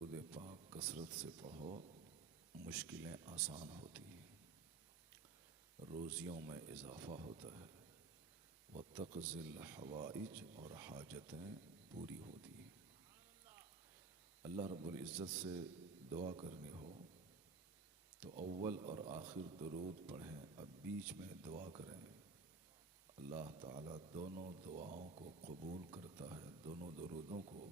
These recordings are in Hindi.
खुद पाक कसरत से पढ़ो, मुश्किलें आसान होती हैं, रोज़ियों में इजाफ़ा होता है, व तक़ज़िल हवाइज और हाजतें पूरी होती हैं। अल्लाह रब्बुल इज़्ज़त से दुआ करनी हो तो अव्वल और आखिर दुरूद पढ़ें, अब बीच में दुआ करें। अल्लाह ताला दोनों दुआओं को कबूल करता है, दोनों दुरूदों को,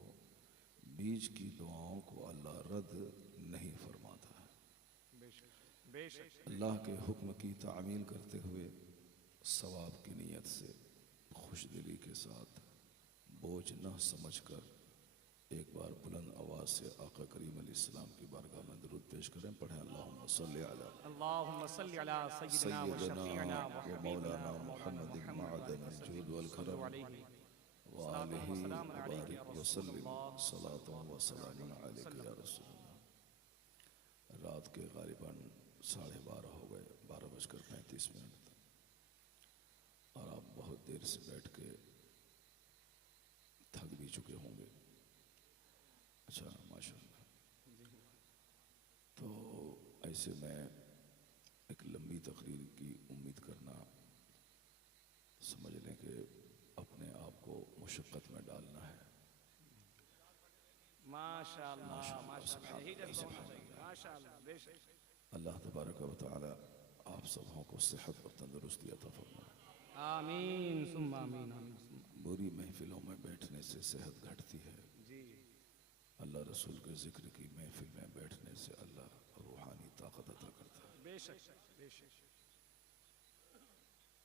बीच की दुआओं को अल्लाह रद्द नहीं फरमाता है। अल्लाह के हुक्म की तामील करते हुए सवाब की नीयत से खुशदिली के साथ बोझ न समझकर एक बार बुलंद आवाज़ से आका करीम अलैहिस्सलाम की बारगाह में दुरूद पेश करें। पढ़ें अल्लाहुम्मा सल्लि अला सय्यिदना व मौलाना मुहम्मदिन मअदनिल जूद वल करम व आलिहि व बारिक व सल्लिम सलातन व सलामुन अलैका या रसूलल्लाह। रात के ग़ालिबन 12:30 हो गए, 12:35 और आप बहुत देर से बैठ के थक भी चुके होंगे। अच्छा, माशाअल्लाह। तो ऐसे में एक लंबी तकरीर की उम्मीद करना, समझ लें कि अपने आप को मुशक्क़त में डालना है। अल्लाह तबारक व तआला आप सबों को सेहत और तंदुरुस्ती अता फरमाए। आमीन सुम्मा आमीन आमीन। बुरी महफिलों में बैठने से सेहत घटती है। अल्लाह रसूल के जिक्र की महफिल में बैठने से अल्लाह रूहानी ताकत अता करता है। बेशक बेशक।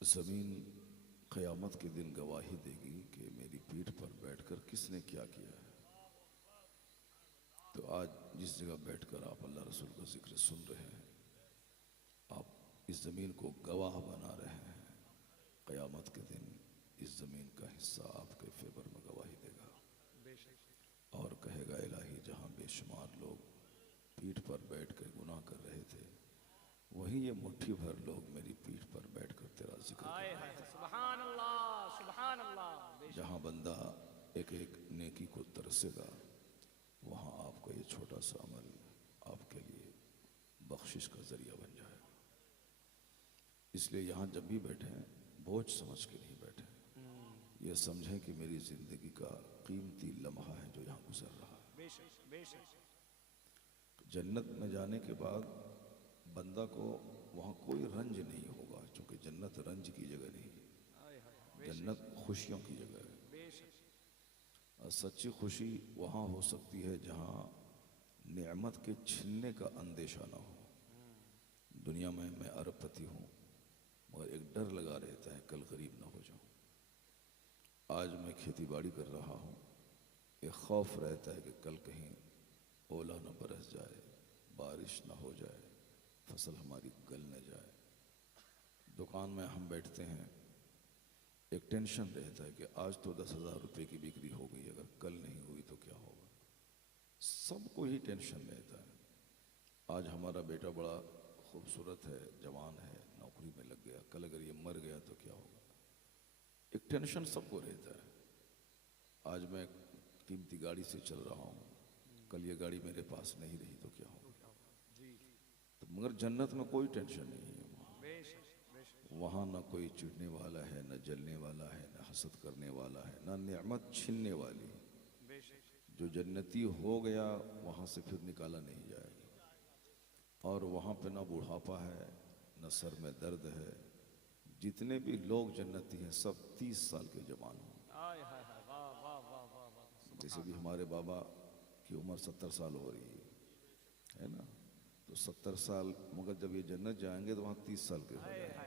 ज़मीन क़यामत के दिन गवाही देगी कि मेरी पीठ पर बैठकर किसने क्या किया है। तो आज जिस जगह बैठकर आप अल्लाह रसूल का जिक्र सुन रहे हैं, आप इस ज़मीन को गवाह बना रहे हैं। क़यामत के दिन इस ज़मीन का हिस्सा आपके फेवर में गवाही देगा और कहेगा, इलाही जहाँ बेशुमार लोग पीठ पर बैठ कर गुनाह कर रहे थे, वहीं ये मुट्ठी भर लोग मेरी पीठ पर बैठकर तेरा जिक्र कर रहे हैं। सुभान अल्लाह सुभान अल्लाह। जहाँ बंदा एक एक नेकी को तरसेगा, वहाँ आपका ये छोटा सा अमल आपके लिए बख्शिश का ज़रिया बन जाएगा। इसलिए यहाँ जब भी बैठें, बोझ समझ के नहीं बैठें। ये समझें कि मेरी ज़िंदगी का कीमती लम्हा है जो यहाँ गुजर रहा है। जन्नत में जाने के बाद बंदा को वहाँ कोई रंज नहीं होगा, क्योंकि जन्नत रंज की जगह नहीं, जन्नत खुशियों की जगह है। और सच्ची खुशी वहाँ हो सकती है जहाँ नेमत के छिनने का अंदेशा ना हो। दुनिया में मैं अरबपति हूँ, मगर एक डर लगा रहता है कल गरीब ना हो जाऊँ। आज मैं खेती बाड़ी कर रहा हूँ, एक खौफ रहता है कि कल कहीं ओला न बरस जाए, बारिश ना हो जाए, फसल हमारी गल न जाए। दुकान में हम बैठते हैं, एक टेंशन रहता है कि आज तो 10,000 रुपये की बिक्री हो गई, अगर कल नहीं हुई तो क्या होगा। सबको ही टेंशन रहता है। आज हमारा बेटा बड़ा खूबसूरत है, जवान है, नौकरी में लग गया, कल अगर ये मर गया तो क्या होगा। एक टेंशन सबको रहता है। आज मैं कीमती गाड़ी से चल रहा हूँ, कल ये गाड़ी मेरे पास नहीं रही तो क्या होगा। तो मगर जन्नत में कोई टेंशन नहीं है। वहाँ न कोई चिढ़ने वाला है, न जलने वाला है, न हसद करने वाला है, न नेमत छीनने वाली। जो जन्नती हो गया वहाँ से फिर निकाला नहीं जाएगा। और वहाँ पे न बुढ़ापा है, न सर में दर्द है। जितने भी लोग जन्नती हैं सब 30 साल के जवान हों। जैसे भी हमारे बाबा की उम्र 70 साल हो रही है ना, तो 70 साल, मगर जब ये जन्नत जाएंगे तो वहाँ 30 साल के हो जाएंगे।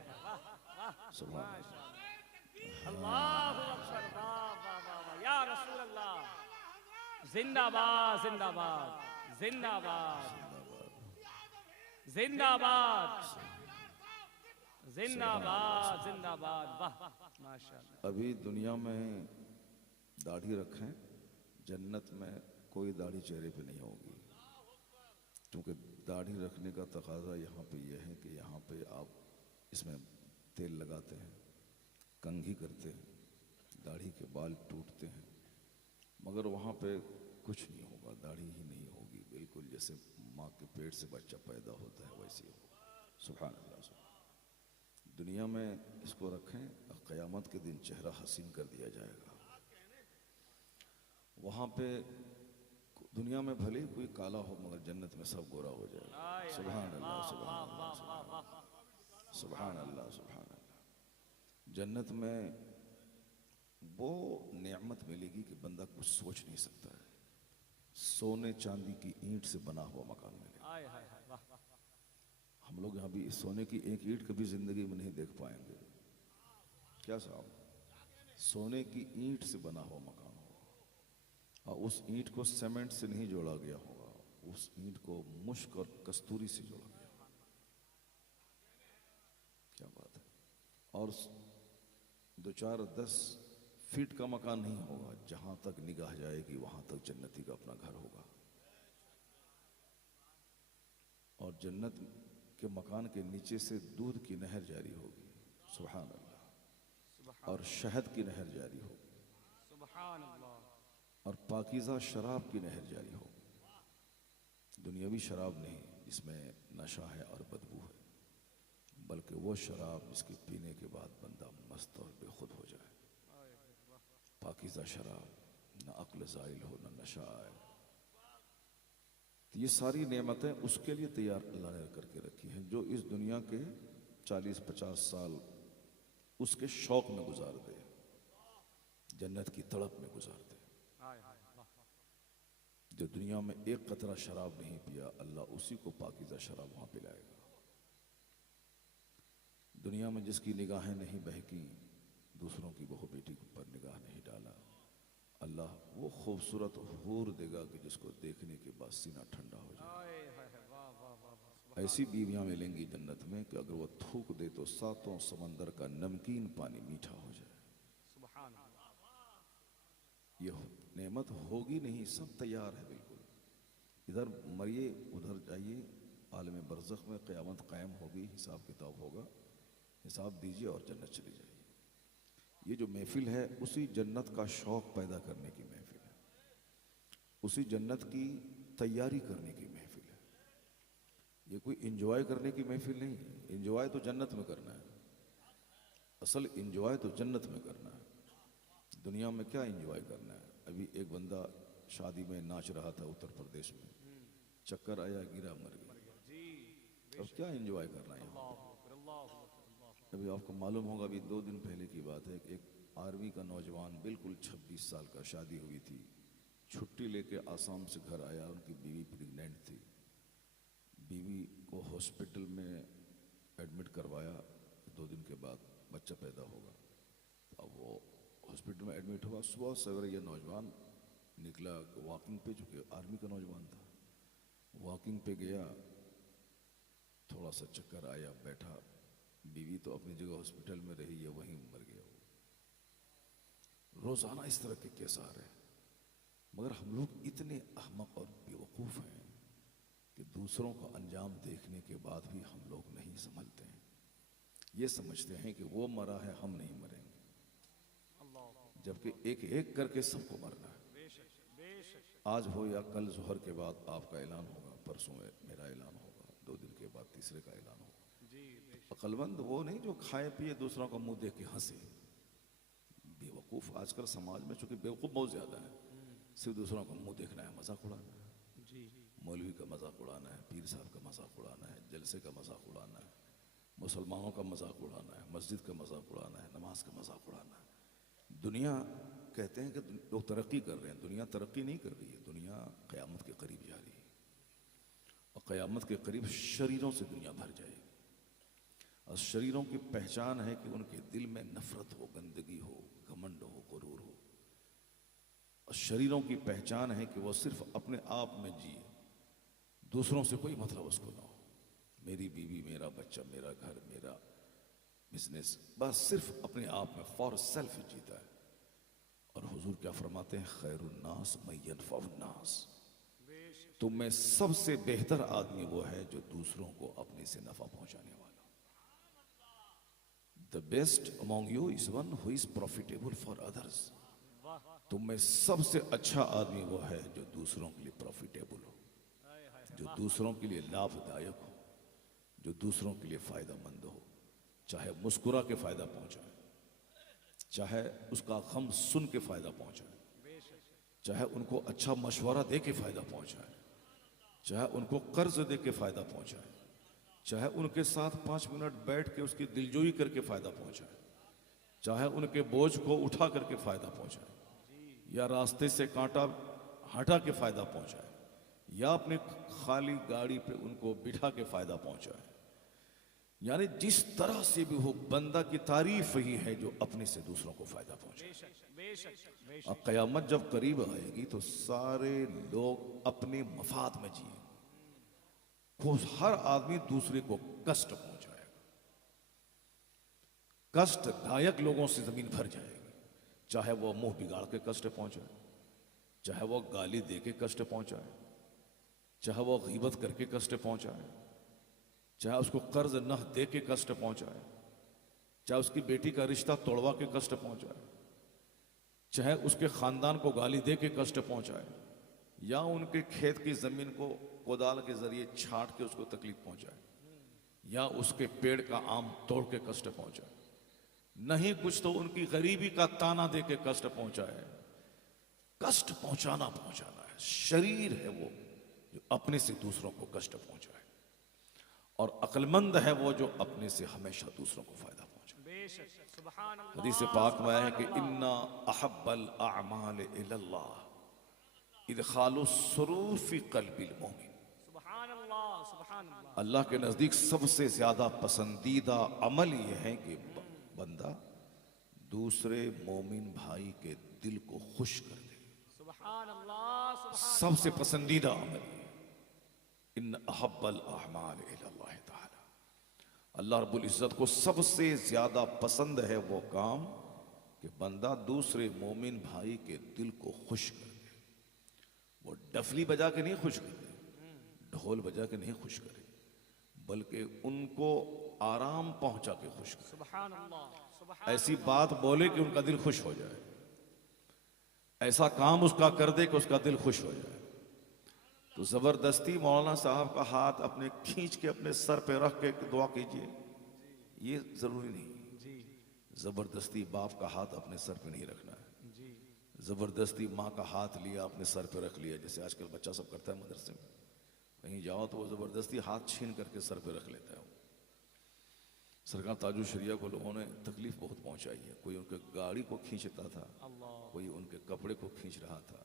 सुभान अल्लाहु अकबर। या रसूल अल्लाह। जिंदाबाद जिंदाबाद जिंदाबाद जिंदाबाद जिंदाबाद जिंदाबाद। वाह माशाअल्लाह। अभी दुनिया में दाढ़ी रखें, जन्नत में कोई दाढ़ी चेहरे पे नहीं होगी, क्योंकि दाढ़ी रखने का तकाजा यहाँ पे यह है कि यहाँ पे आप इसमें तेल लगाते हैं, कंघी करते हैं, दाढ़ी के बाल टूटते हैं, मगर वहाँ पे कुछ नहीं होगा, दाढ़ी ही नहीं होगी, जैसे माँ के पेट से बच्चा पैदा होता है वैसे हो। सुभान अल्लाह। दुनिया में इसको रखें और क़यामत के दिन चेहरा हसीन कर दिया जाएगा। वहाँ पे दुनिया में भले ही कोई काला हो मगर जन्नत में सब गोरा हो जाएगा। सुभान अल्लाह, सुभान अल्लाह, सुभान अल्लाह, सुभान अल्लाह। जन्नत में वो नेमत मिलेगी कि बंदा कुछ सोच नहीं सकता है। सोने चांदी की ईंट से बना हुआ मकान मिलेगा। हम लोग यहाँ भी सोने की एक ईंट कभी जिंदगी में नहीं देख पाएंगे। क्या साहब, सोने की ईंट से बना हुआ मकान होगा और उस ईंट को सीमेंट से नहीं जोड़ा गया होगा, उस ईंट को मुश्क और कस्तूरी से जोड़ा गया। क्या बात है। और 2-4-10 फीट का मकान नहीं होगा, जहां तक निगाह जाएगी वहां तक जन्नती का अपना घर होगा। और जन्नत के मकान के नीचे से दूध की नहर जारी होगी। सुभान अल्लाह। और शहद की नहर जारी होगी। सुभान अल्लाह। और पाकीज़ा शराब की नहर जारी होगी। दुनियावी शराब नहीं जिसमें नशा है और बदबू है, बल्कि वो शराब जिसके पीने के बाद बंदा मस्त और बेखुद हो जाए। पाकीज़ा शराब, न अक्ल ज़ाइल हो न नशा आए। तो ये सारी नेमतें उसके लिए तैयार अल्लाह ने करके रखी हैं जो इस दुनिया के 40-50 साल उसके शौक में गुजार दे, जन्नत की तड़प में गुजार दे। जो दुनिया में एक कतरा शराब नहीं पिया, अल्लाह उसी को पाकीज़ा शराब वहां पिलाएगा। दुनिया में जिसकी निगाहें नहीं बहकी, दूसरों की बहू बेटी पर निगाह नहीं डाला, अल्लाह वो खूबसूरत हूर देगा कि जिसको देखने के बाद सीना ठंडा हो जाए। ऐसी बीवियां मिलेंगी जन्नत में कि अगर वो थूक दे तो 7 समंदर का नमकीन पानी मीठा हो जाए। ये नेमत होगी नहीं, सब तैयार है बिल्कुल। इधर मरिए उधर जाइए, आलम बरज़ख में क़यामत कायम होगी, हिसाब किताब होगा, हिसाब दीजिए और जन्नत चली जाइए। ये जो महफिल है उसी जन्नत का शौक पैदा करने की महफिल है, उसी जन्नत की तैयारी करने की महफिल है। ये कोई इंजॉय करने की महफिल नहीं है। इंजॉय तो जन्नत में करना है, असल इंजॉय तो जन्नत में करना है। दुनिया में क्या इंजॉय करना है। अभी एक बंदा शादी में नाच रहा था उत्तर प्रदेश में, चक्कर आया, गिरा, मर गया। अब क्या इंजॉय करना है यहाँ? अभी आपको मालूम होगा, अभी 2 दिन पहले की बात है, एक आर्मी का नौजवान बिल्कुल 26 साल का, शादी हुई थी, छुट्टी लेके आसाम से घर आया। उनकी बीवी प्रेग्नेंट थी। बीवी को हॉस्पिटल में एडमिट करवाया, 2 दिन के बाद बच्चा पैदा होगा। अब वो हॉस्पिटल में एडमिट हुआ। सुबह सवेरे ये नौजवान निकला वॉकिंग पे, चूँकि आर्मी का नौजवान था, वॉकिंग पे गया, थोड़ा सा चक्कर आया, बैठा। बीवी तो अपनी जगह हॉस्पिटल में रही है, वहीं मर गया वो। रोजाना इस तरह के केस आ रहे हैं, मगर हम लोग इतने अहमक और बेवकूफ़ हैं कि दूसरों का अंजाम देखने के बाद भी हम लोग नहीं समझते हैं। ये समझते हैं कि वो मरा है, हम नहीं मरेंगे, जबकि एक एक करके सबको मरना है। आज हो या कल जोहर के बाद आपका ऐलान होगा, परसों मेरा ऐलान होगा, 2 दिन के बाद तीसरे का ऐलान होगा। अक्लमंद वो नहीं जो खाए पिए दूसरों का मुंह देख के हंसे। बेवकूफ़ आजकल समाज में चूंकि बेवकूफ़ बहुत ज़्यादा है, सिर्फ दूसरों का मुंह देखना है, मजाक उड़ाना है। मौलवी का मजाक उड़ाना है, पीर साहब का मजाक उड़ाना है, जलसे का मजाक उड़ाना है, मुसलमानों का मजाक उड़ाना है, मस्जिद का मजाक उड़ाना है, नमाज का मजाक उड़ाना है। दुनिया कहते हैं कि लोग तरक्की कर रहे हैं, दुनिया तरक्की नहीं कर रही है। दुनिया क़यामत के करीब जा रही है और क़यामत के करीब शरीरों से दुनिया भर जाएगी। और शरीरों की पहचान है कि उनके दिल में नफरत हो, गंदगी हो, घमंड हो, गुरूर हो। और शरीरों की पहचान है कि वो सिर्फ अपने आप में जिए, दूसरों से कोई मतलब उसको ना हो। मेरी बीवी, मेरा बच्चा, मेरा घर, मेरा बिजनेस, बस सिर्फ अपने आप में फॉर सेल्फ जीता है। और हुजूर क्या फरमाते हैं, खैरुन्नास मन यनफउन्नास, तुम में सबसे बेहतर आदमी वो है जो दूसरों को अपने से नफा पहुंचाने वाला। The best among you is one who is profitable for others. तुम में सबसे अच्छा आदमी वो है जो दूसरों के लिए प्रॉफिटेबल हो, दूसरों के लिए लाभदायक हो, जो दूसरों के लिए फायदेमंद हो, चाहे मुस्कुरा के फायदा पहुंचाए, चाहे उसका गम सुन के फायदा पहुंचाए, चाहे उनको अच्छा मशवरा दे के फायदा पहुंचाए, चाहे उनको कर्ज दे के फायदा पहुंचाए, चाहे उनके साथ 5 मिनट बैठ के उसकी दिलजोई करके फायदा पहुंचाए, चाहे उनके बोझ को उठा करके फायदा पहुंचाए, या रास्ते से कांटा हटा के फायदा पहुंचाए, या अपनी खाली गाड़ी पे उनको बिठा के फायदा पहुंचाए। यानी जिस तरह से भी हो, बंदा की तारीफ ही है जो अपने से दूसरों को फायदा पहुंचाए। और कयामत जब करीब आएगी तो सारे लोग अपने मफाद में जिए, हर आदमी दूसरे को कष्ट पहुंचाएगा, कष्टदायक लोगों से जमीन भर जाएगी, चाहे वो मुंह बिगाड़ के कष्ट पहुंचाए, चाहे वो गाली दे के कष्ट पहुंचाए, चाहे वो गीबत करके कष्ट पहुंचाए, चाहे उसको कर्ज न दे के कष्ट पहुंचाए, चाहे उसकी बेटी का रिश्ता तोड़वा के कष्ट पहुंचाए, चाहे उसके खानदान को गाली दे के कष्ट पहुंचाए, या उनके खेत की जमीन को कोदाल के जरिए छाट के उसको तकलीफ पहुंचाए, या उसके पेड़ का आम तोड़ के कष्ट पहुंचाए, नहीं कुछ तो उनकी गरीबी का ताना दे के कष्ट पहुंचाए। कष्ट पहुंचाना है, शरीर है वो जो अपने से दूसरों को कष्ट पहुंचाए, और अक्लमंद है वो जो अपने से हमेशा दूसरों को फायदा पहुंचाए। हदीस पाक में है कि इन्ना अहब्बल अअमाल इलल्लाह इदखालु सुरूर फी क़ल्बिल मोमिन। अल्लाह के नजदीक सबसे ज्यादा पसंदीदा अमल यह है कि बंदा दूसरे मोमिन भाई के दिल को खुश कर दे। सबसे पसंदीदा अमल इन अहब्बल अअमाल इलल्लाह ताला। अल्लाह रब्बुल इज्जत को सबसे ज्यादा पसंद है वो काम कि बंदा दूसरे मोमिन भाई के दिल को खुश कर दे। वो डफली बजा के नहीं खुश करे, ढोल बजा के नहीं खुश करे, बल्कि उनको आराम पहुंचा के खुश करे। ऐसी बात बोले कि उनका दिल खुश हो जाए, ऐसा काम उसका कर दे कि उसका दिल खुश हो जाए। तो जबरदस्ती मौलाना साहब का हाथ अपने खींच के अपने सर पे रख के दुआ कीजिए, ये जरूरी नहीं। जबरदस्ती बाप का हाथ अपने सर पे नहीं रखना है, जबरदस्ती माँ का हाथ लिया अपने सर पे रख लिया, जैसे आजकल बच्चा सब करता है मदरसे में, कहीं जाओ तो वो जबरदस्ती हाथ छीन करके सर पे रख लेता है। सरकार ताजुल शरिया को लोगों ने तकलीफ बहुत पहुंचाई है। कोई उनके गाड़ी को खींचता था, कोई उनके कपड़े को खींच रहा था,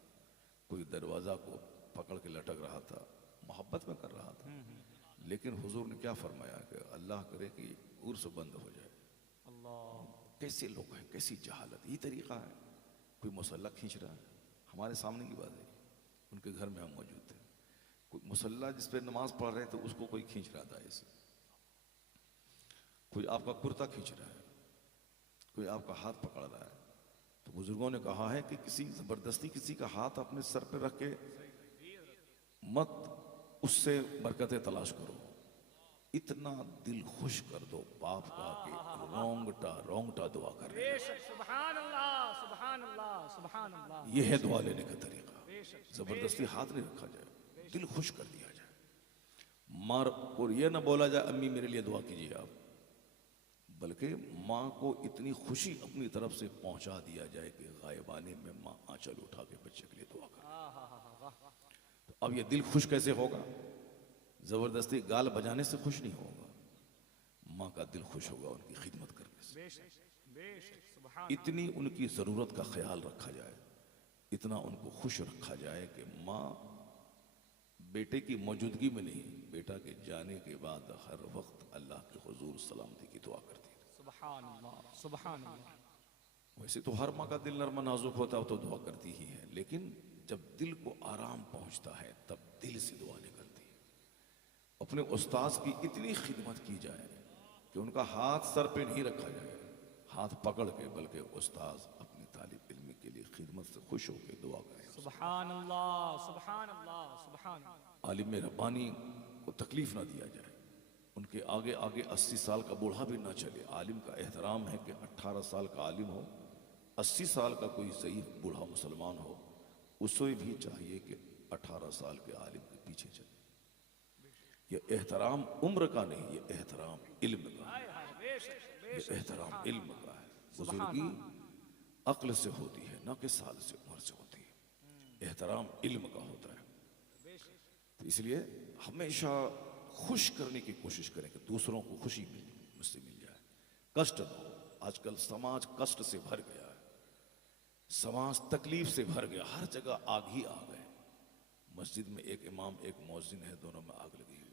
कोई दरवाजा को पकड़ के लटक रहा था, मोहब्बत में कर रहा था। लेकिन हुजूर ने क्या फरमाया कि अल्लाह करे कि उर्स बंद हो जाए। कैसे लोग हैं, कैसी जहालत, ये तरीका है। कोई मुसल्ला खींच रहा है, हमारे सामने की बात है, उनके घर में हम मौजूद थे, कोई मुसल्ला जिस पे नमाज पढ़ रहे थे उसको कोई खींच रहा था ऐसे, कोई आपका कुर्ता खींच रहा है, कोई आपका हाथ पकड़ रहा है। तो बुजुर्गों ने कहा है कि किसी जबरदस्ती किसी का हाथ अपने सर पे रख के मत उससे बरकतें तलाश करो। इतना दिल खुश कर दो बाप का कि रोंगटा दुआ कर रहे हैं। यह है दुआ लेने का तरीका। जबरदस्ती हाथ नहीं रखा जाए, दिल खुश कर दिया जाए। मार और यह ना बोला जाए अम्मी मेरे लिए दुआ कीजिए आप, बल्कि माँ को इतनी खुशी अपनी तरफ से पहुंचा दिया जाए कि गायबाने में माँ आंचल उठा के बच्चे के लिए दुआ करे। तो अब ये दिल खुश कैसे होगा? जबरदस्ती गाल बजाने से खुश नहीं होगा, माँ का दिल खुश होगा उनकी खिदमत करने से। इतनी उनकी जरूरत का ख्याल रखा जाए, इतना उनको खुश रखा जाए कि माँ बेटे की मौजूदगी में नहीं, बेटा के जाने के बाद हर वक्त अल्लाह के हुजूर सलामती की दुआ करती है। वैसे तो हर माँ का दिल नर्म नाजुक होता है तो दुआ करती ही है, लेकिन जब दिल को आराम पहुंचता है तब दिल से दुआ निकलती है। अपने उस्ताद की इतनी खिदमत की जाए कि उनका हाथ सर पे नहीं रखा जाए, हाथ पकड़ के, बल्कि उस्ताद अपने तालिब इल्मी के लिए खिदमत से खुश होकर दुआ करें। सुभान अल्लाह, सुभान अल्लाह, सुभान अल्लाह। आलिम रब्बानी को तकलीफ ना दिया जाए, उनके आगे आगे 80 साल का बूढ़ा भी ना चले। आलिम का एहतराम है कि 18 साल का आलिम हो, 80 साल का कोई ज़ईफ बूढ़ा मुसलमान हो, उसे भी चाहिए कि 18 साल के आलिम के पीछे चले। ये एहतराम उम्र का नहीं, ये एहतराम इल्म का है, हाय हाय बेशक ये बेशक एहतराम सुभान इल्म का है। सुभान बुजुर्गी अक्ल से होती है, ना कि साल से, उम्र से होती है। एहतराम इल्म का होता है। बेशक तो इसलिए हमेशा खुश करने की कोशिश करें कि दूसरों को खुशी मुझसे मिल जाए, कष्ट ना हो। आजकल समाज कष्ट से भर गया है, समाज तकलीफ से भर गया, हर जगह आग ही आग है। मस्जिद में एक इमाम एक मौजिन है, दोनों में आग लगी हुई।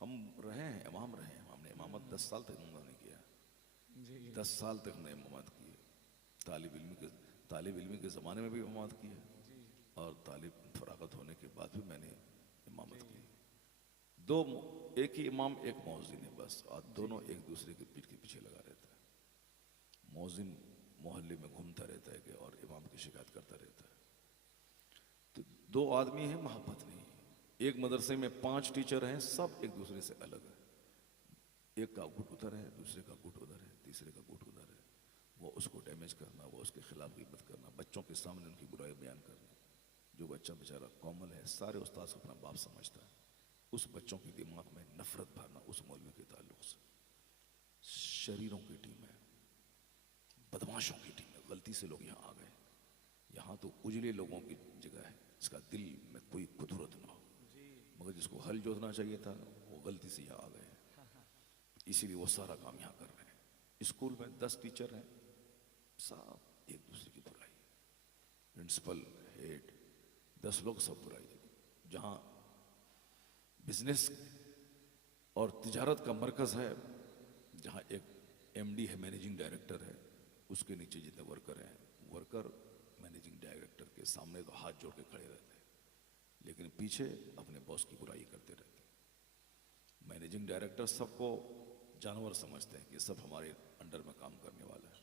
हम रहे हैं, इमाम रहे हैं, हमने इमामत 10 साल तक नहीं किया, जी 10 साल तक हमने इमामत की है। तालिब इल्मी के ज़माने में भी इमामत की है, और तालिब फरागत होने के बाद भी मैंने इमामत की। दो एक ही इमाम एक मौजिन है बस, और दोनों एक दूसरे के पीठ के पीछे लगा रहता है। मौजिन मोहल्ले में घूमता रहता है कि और इमाम की शिकायत करता रहता है। तो दो आदमी हैं, मोहब्बत नहीं। एक मदरसे में 5 टीचर हैं, सब एक दूसरे से अलग है। एक का गुट उधर है, दूसरे का गुट उधर है, तीसरे का गुट उधर है। वो उसको डैमेज करना, वो उसके खिलाफ गिबत करना, बच्चों के सामने उनकी बुराई बयान करना। जो बच्चा बेचारा कोमल है, सारे उस्ताद को अपना बाप समझता है, उस बच्चों के दिमाग में नफरत भरना उस मौलवी के ताल्लुक से। शरीरों की टीम है, बदमाशों की टीम है। गलती से लोग यहाँ आ गए, यहाँ तो उजले लोगों की जगह है, इसका दिल में कोई कुदरत ना हो, मगर जिसको हल जोतना चाहिए था वो गलती से यहाँ आ गए, इसीलिए वो सारा काम यहाँ कर रहे हैं। स्कूल में 10 टीचर हैं, सब एक दूसरे की बुराई, प्रिंसिपल, हेड, 10 लोग सब बुराई। जहाँ बिजनेस और तिजारत का मरकज है, जहाँ एक एमडी है, मैनेजिंग डायरेक्टर है, उसके नीचे जितने वर्कर हैं, वर्कर मैनेजिंग डायरेक्टर के सामने तो हाथ जोड़ के खड़े रहते हैं, लेकिन पीछे अपने बॉस की बुराई करते रहते हैं। मैनेजिंग डायरेक्टर सबको जानवर समझते हैं कि सब हमारे अंडर में काम करने वाला है।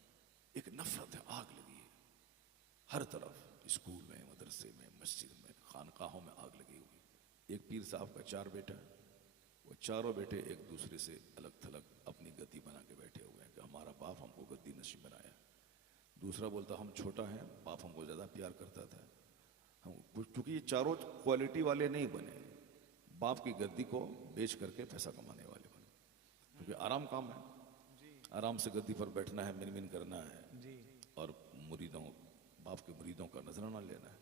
एक नफरत है, आग लगी है हर तरफ, स्कूल में, मदरसे में, मस्जिद में, खानकाहों में आग लगी हुई। एक पीर साहब का 4 बेटा, वो चारों बेटे एक दूसरे से अलग थलग अपनी गद्दी बना के बैठे हुए हैं कि हमारा बाप हमको गद्दी नसीब बनाया। दूसरा बोलता हम छोटा हैं, बाप हमको ज़्यादा प्यार करता था। हम क्योंकि ये चारों क्वालिटी वाले नहीं बने, बाप की गद्दी को बेच करके पैसा कमाने वाले बने, क्योंकि आराम काम है, आराम से गद्दी पर बैठना है, मिन मिन करना है, जी और मुरीदों, बाप के मुरीदों का नजराना लेना है।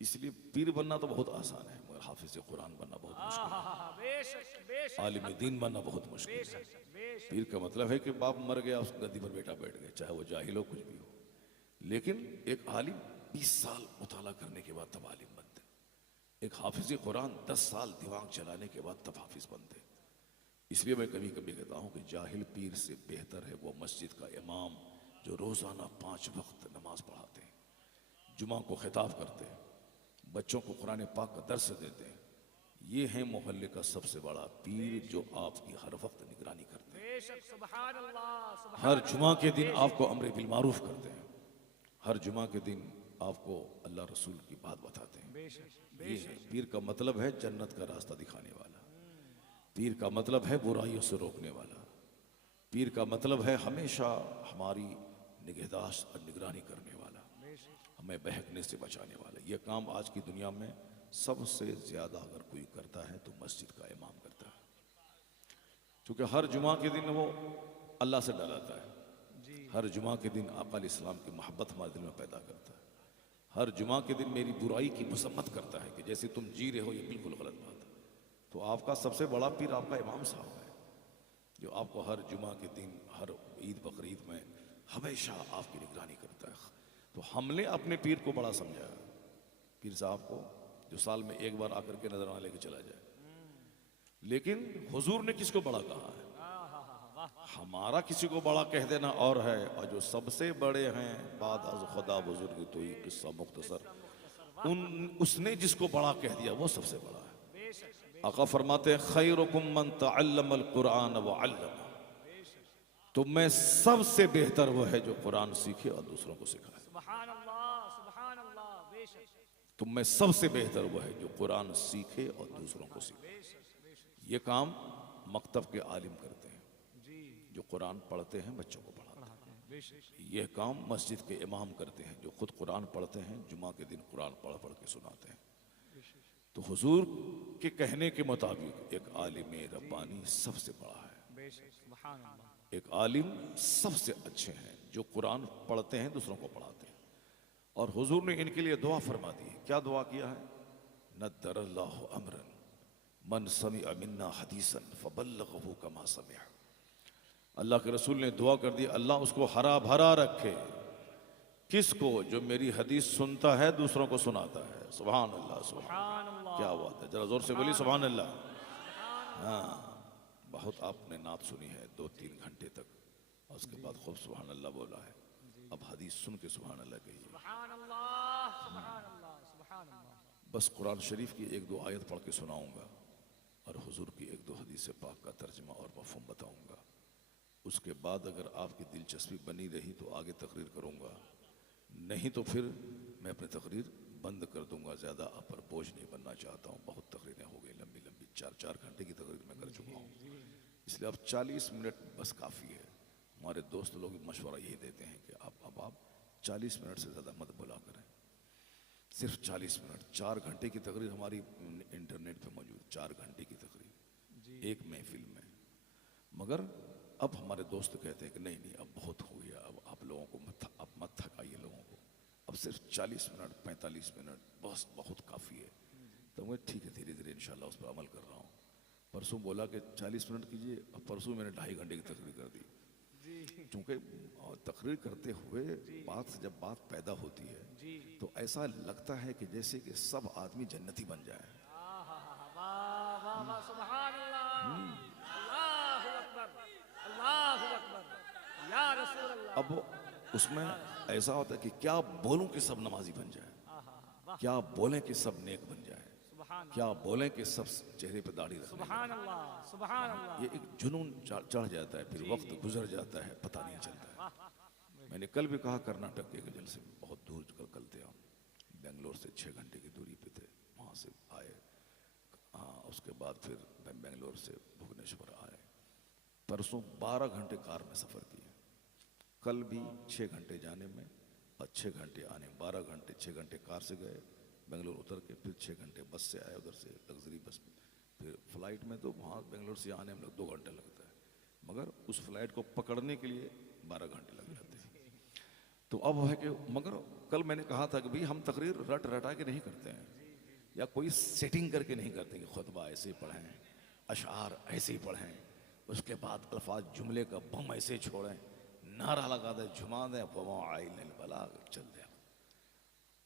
इसलिए पीर बनना तो बहुत आसान है, मगर हाफिज कुरान बनना बहुत मुश्किल है, बेशक बेशक आलिम दीन बनना बहुत मुश्किल है। बेशक बेशक पीर का मतलब है कि बाप मर गया, उस गद्दी पर बेटा बैठ गया, चाहे वो जाहिल हो, कुछ भी हो। लेकिन एक आलिम 20 साल मुताला करने के बाद तब आलिम बनते, एक हाफिज कुरान 10 साल दिमाग चलाने के बाद तब हाफिज बनते। इसलिए मैं कभी कभी कहता हूँ कि जाहिल पीर से बेहतर है वो मस्जिद का इमाम जो रोज़ाना 5 वक्त नमाज पढ़ाते हैं, जुमा को खिताब करते हैं, बच्चों को कुरान पाक का दर्स देते हैं। ये है मोहल्ले का सबसे बड़ा पीर जो आपकी हर वक्त निगरानी करते हैं। बेशक सुभान अल्लाह सुभान हर जुमा के दिन आपको अम्र बिल मारूफ करते हैं, हर जुमा के दिन आपको अल्लाह रसूल की बात बताते हैं। बेशक ये है पीर का मतलब है जन्नत का रास्ता दिखाने वाला, पीर का मतलब है बुराइयों से रोकने वाला, पीर का मतलब है हमेशा हमारी निगहदाश्त और निगरानी करने वाला, हमें बहकने से बचाने वाला। यह काम आज की दुनिया में सबसे ज़्यादा अगर कोई करता है तो मस्जिद का इमाम करता है, क्योंकि हर जुमा के दिन वो अल्लाह से डराता है, हर जुमा के दिन आका इस्लाम की मोहब्बत हमारे दिल में पैदा करता है, हर जुमा के दिन मेरी बुराई की मसम्मत करता है कि जैसे तुम जी रहे हो ये बिल्कुल गलत बात है। तो आपका सबसे बड़ा पीर आपका इमाम साहब है, जो आपको हर जुमा के दिन, हर ईद बकरीद में हमेशा आपकी निगरानी करता है। तो हमने अपने पीर को बड़ा समझा, पीर साहब को जो साल में एक बार आकर के नजराना लेके चला जाए, लेकिन हुजूर ने किसको बड़ा कहा है? हमारा किसी को बड़ा कह देना और है, और जो सबसे बड़े हैं बाद अज खुदा बुजुर्ग तो ये किस्सा मुख्तसर, उसने जिसको बड़ा कह दिया वो सबसे बड़ा है। आका फरमाते हैं खैरुकुम मन तअल्लमल कुरान व अल्लमा, तो मैं सबसे बेहतर वो है जो कुरान सीखे और दूसरों को सिखाए। सुभान अल्लाह बेशक तुम में सबसे बेहतर वो है जो कुरान सीखे और दूसरों को सिखाए। ये काम मकतब के आलिम करते हैं, जो कुरान पढ़ते हैं बच्चों को पढ़ाते हैं। यह काम मस्जिद के इमाम करते हैं, जो खुद कुरान पढ़ते हैं, जुमा के दिन कुरान पढ़ पढ़ के सुनाते हैं। तो हुजूर के कहने के मुताबिक एक आलिम रब्बानी सबसे बड़ा है, बेशक सुभान अल्लाह। एक आलिम सबसे अच्छे हैं जो कुरान पढ़ते हैं, दूसरों को पढ़ाते हैं। और हुजूर ने इनके लिए दुआ फरमा दी है। क्या दुआ किया है? नद्दरल्लाहु अमरन मन समिअ मिन्ना हदीसन फबल्लगहु कमा समिअ। अल्लाह के रसूल ने दुआ कर दी, अल्लाह उसको हरा भरा रखे, किसको? जो मेरी हदीस सुनता है, दूसरों को सुनाता है। सुभान अल्लाह, सुभान सुभान अल्लाह। क्या बात है, जरा जोर से बोली सुभान अल्लाह। हाँ, बहुत आपने नात सुनी है 2-3 घंटे तक, और उसके बाद खूब सुभान अल्लाह बोला है। अब हदीस सुन के सुभान अल्लाह कहिए। सुभान अल्लाह, सुभान अल्लाह, सुभान अल्लाह। बस कुरान शरीफ की 1-2 आयत पढ़ के सुनाऊंगा और हुजूर की 1-2 हदीस पाक का तर्जमा और मफ़हूम बताऊंगा। उसके बाद अगर आपकी दिलचस्पी बनी रही तो आगे तकरीर करूंगा, नहीं तो फिर मैं अपनी तकरीर बंद कर दूंगा। ज़्यादा आप पर बोझ नहीं बनना चाहता हूँ। बहुत तकरीरें हो गई लंबी लंबी, 4-4 घंटे की तकरीर मैं कर चुका हूँ, इसलिए अब 40 मिनट बस काफ़ी है। हमारे दोस्त लोग मशवरा यही देते हैं कि आप 40 मिनट से ज़्यादा मत बोला करें, सिर्फ 40 मिनट। 4 घंटे की तकरीर हमारी इंटरनेट पे मौजूद, 4 घंटे की तकरीर एक महफिल में। मगर अब हमारे दोस्त कहते हैं कि नहीं अब बहुत हो गया, अब आप लोगों को मत थकाइए लोगों को, अब सिर्फ 40 मिनट 45 मिनट बस बहुत काफ़ी है। तो मैं ठीक है, धीरे धीरे इंशाल्लाह उस पर अमल कर रहा हूँ। परसों बोला कि 40 मिनट कीजिए, अब परसों मैंने 2.5 घंटे की तकरीर कर दी। क्योंकि तकरीर करते हुए जब बात पैदा होती है तो ऐसा लगता है कि जैसे कि सब आदमी जन्नती बन जाए। वाह वाह वाह, सुभान अल्लाह, अल्लाहु अकबर, अल्लाहु अकबर, या रसूल अल्लाह। अब उसमें ऐसा होता है कि क्या बोलूं कि सब नमाजी बन जाए, क्या बोलें कि सब नेक बन जाए, सुभान क्या बोलें कि सब चेहरे पे दाढ़ी रखें। सुभान अल्लाह, सुभान अल्लाह। ये एक जुनून चढ़ जाता है, फिर वक्त गुजर जाता है, पता नहीं चलता है। मैंने कल भी कहा कर्नाटक के जलसे में बहुत दूर निकलते हम, बेंगलोर से 6 घंटे की दूरी पे थे, वहाँ से आए। हाँ, उसके बाद फिर बेंगलोर से भुवनेश्वर आए। परसों 12 घंटे कार में सफ़र किए, कल भी 6 घंटे जाने में और 6 घंटे आने में, 12 घंटे। 6 घंटे कार से गए, बेंगलोर उतर के फिर 6 घंटे बस से आए, उधर से लग्जरी बस में। फिर फ्लाइट में तो वहाँ बेंगलोर से आने में 2 घंटे लगता है, मगर उस फ्लाइट को पकड़ने के लिए 12 घंटे लग जाते हैं। तो अब है कि मगर कल मैंने कहा था कि भाई हम तकरीर रटा के नहीं करते हैं, या कोई सेटिंग करके नहीं करते कि खुतबा ऐसे ही पढ़ें, अशार ऐसे ही पढ़ें, उसके बाद अल्फाज जुमले का बम ऐसे छोड़ें, नारा लगा दें, झुमा दें, बला चल दें।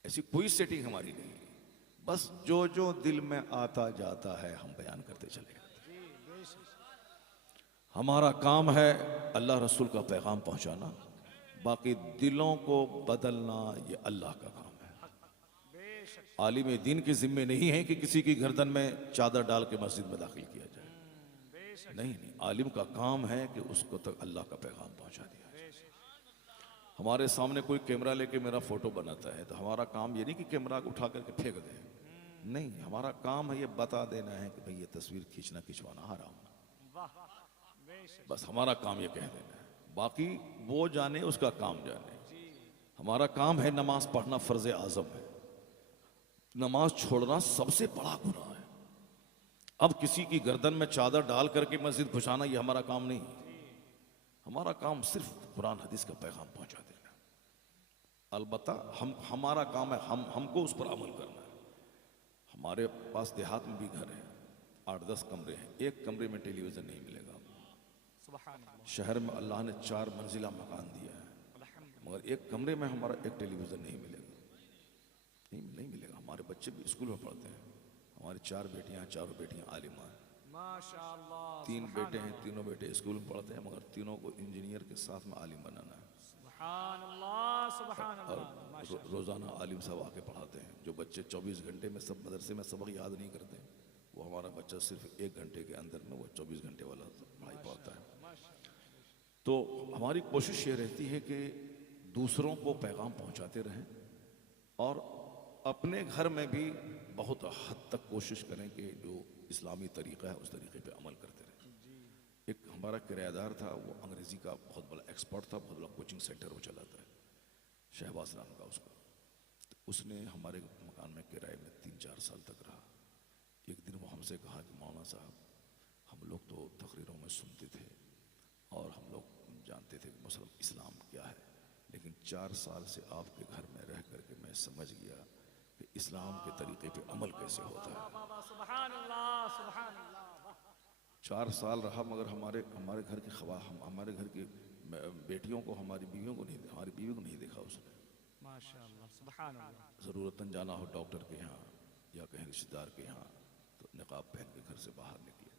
ऐसी कोई सेटिंग हमारी नहीं है। बस जो दिल में आता जाता है हम बयान करते चले जाते हैं। हमारा काम है अल्लाह रसूल का पैगाम पहुंचाना, बाकी दिलों को बदलना ये अल्लाह का काम है। आलिम दीन के जिम्मे नहीं है कि किसी की गर्दन में चादर डाल के मस्जिद में दाखिल किया जाए। नहीं, आलिम का काम है कि उसको तक अल्लाह का पैगाम पहुंचा दिया जाए। हमारे सामने कोई कैमरा लेके मेरा फोटो बनाता है तो हमारा काम ये नहीं कि कैमरा उठा करके फेंक दे, नहीं, हमारा काम है ये बता देना है कि भाई ये तस्वीर खिंचवाना हराम, बस हमारा काम ये कह देना है। बाकी वो जाने, उसका काम जाने। हमारा काम है नमाज पढ़ना, फर्ज आजम है। नमाज छोड़ना सबसे बड़ा गुनाह है। अब किसी की गर्दन में चादर डाल करके मस्जिद घुसाना ये हमारा काम नहीं है। हमारा काम सिर्फ कुरान हदीस का पैगाम पहुंचा देना। अलबत्ता हमारा काम है हमको उस पर अमल करना है। हमारे पास देहात में भी घर है, 8-10 कमरे हैं, एक कमरे में टेलीविजन नहीं मिलेगा। शहर में अल्लाह ने 4 मंजिला मकान दिया है, मगर एक कमरे में हमारा एक टेलीविजन नहीं मिलेगा, नहीं मिलेगा। हमारे बच्चे भी स्कूल में पढ़ते हैं, हमारी 4 बेटियां, 4 बेटियां आलिमा हैं, माशाअल्लाह। 3 बेटे हैं, तीनों बेटे स्कूल में पढ़ते हैं, मगर तीनों को इंजीनियर के साथ में आलिम बनाना है। सुभान अल्लाह, सुभान और अल्लाह। रोज़ाना आलिम साहब आके पढ़ाते हैं। जो बच्चे 24 घंटे में सब मदरसे में सबक याद नहीं करते, वो हमारा बच्चा सिर्फ 1 घंटे के अंदर में वो 24 घंटे वाला पढ़ाई पढ़ता है। तो हमारी कोशिश ये रहती है कि दूसरों को पैगाम पहुंचाते रहें और अपने घर में भी बहुत हद तक कोशिश करें कि जो इस्लामी तरीक़ा है उस तरीक़े पे अमल करते रहें। एक हमारा किराएदार था, वो अंग्रेज़ी का बहुत बड़ा एक्सपर्ट था, बहुत बड़ा कोचिंग सेंटर वो चलाता है, शहबाज नाम का उसका। तो उसने हमारे मकान में किराए में 3-4 साल तक रहा। एक दिन वो हमसे हमसे कहा कि मौलाना साहब, हम लोग तो तकरीरों में सुनते थे और हम लोग जानते थे कि मुस्लिम इस्लाम क्या है, लेकिन 4 साल से आपके घर में रह करके मैं समझ गया कि इस्लाम के तरीके पे अमल कैसे होता है। सुभान अल्लाह, सुभान अल्लाह। 4 साल रहा, मगर हमारे घर के हमारे घर की बेटियों को, हमारी बीवियों को नहीं, हमारी बीवी को नहीं देखा उसने। माशाअल्लाह, सुभान अल्लाह। ज़रूरतन जाना हो डॉक्टर के यहाँ या कहीं रिश्तेदार के यहाँ तो निकाब पहन के घर से बाहर निकले,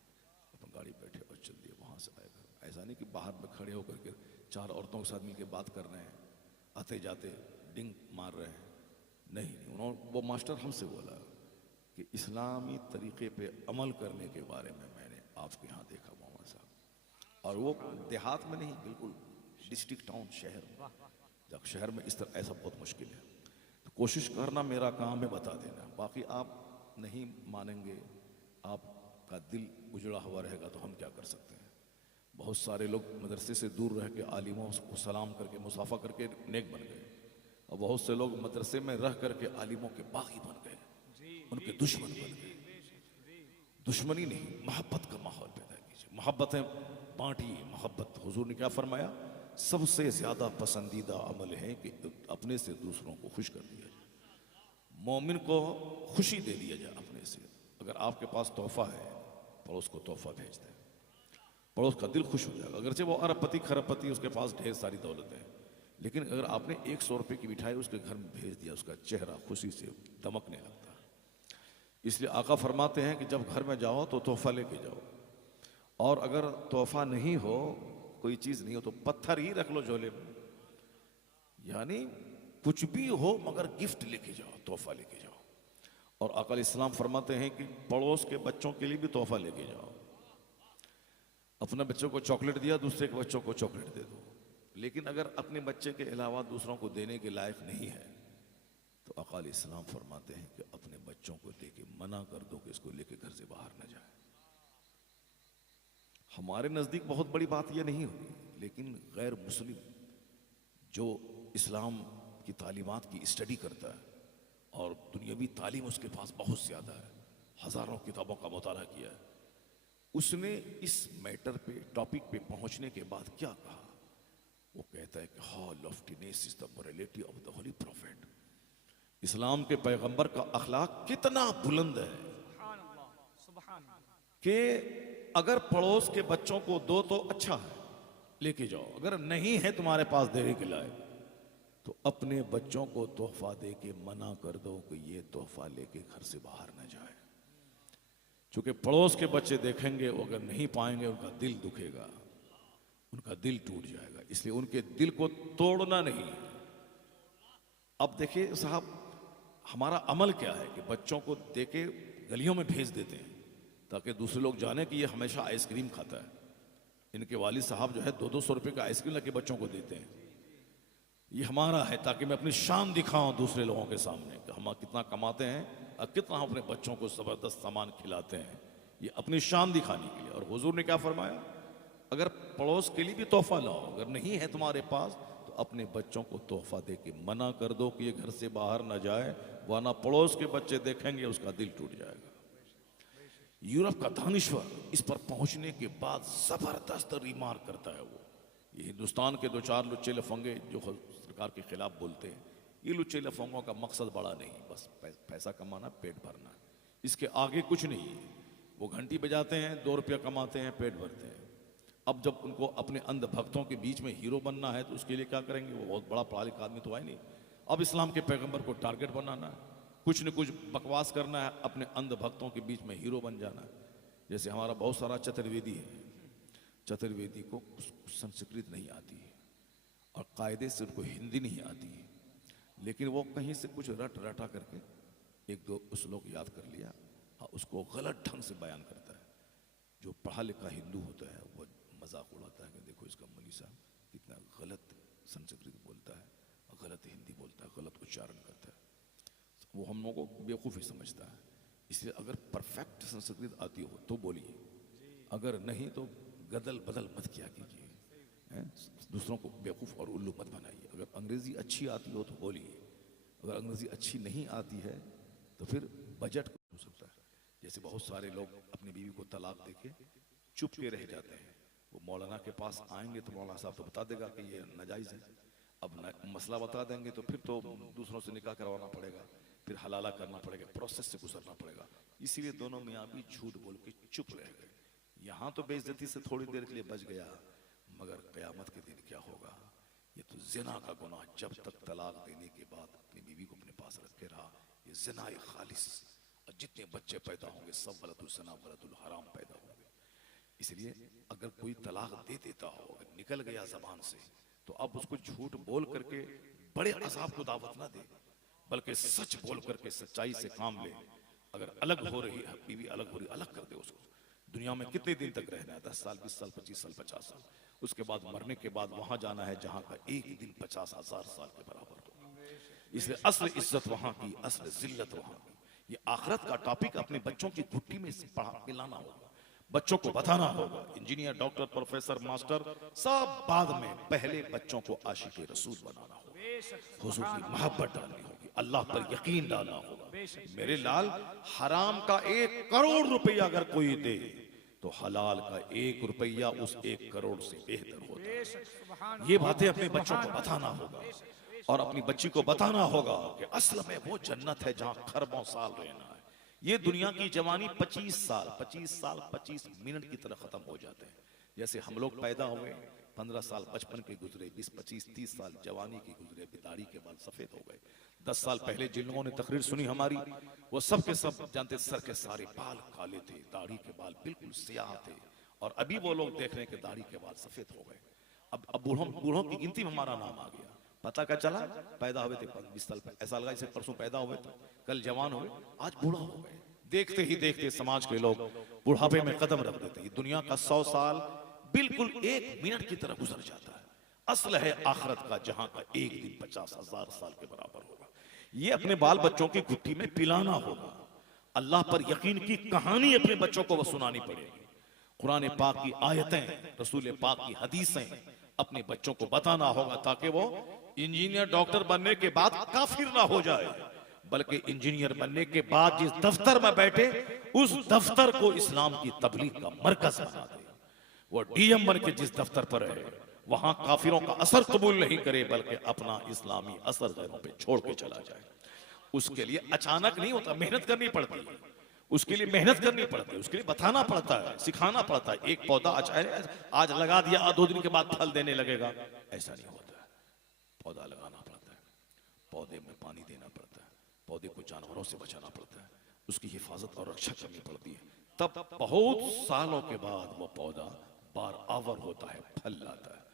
अपन गाड़ी बैठे और चल दिए, वहाँ से आए घर। ऐसा नहीं कि बाहर में खड़े होकर के 4 औरतों के साथ मिलकर बात कर रहे हैं, आते जाते डिंग मार रहे हैं, नहीं। उन्होंने, वो मास्टर हमसे बोला कि इस्लामी तरीके पे अमल करने के बारे में मैंने आपके यहाँ देखा मोहम्मद साहब, और वो देहात में नहीं, बिल्कुल डिस्ट्रिक्ट टाउन शहर में। जब शहर में इस तरह ऐसा बहुत मुश्किल है, तो कोशिश करना मेरा काम है बता देना, बाकी आप नहीं मानेंगे, आपका दिल उजड़ा हुआ रहेगा तो हम क्या कर सकते हैं। बहुत सारे लोग मदरसे से दूर रह के आलिमों को सलाम करके मुसाफा करके नेक बन गए, और बहुत से लोग मदरसे में रह करके आलिमों के बागी बन गए, उनके दुश्मन बन गए। दुश्मनी नहीं, मोहब्बत का माहौल पैदा कीजिए, मोहब्बतें बांटिए। मोहब्बत, हुजूर ने क्या फरमाया, सबसे ज्यादा पसंदीदा अमल है कि अपने से दूसरों को खुश कर दिया जाए, मोमिन को खुशी दे दिया जाए अपने से। अगर आपके पास तोहफा है, पड़ोस को तोहफा भेज दें, पड़ोस का दिल खुश हो जाएगा। अगरचे वो अरबपति खरबपति, उसके पास ढेर सारी दौलत है, लेकिन अगर आपने 100 रुपये की मिठाई उसके घर में भेज दिया, उसका चेहरा खुशी से दमकने लगता है। इसलिए आका फरमाते हैं कि जब घर में जाओ तो तोहफा लेके जाओ, और अगर तोहफा नहीं हो, कोई चीज़ नहीं हो, तो पत्थर ही रख लो झोले में, यानी कुछ भी हो मगर गिफ्ट लेके जाओ, तोहफा लेके जाओ। और आका इस्लाम फरमाते हैं कि पड़ोस के बच्चों के लिए भी तोहफा लेके जाओ। अपने बच्चों को चॉकलेट दिया, दूसरे के बच्चों को चॉकलेट दे दो, लेकिन अगर अपने बच्चे के अलावा दूसरों को देने के लायक नहीं है तो आका इस्लाम फरमाते हैं कि अपने बच्चों को दे के मना कर दो कि इसको लेके घर से बाहर न जाए। हमारे नज़दीक बहुत बड़ी बात यह नहीं होगी, लेकिन गैर मुस्लिम जो इस्लाम की तालीमात की स्टडी करता है और दुनियावी तालीम उसके पास बहुत ज़्यादा है, हज़ारों किताबों का मुताला किया है, उसने इस मैटर पे, टॉपिक पे पहुंचने के बाद क्या कहा, वो कहता है कि how loftiness is the morality of the holy prophet. इस्लाम के पैगंबर का अखलाक कितना बुलंद है सुभान अल्लाह, सुभान अल्लाह। कि अगर पड़ोस के बच्चों को दो तो अच्छा है, लेके जाओ, अगर नहीं है तुम्हारे पास देने के लायक तो अपने बच्चों को तोहफा दे के मना कर दो कि ये तोहफा लेके घर से बाहर न जाए। चूंकि पड़ोस के बच्चे देखेंगे, वो अगर नहीं पाएंगे उनका दिल दुखेगा, उनका दिल टूट जाएगा, इसलिए उनके दिल को तोड़ना नहीं है। अब देखिए साहब, हमारा अमल क्या है कि बच्चों को देके गलियों में भेज देते हैं ताकि दूसरे लोग जाने कि ये हमेशा आइसक्रीम खाता है। इनके वालिद साहब जो है 200-200 रुपये का आइसक्रीम लेके बच्चों को देते हैं। ये हमारा है ताकि मैं अपनी शान दिखाऊं दूसरे लोगों के सामने कि हम कितना कमाते हैं और कितना हम अपने बच्चों को ज़बरदस्त सामान खिलाते हैं, ये अपनी शान दिखाने के लिए। और हुजूर ने क्या फरमाया, अगर पड़ोस के लिए भी तोहफा लाओ, अगर नहीं है तुम्हारे पास तो अपने बच्चों को तोहफा दे के मना कर दो कि ये घर से बाहर ना जाए, वरना पड़ोस के बच्चे देखेंगे उसका दिल टूट जाएगा। यूरोप का दानिश्वर इस पर पहुंचने के बाद जबरदस्त रिमार्क करता है वो। ये हिंदुस्तान के 2-4 लुच्चे लफंगे जो सरकार के खिलाफ बोलते हैं, ये लुच्चे लफंगों का मकसद बड़ा नहीं, बस पैसा कमाना, पेट भरना, इसके आगे कुछ नहीं है। वो घंटी बजाते हैं, 2 रुपया कमाते हैं, पेट भरते हैं। अब जब उनको अपने अंध भक्तों के बीच में हीरो बनना है तो उसके लिए क्या करेंगे, वो बहुत बड़ा पढ़ा लिखा आदमी तो है नहीं। अब इस्लाम के पैगंबर को टारगेट बनाना है, कुछ न कुछ बकवास करना है, अपने अंध भक्तों के बीच में हीरो बन जाना है। जैसे हमारा बहुत सारा चतुर्वेदी है, चतुर्वेदी को संस्कृत नहीं आती है और कायदे से उनको हिंदी नहीं आती है, लेकिन वो कहीं से कुछ रटा करके 1-2 श्लोक याद कर लिया और उसको गलत ढंग से बयान करता है। जो पढ़ा लिखा हिंदू होता है वो मजाक उड़ाता है कि देखो इसका मौलवी साहब कितना गलत संस्कृत बोलता है और गलत हिंदी बोलता है, गलत उच्चारण करता है। वो हम लोगों को बेवकूफ़ी समझता है। इसलिए अगर परफेक्ट संस्कृत आती हो तो बोलिए, अगर नहीं तो गदल बदल मत किया कीजिए, दूसरों को बेवकूफ़ और उल्लू मत बनाइए। अगर अंग्रेज़ी अच्छी आती हो तो बोलिए, अगर अंग्रेज़ी अच्छी नहीं आती है तो फिर बजट हो सकता है। जैसे बहुत सारे लोग अपनी बीवी को तलाक देके चुप के रह जाते हैं, वो मौलाना के पास आएंगे तो मौलाना साहब तो बता देगा कि ये नाजायज है। अब मसला बता देंगे तो फिर तो दूसरों से निकाह करवाना पड़ेगा, फिर हलाला करना पड़ेगा, प्रोसेस से गुजरना पड़ेगा। इसीलिए दोनों मियाँ भी झूठ बोल के चुप रह गए। यहाँ तो बेइज्जती से थोड़ी देर के लिए बच गया, मगर कयामत के दिन क्या होगा? ये तो जिना का गुनाह जब तक तलाक देने के बाद अपनी बीवी को अपने पास रखे रहा, ये जिना खालिस। और जितने बच्चे पैदा होंगे सब वलदुल ज़ना वलदुल हराम पैदा होंगे। इसलिए अगर कोई तलाक दे देता हो, अगर निकल गया जबान से, तो अब उसको झूठ बोल करके बड़े अजाब को दावत ना दे, बल्कि सच बोल करके सच्चाई से काम ले। अगर अलग हो रही है बीवी, अलग हो रही, अलग कर दे उसको। दुनिया में कितने दिन तक रहना है? 10 साल, 20 साल, 25 साल, 50 साल। उसके बाद मरने के बाद वहां जाना है जहां का एक दिन 50,000 साल के बराबर हो। इसलिए असल इज्जत वहां की, असल जिल्लत वहां की। ये आखिरत का टॉपिक अपने बच्चों की घुट्टी में पिलाना होगा, बच्चों को बताना होगा। इंजीनियर, डॉक्टर, प्रोफेसर, मास्टर सब बाद में, पहले बच्चों को आशिक रसूल बनाना होगा, हुजूर की मोहब्बत डालनी होगी, अल्लाह पर यकीन डालना होगा। मेरे लाल, हराम का 1 करोड़ रुपया अगर कोई दे तो हलाल का 1 रुपया उस 1 करोड़ से बेहतर होता है। ये बातें अपने बच्चों को बताना होगा और अपनी बच्ची को बताना होगा कि असल में वो जन्नत है जहां खरबों साल रहना है। ये दुनिया की जवानी 25 साल 25 मिनट की तरह खत्म हो जाते हैं। जैसे हम लोग पैदा हुए, 15 साल बचपन के गुजरे, 20, 25, 30 साल जवानी के गुजरे, दाढ़ी के बाल सफेद हो गए। 10 साल पहले जिन लोगों ने तकरीर सुनी हमारी, वो सब के सब जानते सर के सारे बाल काले थे, दाढ़ी के बाल बिल्कुल सियाह थे। और अभी वो लोग देख रहे हैं कि दाढ़ी के बाल सफेद हो गए। अब बूढ़ों की गिनती में हमारा नाम आ गया। पता क्या चला? पैदा हुए थे 20 साल पहले, ऐसा लगा जैसे परसों पैदा हुए थे, कल जवान हुए, आज बूढ़ा हो गए। देखते ही देखते समाज के लोग बुढ़ापे में कदम रख देते हैं। दुनिया का 100 साल बिल्कुल 1 मिनट की तरह गुजर जाता है। असल है आखिरत का, जहां का एक दिन 50,000 साल के बराबर होगा। ये अपने बाल बच्चों की गुट्ठी में पिलाना होगा। अल्लाह पर यकीन की कहानी अपने बच्चों को वो सुनानी पड़ेगी। कुरान पाक की आयतें, रसूल पाक की हदीसें अपने बच्चों को बताना होगा, ताकि वो इंजीनियर, डॉक्टर बनने के बाद काफिर ना हो जाए, बल्कि इंजीनियर बनने के बाद जिस दफ्तर में बैठे, उस दफ्तर को इस्लाम की तबलीग का मरकज बना दे। वो डीएम बन के जिस दफ्तर पर है, वहां काफिरों का असर कबूल नहीं करे, बल्कि अपना इस्लामी असर घरों पे छोड़ के चला जाए। उसके लिए अचानक नहीं होता, मेहनत करनी पड़ती है। उसके लिए मेहनत करनी पड़ती है, उसके लिए बताना पड़ता है, सिखाना पड़ता है। एक पौधा आज लगा दिया, 2 दिन के बाद फल देने लगेगा, ऐसा नहीं होता है। पौधा लगाना पड़ता है, पौधे में पानी देना पड़ता है, पौधे को जानवरों से बचाना पड़ता है, उसकी हिफाजत और रक्षा करनी पड़ती है। तब बहुत सालों के बाद वो पौधा बारआवर होता है, फल लाता है।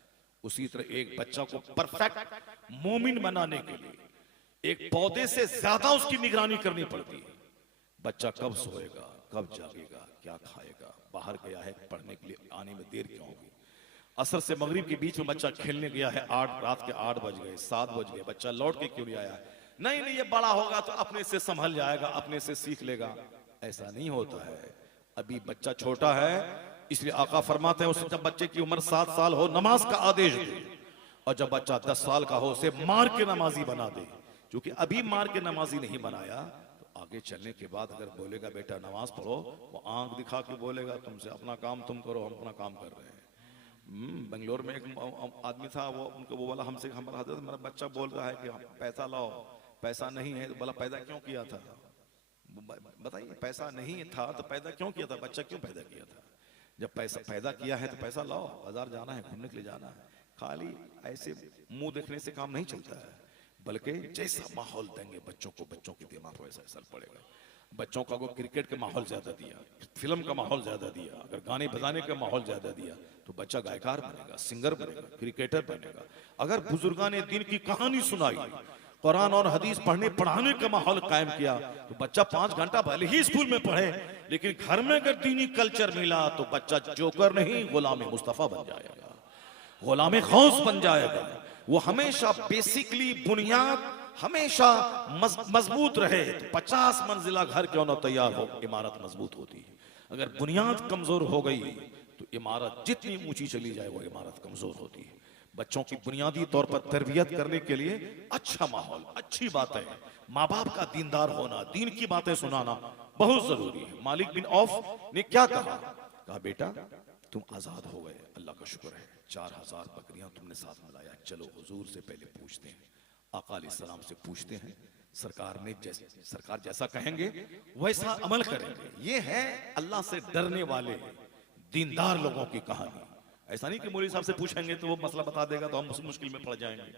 उसी तरह एक बच्चा को परफेक्ट मोमिन बनाने के लिए एक पौधे से ज्यादा उसकी निगरानी करनी पड़ती है। बच्चा कब सोएगा, कब जागेगा, क्या खाएगा, बाहर गया है पढ़ने के लिए, आने में देर क्यों होगी, असर से मगरिब के बीच में बच्चा खेलने गया है, रात के 8 बज गए, 7 बज गए, बच्चा लौट के क्यों नहीं आया? नहीं, ये बड़ा होगा तो अपने से संभल जाएगा, अपने से सीख लेगा। ऐसा नहीं होता है, अभी बच्चा छोटा है। इसलिए आका फरमाते हैं, उसे जब बच्चे की उम्र 7 साल हो, नमाज का आदेश दे, और जब बच्चा 10 साल का हो, उसे मार के नमाजी बना दे। क्योंकि अभी मार के नमाजी नहीं बनाया, आगे चलने के बाद अगर बोलेगा बेटा नमाज पढ़ो, वो आंख दिखा के बोलेगा तुमसे, अपना काम तुम करो, हम अपना काम कर रहे हैं। बेंगलोर में एक आदमी था, वो उनको वो बोला हमसे, हमारा हजरत मेरा बच्चा बोल रहा है कि पैसा लाओ, पैसा नहीं है। तो बोला पैदा क्यों किया था? बताइए, पैसा नहीं था तो पैदा क्यों किया था? बच्चा क्यों पैदा किया था? जब पैसा पैदा किया है तो पैसा लाओ, बाजार जाना है, घूमने के लिए जाना है। खाली ऐसे मुंह देखने से काम नहीं चलता है, बल्कि जैसा माहौल देंगे बच्चों को, बच्चों के दिमाग पर वैसा असर पड़ेगा। बच्चों को अगर क्रिकेट का माहौल ज्यादा दिया, फिल्म का माहौल ज्यादा दिया, अगर गाने बजाने का माहौल ज्यादा दिया, तो बच्चा गायकार बनेगा, सिंगर बनेगा, क्रिकेटर बनेगा। अगर बुजुर्गान दीन की कहानी सुनाई, कुरान और हदीस पढ़ने पढ़ाने का माहौल कायम किया, तो बच्चा 5 घंटा भले ही स्कूल में पढ़े, लेकिन घर में अगर दीनी कल्चर मिला तो बच्चा जोकर नहीं, गुलाम मुस्तफा बन जाएगा, गुलाम गौस बन जाएगा। वो हमेशा बेसिकली बुनियाद हमेशा मजबूत रहे। तो 50 मंजिला घर क्यों ना तैयार हो, इमारत मजबूत होती है। अगर बुनियाद कमजोर हो गई तो इमारत जितनी ऊंची चली जाए वो इमारत कमजोर होती है। बच्चों की बुनियादी तौर पर तरबियत करने के लिए अच्छा माहौल, अच्छी बातें, माँ बाप का दीनदार होना, दीन की बातें सुनाना बहुत जरूरी है। मालिक बिन औफ ने क्या कहा? कहा बेटा तुम आजाद हो गए, अल्लाह का शुक्र है, 4000 बकरियां तुमने साथ मिलाया, चलो हुजूर से पहले पूछते हैं। आका अलैहिस्सलाम से पूछते हैं, सरकार जैसा कहेंगे वैसा अमल करेंगे। ये है अल्लाह से डरने वाले दीनदार लोगों की कहानी। ऐसा नहीं कि मौलवी साहब से पूछेंगे तो वो मसला बता देगा तो हम मुश्किल में पड़ जाएंगे।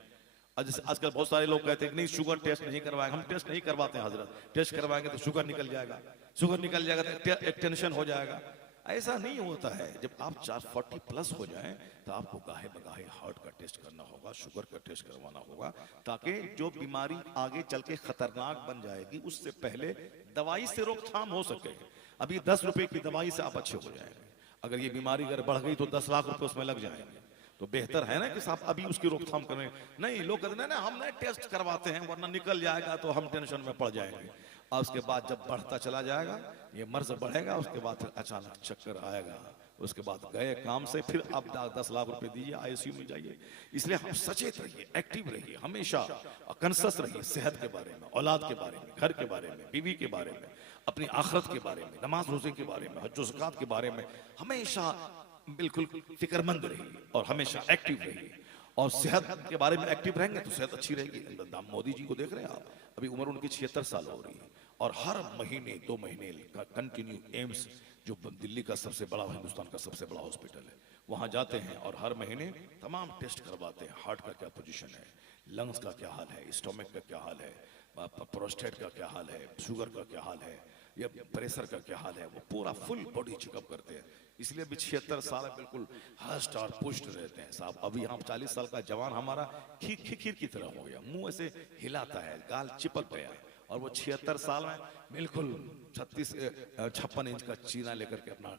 जैसे आजकल बहुत सारे लोग कहते हैं कि नहीं शुगर टेस्ट नहीं करवाएंगे, हम टेस्ट नहीं करवाते हैं हजरत, टेस्ट करवाएंगे तो शुगर निकल जाएगा, शुगर निकल जाएगा तो एक टेंशन हो जाएगा। ऐसा नहीं होता है। जब आप 440+ हो जाएं तो आपको गाहे बगाहे हार्ट का टेस्ट करना होगा, शुगर का टेस्ट करवाना होगा, ताकि जो बीमारी आगे चल के खतरनाक बन जाएगी उससे पहले दवाई से रोकथाम हो सके। अभी 10 रुपए की दवाई से आप अच्छे हो जाएंगे, अगर ये बीमारी अगर बढ़ गई तो 10 लाख रुपए उसमें लग जाएंगे। तो बेहतर है ना कि साहब अभी उसकी रोकथाम करें। नहीं, लोग कहते हैं ना हमने टेस्ट करवाते हैं वरना निकल जाएगा तो हम टेंशन में पड़ जाएंगे। और उसके बाद जब बढ़ता चला जाएगा, ये मर्ज बढ़ेगा, उसके बाद फिर अचानक चक्कर आएगा, उसके बाद गए काम से, फिर आप 10 लाख रुपए दीजिए, आईसीयू में जाइए। इसलिए हम सचेत रहिए, एक्टिव रहिए, हमेशा कॉन्शियस रहिए सेहत के बारे में, औलाद के बारे में, घर के बारे में, बीवी के बारे में, अपनी आखिरत के बारे में, नमाज रोजे के बारे में, हज ज़कात के बारे में हमेशा बिल्कुल फिक्रमंद रहिए और हमेशा एक्टिव रहिए। और सेहत के बारे में एक्टिव रहेंगे तो सेहत अच्छी रहेगी। मोदी जी को देख रहे हैं आप, अभी उम्र उनकी 76 साल हो रही है और हर महीने 2 महीने का कंटिन्यू एम्स, जो दिल्ली का सबसे बड़ा, हिंदुस्तान का सबसे बड़ा हॉस्पिटल है, वहां जाते हैं और हर महीने तमाम टेस्ट करवाते हैं। हार्ट का क्या पोजीशन है, लंग्स का क्या हाल है, स्टोमक का क्या हाल है, प्रोस्टेट का क्या हाल है, शुगर का क्या हाल है, या प्रेशर का क्या हाल है, वो पूरा फुल बॉडी चेकअप करते हैं। इसलिए अभी 76 साल बिल्कुल हष्ट और पुष्ट रहते हैं साहब। अभी हम 40 साल का जवान हमारा खीर की तरह हो गया, मुंह ऐसे हिलाता है, गाल चिपक गया, और वो 76 साल में बिल्कुल 56 इंच का चीना लेकर के अपना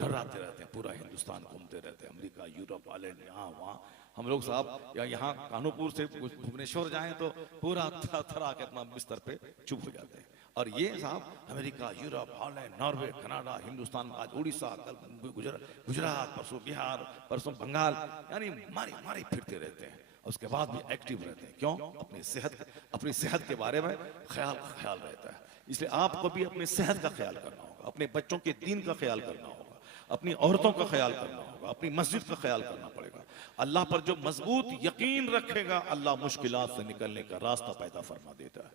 डराते रहते हैं, पूरा हिंदुस्तान घूमते रहते हैं, अमेरिका, यूरोप, आयरलैंड, यहाँ वहाँ। हम लोग साहब या यहाँ कानूपुर से भुवनेश्वर जाएं तो पूरा थरा के अपना बिस्तर पे चुप हो जाते हैं। और ये साहब America, Europe, Holland, Norway, Canada, Hindustan, आज उड़ीसा, कल गुजरात, परसों बिहार, परसों बंगाल, यानी मारी फिरते रहते हैं। उसके बाद भी एक्टिव रहते हैं। क्यों? अपनी सेहत के बारे में ख्याल रहता है। इसलिए आपको भी अपनी सेहत का ख्याल करना होगा, अपने बच्चों के दीन का ख्याल करना होगा, अपनी औरतों का ख्याल करना होगा, अपनी मस्जिद का ख्याल करना पड़ेगा। अल्लाह पर जो मजबूत यकीन रखेगा, अल्लाह मुश्किलात से निकलने का रास्ता पैदा फरमा देता है।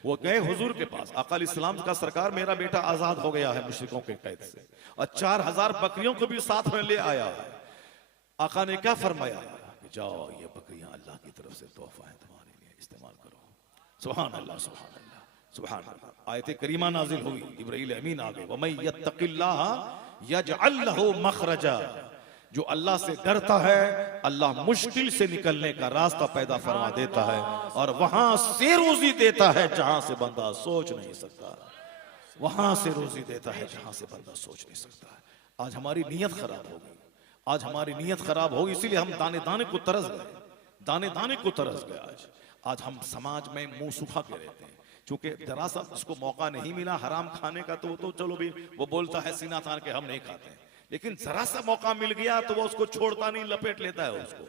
वो गए हुजूर के पास, आका अलैहिस्सलाम का, सरकार मेरा बेटा आजाद हो गया है मुशरिकों के कैद से, और 4000 बकरियों को भी साथ में ले आया है। आका ने क्या फरमाया? जाओ, ये बकरियां अल्लाह की तरफ से तोहफा है, तुम्हारे लिए इस्तेमाल करो। सुभान अल्लाह, सुभान अल्लाह, सुभान अल्लाह। आयत करीमा नाजिल हुई, जिब्राइल अमीन आ गए, वमन यत्तकिल्लाह यजअल लहू मखरजा। जो अल्लाह से डरता है, अल्लाह मुश्किल से निकलने का रास्ता पैदा फरमा देता है, और वहां से रोजी देता है जहां से बंदा सोच नहीं सकता। वहां से रोजी देता है जहां से बंदा सोच नहीं सकता। आज हमारी नीयत खराब हो गई, आज हमारी नीयत खराब हो, इसीलिए हम दाने दाने को तरस गए, दाने दाने को तरस गए। आज हम समाज में मुंह सुखा के रहते हैं, क्योंकि जरा सा उसको मौका नहीं मिला हराम खाने का तो चलो भी वो बोलता है सीना तान के हम नहीं खाते हैं, लेकिन जरा सा मौका मिल गया तो वो उसको छोड़ता नहीं, लपेट लेता है उसको।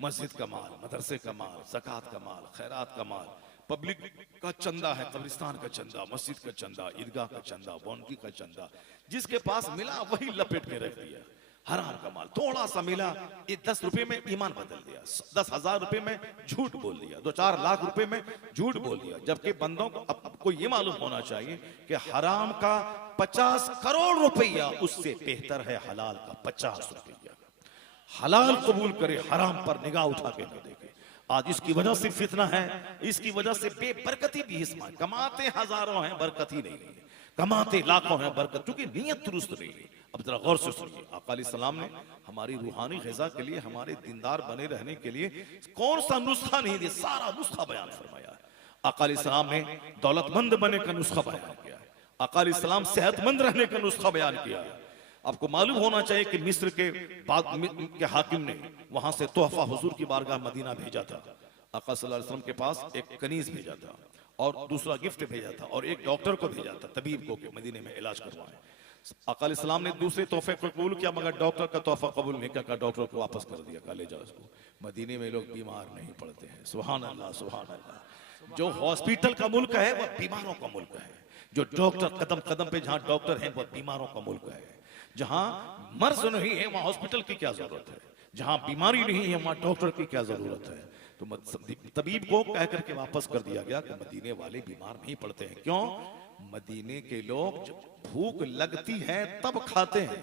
मस्जिद का माल, मदरसे का माल, ज़कात का माल, खैरात का माल, पब्लिक का चंदा है, कब्रिस्तान का चंदा, मस्जिद का चंदा, ईदगाह का चंदा, बाउंड्री का चंदा, जिसके पास मिला वही लपेट के रख दिया। हराम का माल थोड़ा सा मिला, ये 10 रुपए में ईमान बदल दिया, 10,000 रुपए में झूठ बोल दिया, 2-4 लाख रुपए में झूठ बोल दिया। जबकि बंदों को आपको ये मालूम होना चाहिए कि हराम का 50 करोड़ रुपया उससे बेहतर है हलाल का 50 रुपया। हलाल कबूल करे, हराम पर निगाह उठा के न देखे। आज इसकी वजह से फितना है, इसकी वजह से बेबरकती भी इसमें। कमाते हजारों हैं, बरकत ही नहीं है, कमाते लाखों हैं, बरकत, क्योंकि नीयत दुरुस्त नहीं है। अब जरा गौर से सुनिए, आका अलैहिस्सलाम ने हमारी रूहानी ग़िज़ा के लिए, हमारे दीनदार बने रहने के लिए कौन सा नुस्खा नहीं दिया, सारा नुस्खा बयान फरमाया। आका अलैहिस्सलाम ने दौलतमंद बने का नुस्खा बयान किया, आका अलैहिस्सलाम सेहतमंद रहने का नुस्खा बयान किया। आपको मालूम होना चाहिए कि मिस्र के हाकिम ने वहां से तोहफा हुजूर की बारगाह मदीना भेजा था। आका सल्लल्लाहु अलैहि वसल्लम के पास एक कनीज भेजा था, और दूसरा गिफ्ट भेजा था, और एक डॉक्टर को भेजा था, तबीब को, कि मदीने में इलाज करवाएं। आका अलैहिस्सलाम ने दूसरे तोहफे को कबूल किया, मगर डॉक्टर का तोहफा कबूल नहीं किया, डॉक्टर को वापस कर दिया, कहा ले जाओ इसको, मदीने में लोग बीमार नहीं पड़ते हैं। सुभान अल्लाह, सुभान अल्लाह। जो हॉस्पिटल का मुल्क है वह बीमारों का मुल्क है, जो डॉक्टर कदम कदम पे जहां डॉक्टर हैं वो बीमारों का मुल्क है। जहां मर्ज नहीं है वहां हॉस्पिटल की क्या जरूरत है, जहां बीमारी नहीं है वहां डॉक्टर की क्या जरूरत है। तो तबीब को कह करके वापस कर दिया गया कि मदीने वाले बीमार नहीं पड़ते हैं। क्यों? मदीने के लोग जब भूख लगती है तब खाते हैं,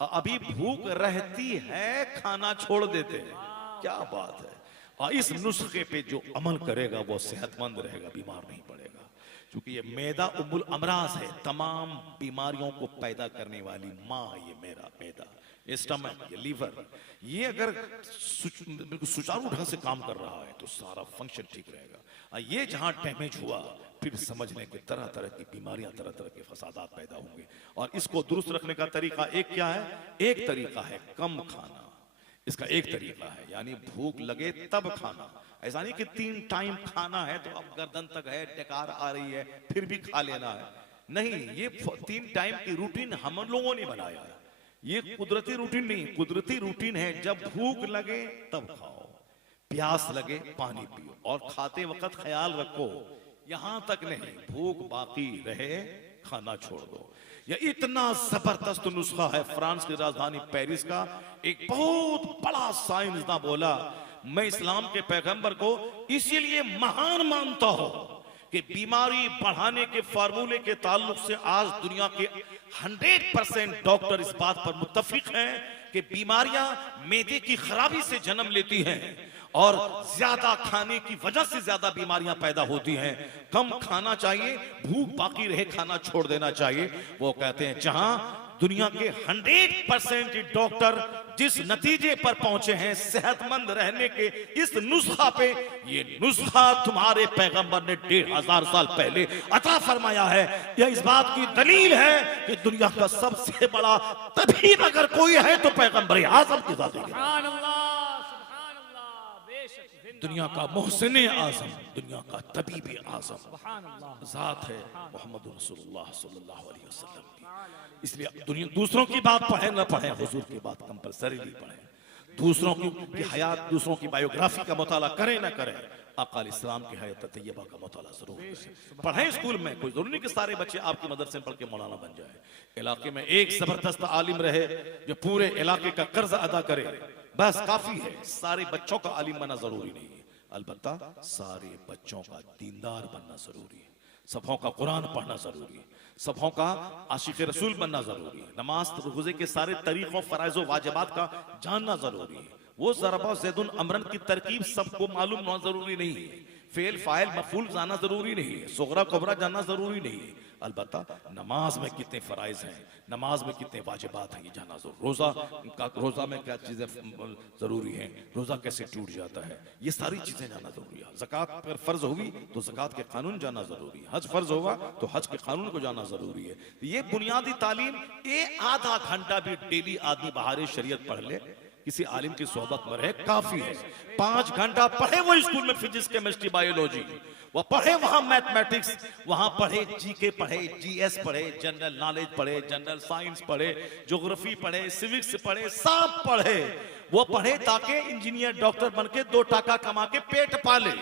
अभी भूख रहती है खाना छोड़ देते हैं। क्या बात है। और इस नुस्खे पे जो अमल करेगा वो सेहतमंद रहेगा, बीमार नहीं पड़ेगा। क्योंकि ये मैदा उम्मुल अमराज है, तमाम बीमारियों को पैदा करने वाली माँ है। ये मेरा मैदा, ये स्टमक, ये लीवर, ये अगर सुचारू ढंग से काम कर रहा है तो सारा फंक्शन ठीक रहेगा। और ये जहां डैमेज हुआ फिर समझने के तरह तरह की बीमारियां, तरह तरह के फसादात पैदा होंगे। और इसको दुरुस्त रखने का तरीका एक क्या है? एक तरीका है कम खाना। इसका एक तरीका है, यानी भूख लगे तब खाना। ऐसा नहीं कि 3 टाइम खाना है तो अब गर्दन तक है, डकार आ रही है फिर भी खा लेना है। नहीं, ये 3 टाइम की रूटीन हम लोगों ने बनाया है। ये कुदरती रूटीन नहीं, कुदरती रूटीन है जब भूख लगे तब खाओ, प्यास लगे पानी पियो, और खाते वक्त ख्याल रखो यहां तक नहीं भूख बाकी रहे खाना छोड़ दो। यह इतना जबरदस्त नुस्खा है। फ्रांस की राजधानी पेरिस का एक बहुत बड़ा साइंसदान बोला, मैं इस्लाम के पैगंबर को इसीलिए महान मानता हूं कि बीमारी बढ़ाने के फार्मूले के ताल्लुक से आज दुनिया के 100% डॉक्टर इस बात पर मुत्तफिक हैं कि बीमारियां मैदे की खराबी से जन्म लेती हैं और ज्यादा खाने की वजह से ज्यादा बीमारियां पैदा होती हैं। कम खाना चाहिए, भूख बाकी रहे खाना छोड़ देना चाहिए। वो कहते हैं जहां दुनिया के 100% डॉक्टर जिस नतीजे पर पहुंचे हैं सेहतमंद रहने के इस नुस्खा पे, ये नुस्खा तुम्हारे पैगंबर ने 1500 साल पहले अता फरमाया है। यह इस बात की दलील है कि दुनिया का सबसे बड़ा तबीब अगर कोई है तो पैगंबर आज़म की जात है। दुनिया का मोहसिन आज़म, दुनिया का तबीब आज़म जात है मोहम्मद रसूलुल्लाह सल्लल्लाहु अलैहि वसल्लम की। इसलिए दूसरों की बात पढ़े न पढ़े, हुजूर की बात कंपलसरीली पढ़े। दूसरों की हयात, दूसरों की बायोग्राफी का मुताला करें न करें, आका इस्लाम की हयात तैयबा का मुताला जरूर करें। पढ़ें स्कूल में, कोई जरूरी नहीं कि सारे बच्चे आपकी मदरसे में पढ़ के मौलाना बन जाए। इलाके में एक जबरदस्त आलिम रहे जो पूरे इलाके का कर्ज अदा करे, बस काफी है। सारे बच्चों का आलिम बनना जरूरी नहीं है, अलबत्ता सारे बच्चों का दीनदार बनना जरूरी है। सबों का कुरान पढ़ना जरूरी है, सबों का आशिक रसूल बनना जरूरी है। नमाज रोजे के सारे तरीकों, फराइज वाजिबात का जानना जरूरी है। वो ज़रबा ज़ैदुन अमरन की तरकीब सबको मालूम होना जरूरी नहीं है। फेल फाइल मफूल जाना जरूरी नहीं है, सुगरा कुबरा जानना जरूरी नहीं है। अलबत्ता नमाज में कितने फराइज हैं, नमाज में कितने वाजिबात हैं, ये जानना जरूर। रोजा में क्या चीजें जरूरी हैं, रोजा कैसे टूट जाता है, ये सारी चीजें जानना जरूरी है। ज़कात अगर फर्ज हुई तो ज़कात के कानून जानना जरूरी है। हज फर्ज होगा तो हज के कानून को जानना जरूरी है। ये बुनियादी तालीम ये आधा घंटा भी डेली आदमी बहारे शरीयत पढ़ ले, किसी आलिम की सोहबत में रहे, काफी है। 5 घंटा पढ़े वो स्कूल में फिजिक्स, केमिस्ट्री, बायोलॉजी, वो पढ़े वहां मैथमेटिक्स, वहां पढ़े जीके पढ़े, जीएस पढ़े, जनरल नॉलेज पढ़े, जनरल साइंस पढ़े, ज्योग्राफी पढ़े, सिविक्स पढ़े, सब पढ़े। वो पढ़े ताकि इंजीनियर डॉक्टर बनके 2 टाका कमा के पेट पाले।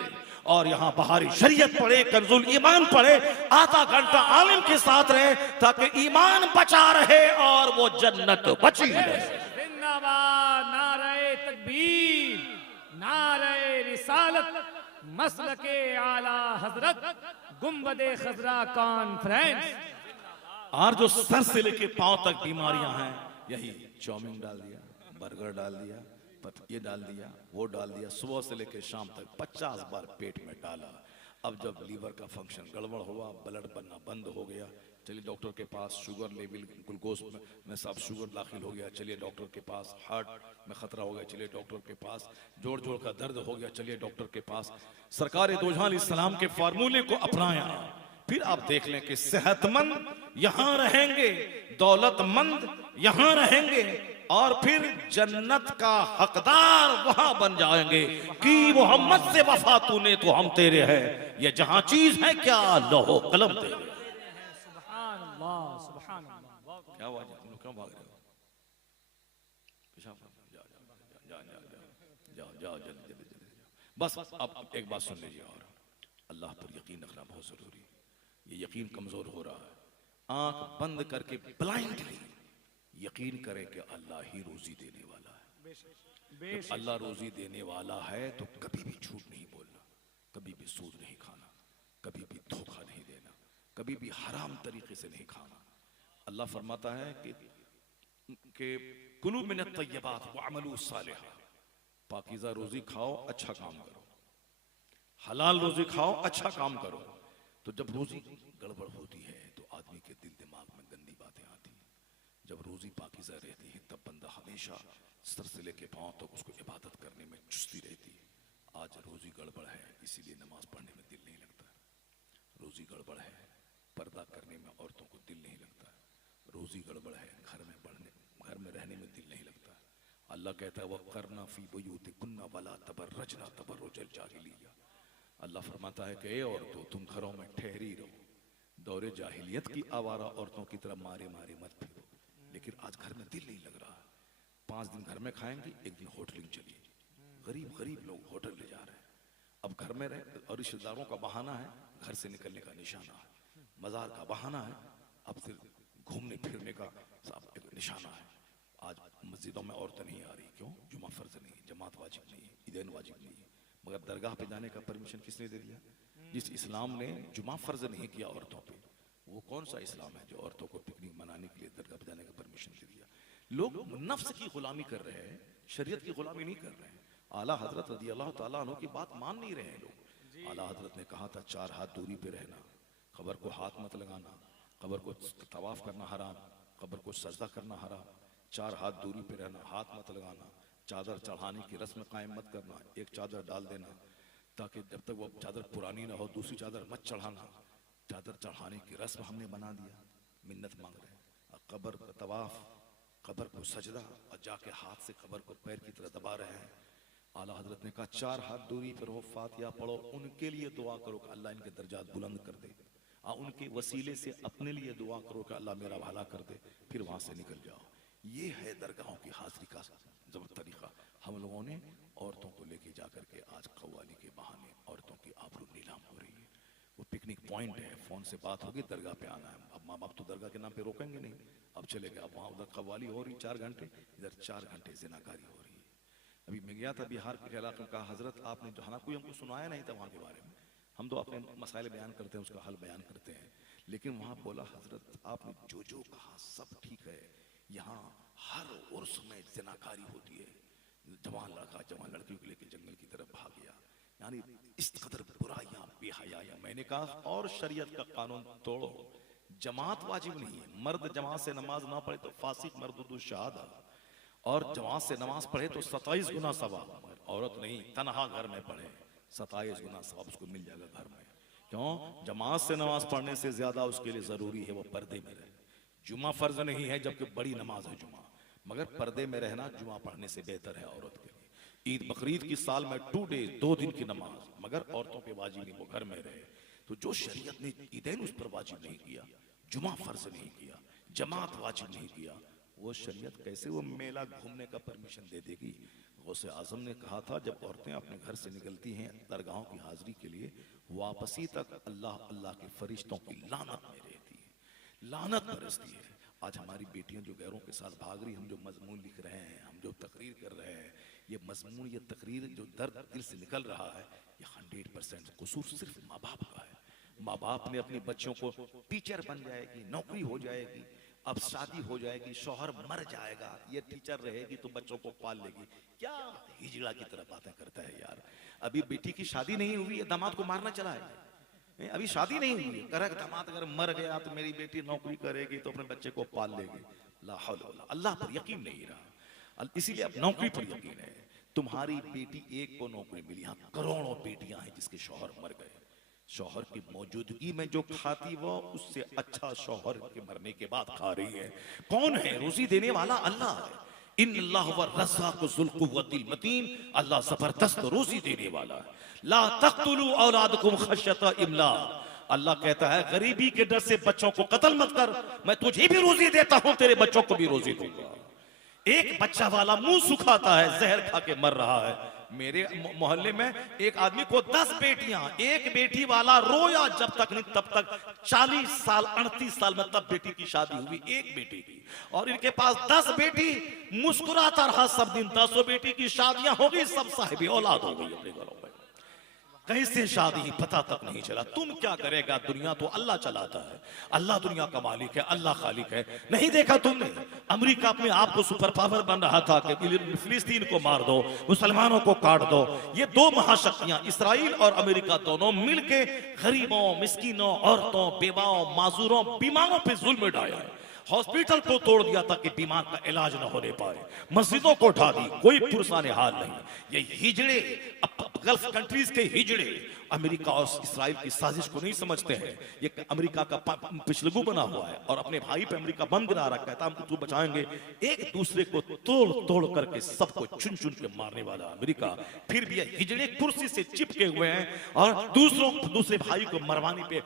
और यहाँ बाहरी शरीयत पढ़े, कंजुल ईमान पढ़े, आधा घंटा आलिम के साथ रहे ताकि ईमान बचा रहे और वो जन्नत बची रहे। नारे तकबीर, नारे रिसालत, मसलके आला हजरत, गुंबदे खजरा कॉन्फ्रेंस। और जो सर से लेके पांव तक बीमारियां हैं, यही चाउमीन डाल दिया, बर्गर डाल दिया, ये डाल दिया, वो डाल दिया, सुबह से लेके शाम तक 50 बार पेट में डाला। अब जब लीवर का फंक्शन गड़बड़ हुआ, ब्लड बनना बंद हो गया, चलिए डॉक्टर के पास। शुगर लेवल, ग्लूकोज में सब शुगर दाखिल हो गया, चलिए डॉक्टर के पास। हार्ट में खतरा हो गया, चलिए डॉक्टर के पास। जोड़ जोड़ का दर्द हो गया, चलिए डॉक्टर के पास। सरकार दो जहां इस्लाम के फार्मूले को अपनाया, फिर आप देख लें कि सेहतमंद यहां रहेंगे, दौलतमंद यहां रहेंगे, और फिर जन्नत का हकदार वहां बन जाएंगे कि मोहम्मद से वफा तूने तो हम तेरे हैं, ये जहां चीज है क्या लोहो कलम तेरे। क्या हुआ, तुम लोग क्यों भाग रहे हो? जाओ जल्दी जल्दी। बस अब एक बात सुन लीजिए, और अल्लाह पर यकीन रखना बहुत जरूरी है। ये यकीन कमजोर हो रहा है। आंख बंद करके ब्लाइंडली यकीन करें कि अल्लाह ही रोजी देने वाला है। जब अल्लाह रोजी देने वाला है तो कभी भी झूठ नहीं बोलना, कभी भी सूद नहीं खाना, कभी भी धोखा नहीं देना, कभी भी हराम तरीके से नहीं खाना। अल्लाह फरमाता है कि कुलू मिनत तय्यबात व अमलू सालिहा, पाकीज़ा रोजी खाओ, अच्छा काम करो, हलाल रोजी खाओ, अच्छा काम करो। तो जब रोजी गड़बड़ होती है तो आदमी के दिल दिमाग में गंदी बातें आती हैं। जब रोजी पाकीज़ा रहती है तब बंदा हमेशा सर से लेके पांव तक उसको इबादत करने में चुस्ती रहती है। आज रोजी गड़बड़ है इसीलिए नमाज पढ़ने में दिल नहीं लगता है। रोजी गड़बड़ है, पर्दा करने में औरतों को दिल नहीं लगता है। रोजी गड़बड़ है, घर में रहने में दिल नहीं लगता है। अल्लाह कहता है वक़रना फी बुयूतिकुन्ना वला तबर्रजना तबर्रुजल जाहिलिया। अल्लाह फरमाता है कि ए औरतों, तुम घरों में ठहरी रहो, दौरे जाहिलियत की आवारा औरतों की तरह मारे मारे मत फिरो। लेकिन आज घर में दिल नहीं लग रहा। 5 दिन घर में खाएंगे, एक दिन होटलिंग चलिए। गरीब लोग होटल ले जा रहे हैं। अब घर में रहे और रिश्तेदारों का बहाना है, घर से निकलने का निशाना है, मजार का बहाना है, अब फिर घूमने फिरने का एक निशाना है। आज मस्जिदों में औरतें नहीं आ रही, क्यों? जुमा फर्ज नहीं, जमात वाजिब नहीं, ईदैन वाजिब नहीं है। मगर दरगाह पे जाने का परमिशन किसने दे दिया? जिस इस्लाम ने जुमा फर्ज नहीं किया औरतों पे, वो कौन सा इस्लाम है जो औरतों को पिकनिक मनाने के लिए दरगाह पे जाने का परमिशन दे दिया? लोग नफ्स की गुलामी कर रहे हैं, शरीयत की गुलामी नहीं कर रहे हैं। आला हजरत रज़ी अल्लाह तआला अन्हु की बात मान नहीं रहे हैं लोग। आला हजरत ने कहा था 4 हाथ दूरी पे रहना, कब्र को हाथ मत लगाना, कब्र को तवाफ करना हराम, कब्र को सजदा करना हराम, 4 हाथ दूरी पे रहना, हाथ मत लगाना, चादर चढ़ाने की रस्म कायम मत करना, एक चादर डाल देना ताकि जब तक वो चादर पुरानी ना हो दूसरी चादर मत चढ़ाना। चादर चढ़ाने की रस्म हमने बना दिया, मिन्नत मांग रहे हैं। कब्र का तवाफ, कब्र को सजदा और जाके हाथ से कब्र को पैर की तरह दबा रहे हैं। आला हजरत ने कहा 4 हाथ दूरी पर हो, फातिहा पढ़ो, उनके लिए दुआ करो कि अल्लाह इनके दर्जात बुलंद कर दे, और उनके वसीले से अपने लिए दुआ करो कि अल्लाह मेरा भला कर दे, फिर वहां से निकल जाओ। ये है दरगाहों की हाजिरी का जबर तरीका। हम लोगों ने औरतों को लेके जाकर के आज कव्वाली के बहाने औरतों की आबरू नीलाम हो रही है। वो पिकनिक पॉइंट है, फोन से बात होगी, दरगाह पे आना है। अब माँ बाप तो दरगाह के नाम पे रोकेंगे नहीं, अब चले गए। अब वहाँ उधर कव्वाली हो रही 4 घंटे, इधर 4 घंटे ज़िनाकारी हो रही है। अभी मैं गया था बिहार के इलाके में, कहा हजरत आपने जो हालांकि कोई हमको सुनाया नहीं था वहाँ के बारे में, हम तो अपने मसाइल बयान करते हैं, उसका हल बयान करते हैं, लेकिन वहाँ बोला हजरत आपने जो कहा सब ठीक है, यहाँ हर उर्स में ज़िनाकारी होती है। जवान लड़का जवान लड़की को लेकर जंगल की तरफ भाग गया, यानी इस कदर बुराइयां बेहयाया। मैंने कहा और शरीयत का कानून तोड़ो, जमात वाजिब नहीं है। मर्द जमात से नमाज ना पढ़े तो फासिक मर्दुदु शहादा, और जमात से नमाज पढ़े तो 27 गुना सवाब। औरत नहीं, तनहा घर में पढ़े 27 गुना सवाब उसको मिल जाएगा घर में। क्यों? जमात से नमाज पढ़ने से ज्यादा उसके लिए जरूरी है वो पर्दे में रहे। जुमा फर्ज नहीं है जबकि बड़ी नमाज है जुमा, मगर पर्दे में रहना जुमा पढ़ने से बेहतर है औरत के लिए। ईद बकरीद की साल में 2 डेज 2 दिन की नमाज, मगर औरतों पे वाजिब नहीं, वो घर में रहे। तो जो शरीयत ने ईदैन उस पर वाजिब नहीं किया, जुमा फर्ज नहीं किया, जमात वाजिब नहीं किया, वो शरीयत कैसे वो मेला घूमने का परमिशन दे देगी? गौसे आजम ने कहा था जब औरतें अपने घर से निकलती हैं दरगाहों की हाजिरी के लिए, वापसी तक अल्लाह के फरिश्तों की लानत में रहती है, लानत बरसती है। आज हमारी बेटियां जो गैरों के साथ भाग रही, हम जो मजमून लिख रहे हैं, हम जो तकरीर कर रहे हैं, ये मजमून, ये तकरीर जो दर्द दिल से निकल रहा है, ये 100% कसूर सिर्फ माँ बाप का है। माँ बाप ने अपने बच्चों को टीचर बन जाएगी, नौकरी हो जाएगी, अब शादी हो जाएगी, शौहर मर जाएगा, ये टीचर रहेगी तो बच्चों को पाल लेगी। क्या हिजड़ा की तरह बातें करता है यार। अभी बेटी की शादी नहीं हुई है, दामाद को मारना चला है। अभी शादी नहीं हुई है, करा दामाद अगर मर गया तो मेरी बेटी नौकरी करेगी तो अपने बच्चे को पाल लेगी। ला हौल वला, अल्लाह पर यकीन नहीं रहा, इसीलिए अब नौकरी पर यकीन है। तुम्हारी बेटी एक को नौकरी मिली, यहाँ करोड़ों बेटियां हैं जिसके शौहर मर गए। शौहर की मौजूदगी में जो खाती वो उससे अच्छा शौहर के मरने के बाद खा रही है। कौन है? रोजी देने वाला अल्लाह है। इन्नल्लाह व रज़्ज़ाक़ु ज़ुल क़ुव्वतिल मतीन, अल्लाह जबरदस्त रोजी देने वाला है। ला तक़्तुलू औलादकुम खश्यता इमलाक़, अल्लाह कहता है गरीबी के डर से बच्चों को कत्ल मत कर, मैं तुझे भी रोजी देता हूं, तेरे बच्चों को भी रोजी दूंगा। एक बच्चा वाला मुंह सुखाता है, जहर खा के मर रहा है, मेरे मोहल्ले में एक आदमी को 10 बेटियां, एक बेटी वाला रोया जब तक नहीं तब तक 40 साल 38 साल में तब बेटी की शादी हुई, एक बेटी की। और इनके पास 10 बेटी, मुस्कुराता रहा सब दिन। 10 बेटी की शादियां हो गई, सब साहिब औलाद हो गई अपने घरों में। कैसे शादी पता तक नहीं चला। तुम क्या करेगा, दुनिया तो अल्लाह चलाता है, अल्लाह दुनिया का मालिक है, अल्लाह खालिक है। नहीं देखा तुमने अमेरिका अपने आप को सुपर पावर बन रहा था कि फिलिस्तीन को मार दो, मुसलमानों को काट दो। ये दो महाशक्तियां इस्राइल और अमेरिका दोनों मिलके गरीबों, मिस्कीनों, औरतों, बेवाओं, माजूरों, बीमारों पे जुल्म ढाया है। हॉस्पिटल को तोड़ दिया ताकि बीमार का इलाज न होने पाए, मस्जिदों को उठा दी, कोई पुरसाने हाल नहीं। ये हिजड़े, गल्फ कंट्रीज के हिजड़े अमेरिका और इस्राइल की साजिश को नहीं समझते हैं। ये अमेरिका का पिछलगू बना हुआ है और अपने भाई पे अमेरिका बम गिरा रखा है, हमको तू बचाएंगे। एक दूसरे को तोड़ तोड़ करके सबको चुन चुन के मारने वाला अमेरिका, फिर भी ये हिजड़े कुर्सी से चिपके हुए हैं और दूसरे भाई को मरवाने पे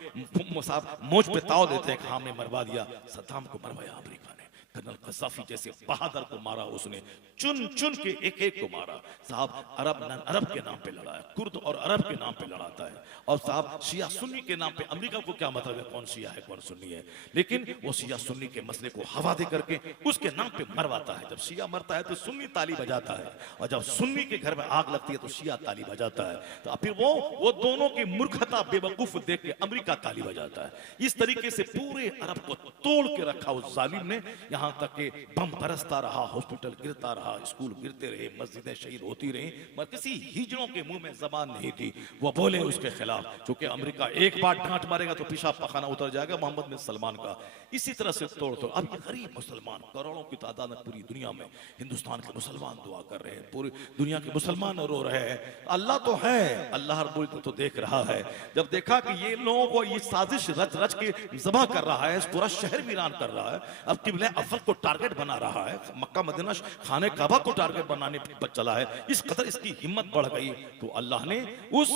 मोच पे ताव देते हैं। हमने मरवा दिया, सद्दाम को मरवाया अमेरिका ने, कर्नल कज़ाफी जैसे बहादुर को मारा उसने, चुन चुन के एक एक को मारा। साहब अरब के नाम पे लड़ा है, कुर्द और अरब के नाम पे लड़ाता है। और साहब शिया सुन्नी के नाम पे अमेरिका को क्या मतलब है कौन शिया है कौन सुन्नी है, लेकिन वो शिया सुन्नी के मसले को हवा दे करके उसके नाम पे मरवाता है। जब शिया मरता है तो सुन्नी ताली बजाता है, और जब सुन्नी के घर में आग लगती है तो शिया ताली बजाता है। तो फिर वो दोनों की मूर्खता बेवकूफ देख के अमेरिका ताली बजाता है। इस तरीके से पूरे अरब को तोड़ के रखा उस जालिम ने, यहाँ तक कि बम बरसता रहा, हॉस्पिटल गिरता रहा, स्कूल गिरते रहे, मस्जिदें शहीद होती रही, मगर किसी हिजड़ों के मुंह में जबान नहीं थी वो बोले उसके खिलाफ। क्योंकि अमेरिका एक बार डांट मारेगा तो पेशाब पखाना उतर जाएगा मोहम्मद बिन सलमान का। इसी तरह से तोड़ तोड़ अब ये गरीब मुसलमान करोड़ों की तादाद में पूरी दुनिया में, हिंदुस्तान के मुसलमान दुआ कर रहे हैं, पूरी दुनिया के मुसलमान रो रहे हैं। अल्लाह तो है, अल्लाह रब्बुल इज्जत तो देख रहा है। जब देखा कि ये लोगों को ये साजिश रच रच के जमा कर रहा है, पूरा शहर वीरान कर रहा है, अब किबले अव्वल को टारगेट बना रहा है, मक्का मदीना खाने काबा को टारगेट बनाने पर चला है, इस कदर इसकी हिम्मत बढ़ गई तो अल्लाह ने उस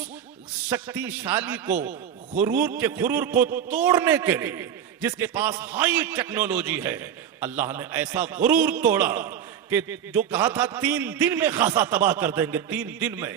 शक्तिशाली को गुरूर को तोड़ने के लिए, जिसके पास हाई टेक्नोलॉजी है, अल्लाह ने ऐसा गुरूर तोड़ा कि जो कहा था 3 दिन में खासा तबाह कर देंगे, 3 दिन में।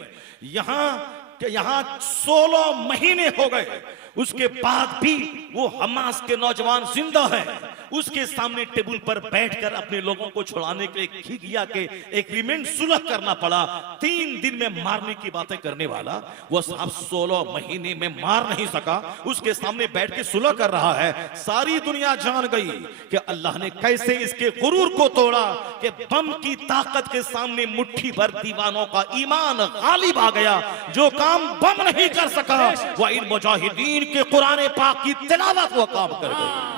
यहाँ 16 महीने हो गए, उसके बाद भी वो हमास के नौजवान जिंदा हैं। उसके सामने टेबल पर बैठकर अपने लोगों को छुड़ाने के लिए घिघिया के एग्रीमेंट सुलह करना पड़ा। 3 दिन में मारने की बातें करने वाला वो साहब 16 महीने में मार नहीं सका, उसके सामने बैठ के सुलह कर रहा है। सारी दुनिया जान गई कि अल्लाह ने कैसे इसके गुरूर को तोड़ा कि बम की ताकत के सामने मुट्ठी भर दीवानों का ईमान गालिब आ गया। जो काम बम नहीं कर सका वह इन मुजाहिदीन के कुरान पाक की तिलावत वो काम कर गई।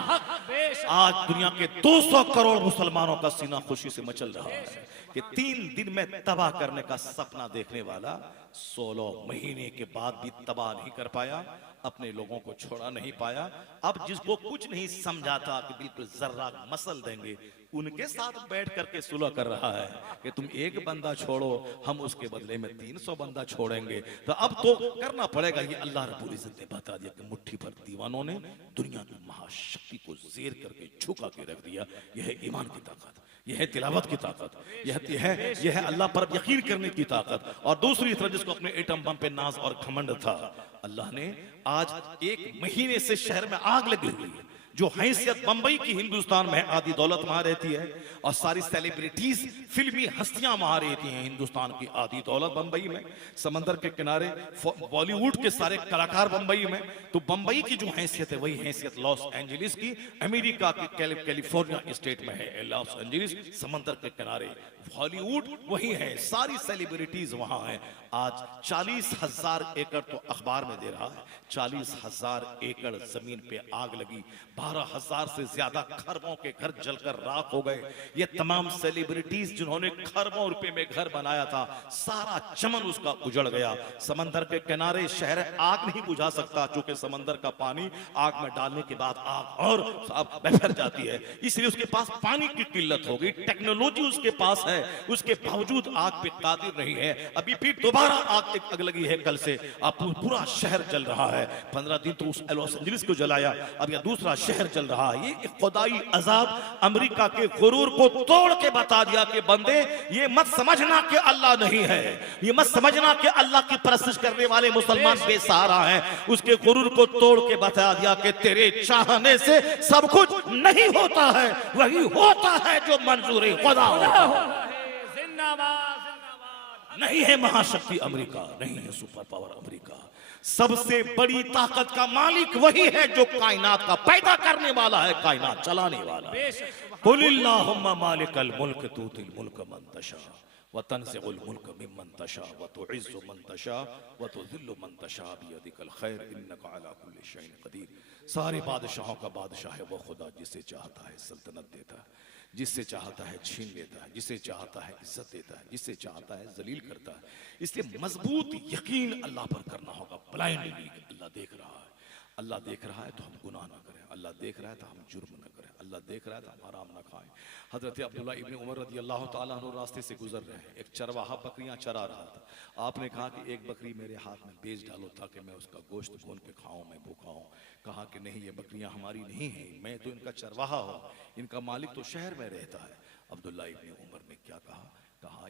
आज दुनिया के 200 करोड़ मुसलमानों का सीना खुशी से मचल रहा है कि 3 दिन में तबाह करने का सपना देखने वाला 16 महीने के बाद भी तबाह नहीं कर पाया, अपने लोगों को छोड़ा नहीं पाया। अब जिसको कुछ नहीं समझा था कि बिल्कुल जर्रा मसल देंगे, उनके साथ बैठ करके सुलह कर रहा है कि तुम एक बंदा छोड़ो, हम उसके बदले में 300 बंदा छोड़ेंगे। तो अब तो करना पड़ेगा। ये अल्लाह रब्बुल इज्जत ने बता दिया कि मुट्ठी भर दीवानों ने दुनिया की महाशक्ति को जेर करके झुका के रख दिया। यह है ईमान की ताकत, यह है तिलावत की ताकत, यह है अल्लाह पर यकीन करने की ताकत। और दूसरी तरफ जिसको अपने एटम बम पे नाज और घमंड था, अल्लाह ने आज 1 महीने से शहर में आग लगी हुई है। जो हैसियत बंबई की हिंदुस्तान में आदि दौलत वहां रहती है, और सारी सेलिब्रिटीज फिल्मी हस्तियां वहां रहती हैं हिंदुस्तान की आदि दौलत बंबई में। समंदर के किनारे बॉलीवुड के सारे कलाकार बंबई में। तो बंबई की जो हैसियत है वही हैसियत लॉस एंजलिस की, अमेरिका की कैलिफोर्निया स्टेट में है लॉस एंजलिस। समंदर के किनारे हॉलीवुड वही है, सारी सेलिब्रिटीज वहां हैं। आज 40,000 एकड़ तो अखबार में दे रहा है, 40,000 एकड़ जमीन पे आग लगी, 12,000 से ज्यादा खरबों के घर जलकर राख हो गए। ये तमाम सेलिब्रिटीज जिन्होंने खरबों रुपए में घर बनाया था, सारा चमन उसका उजड़ गया। समंदर के किनारे शहर आग नहीं बुझा सकता, क्योंकि समंदर का पानी आग में डालने के बाद आग और बिखर जाती है, इसलिए उसके पास पानी की किल्लत हो गई। टेक्नोलॉजी उसके पास है, उसके बावजूद आग पे कादिर नहीं है। अभी फिर दोबारा आग लगी है कल से, अब पूरा शहर जल रहा है। 15 दिन तो उस लॉस एंजलिस को जलाया, अब यह दूसरा शहर चल रहा है। ये खुदाई अजाब अमेरिका के गुरूर को तोड़ के बता दिया कि बंदे ये मत समझना कि अल्लाह नहीं है, ये मत समझना कि अल्लाह की परस्तिश करने वाले मुसलमान बेसहारा हैं। उसके गुरूर को तोड़ के बता दिया कि तेरे चाहने से सब कुछ नहीं होता है, वही होता है जो मंजूर खुदा होता है। नहीं है महाशक्ति अमेरिका, नहीं है सुपर पावर अमेरिका। सबसे बड़ी ताकत का मालिक वही है जो कायनात का पैदा करने वाला है, कायनात चलाने वाला है। कुलिल्लाहुम्मा मालिकल मुल्क तूतिल मुल्क मन तशा व तनज़िउल मुल्क मिम्मन तशा व तुइज़्ज़ु मन तशा व तुज़िल्लु मन तशा बियदिकल खैर इन्नका अला कुल्लि शैइन क़दीर। सारे बादशाहों का बादशाह है वो खुदा, जिसे चाहता है सल्तनत देता है, जिससे चाहता है छीन लेता है, जिसे चाहता है इज्जत देता है, जिसे चाहता है जलील करता है। इसलिए मजबूत यकीन अल्लाह पर करना होगा। ब्लाइंडली अल्लाह देख रहा है, अल्लाह देख रहा है तो हम गुनाह ना करें, अल्लाह देख रहा है तो हम जुर्म ना करें, अल्लाह देख रहा है तो हम हराम ना खाएं। हजरत अब्दुल्ला इब्न उमर रज़ी अल्लाह ताला अन्हु रास्ते से गुजर रहे हैं, एक चरवाहा बकरियां चरा रहा था। आपने कहा कि एक बकरी मेरे हाथ में बेच डालो ताकि मैं उसका गोश्त भून के खाऊं, मैं भूखा हूं। कहा कि नहीं, ये बकरियां हमारी नहीं हैं, मैं तो इनका चरवाहा हूं, इनका मालिक तो शहर में रहता है। अब्दुल्ला इब्न उमर ने क्या कहा? कहा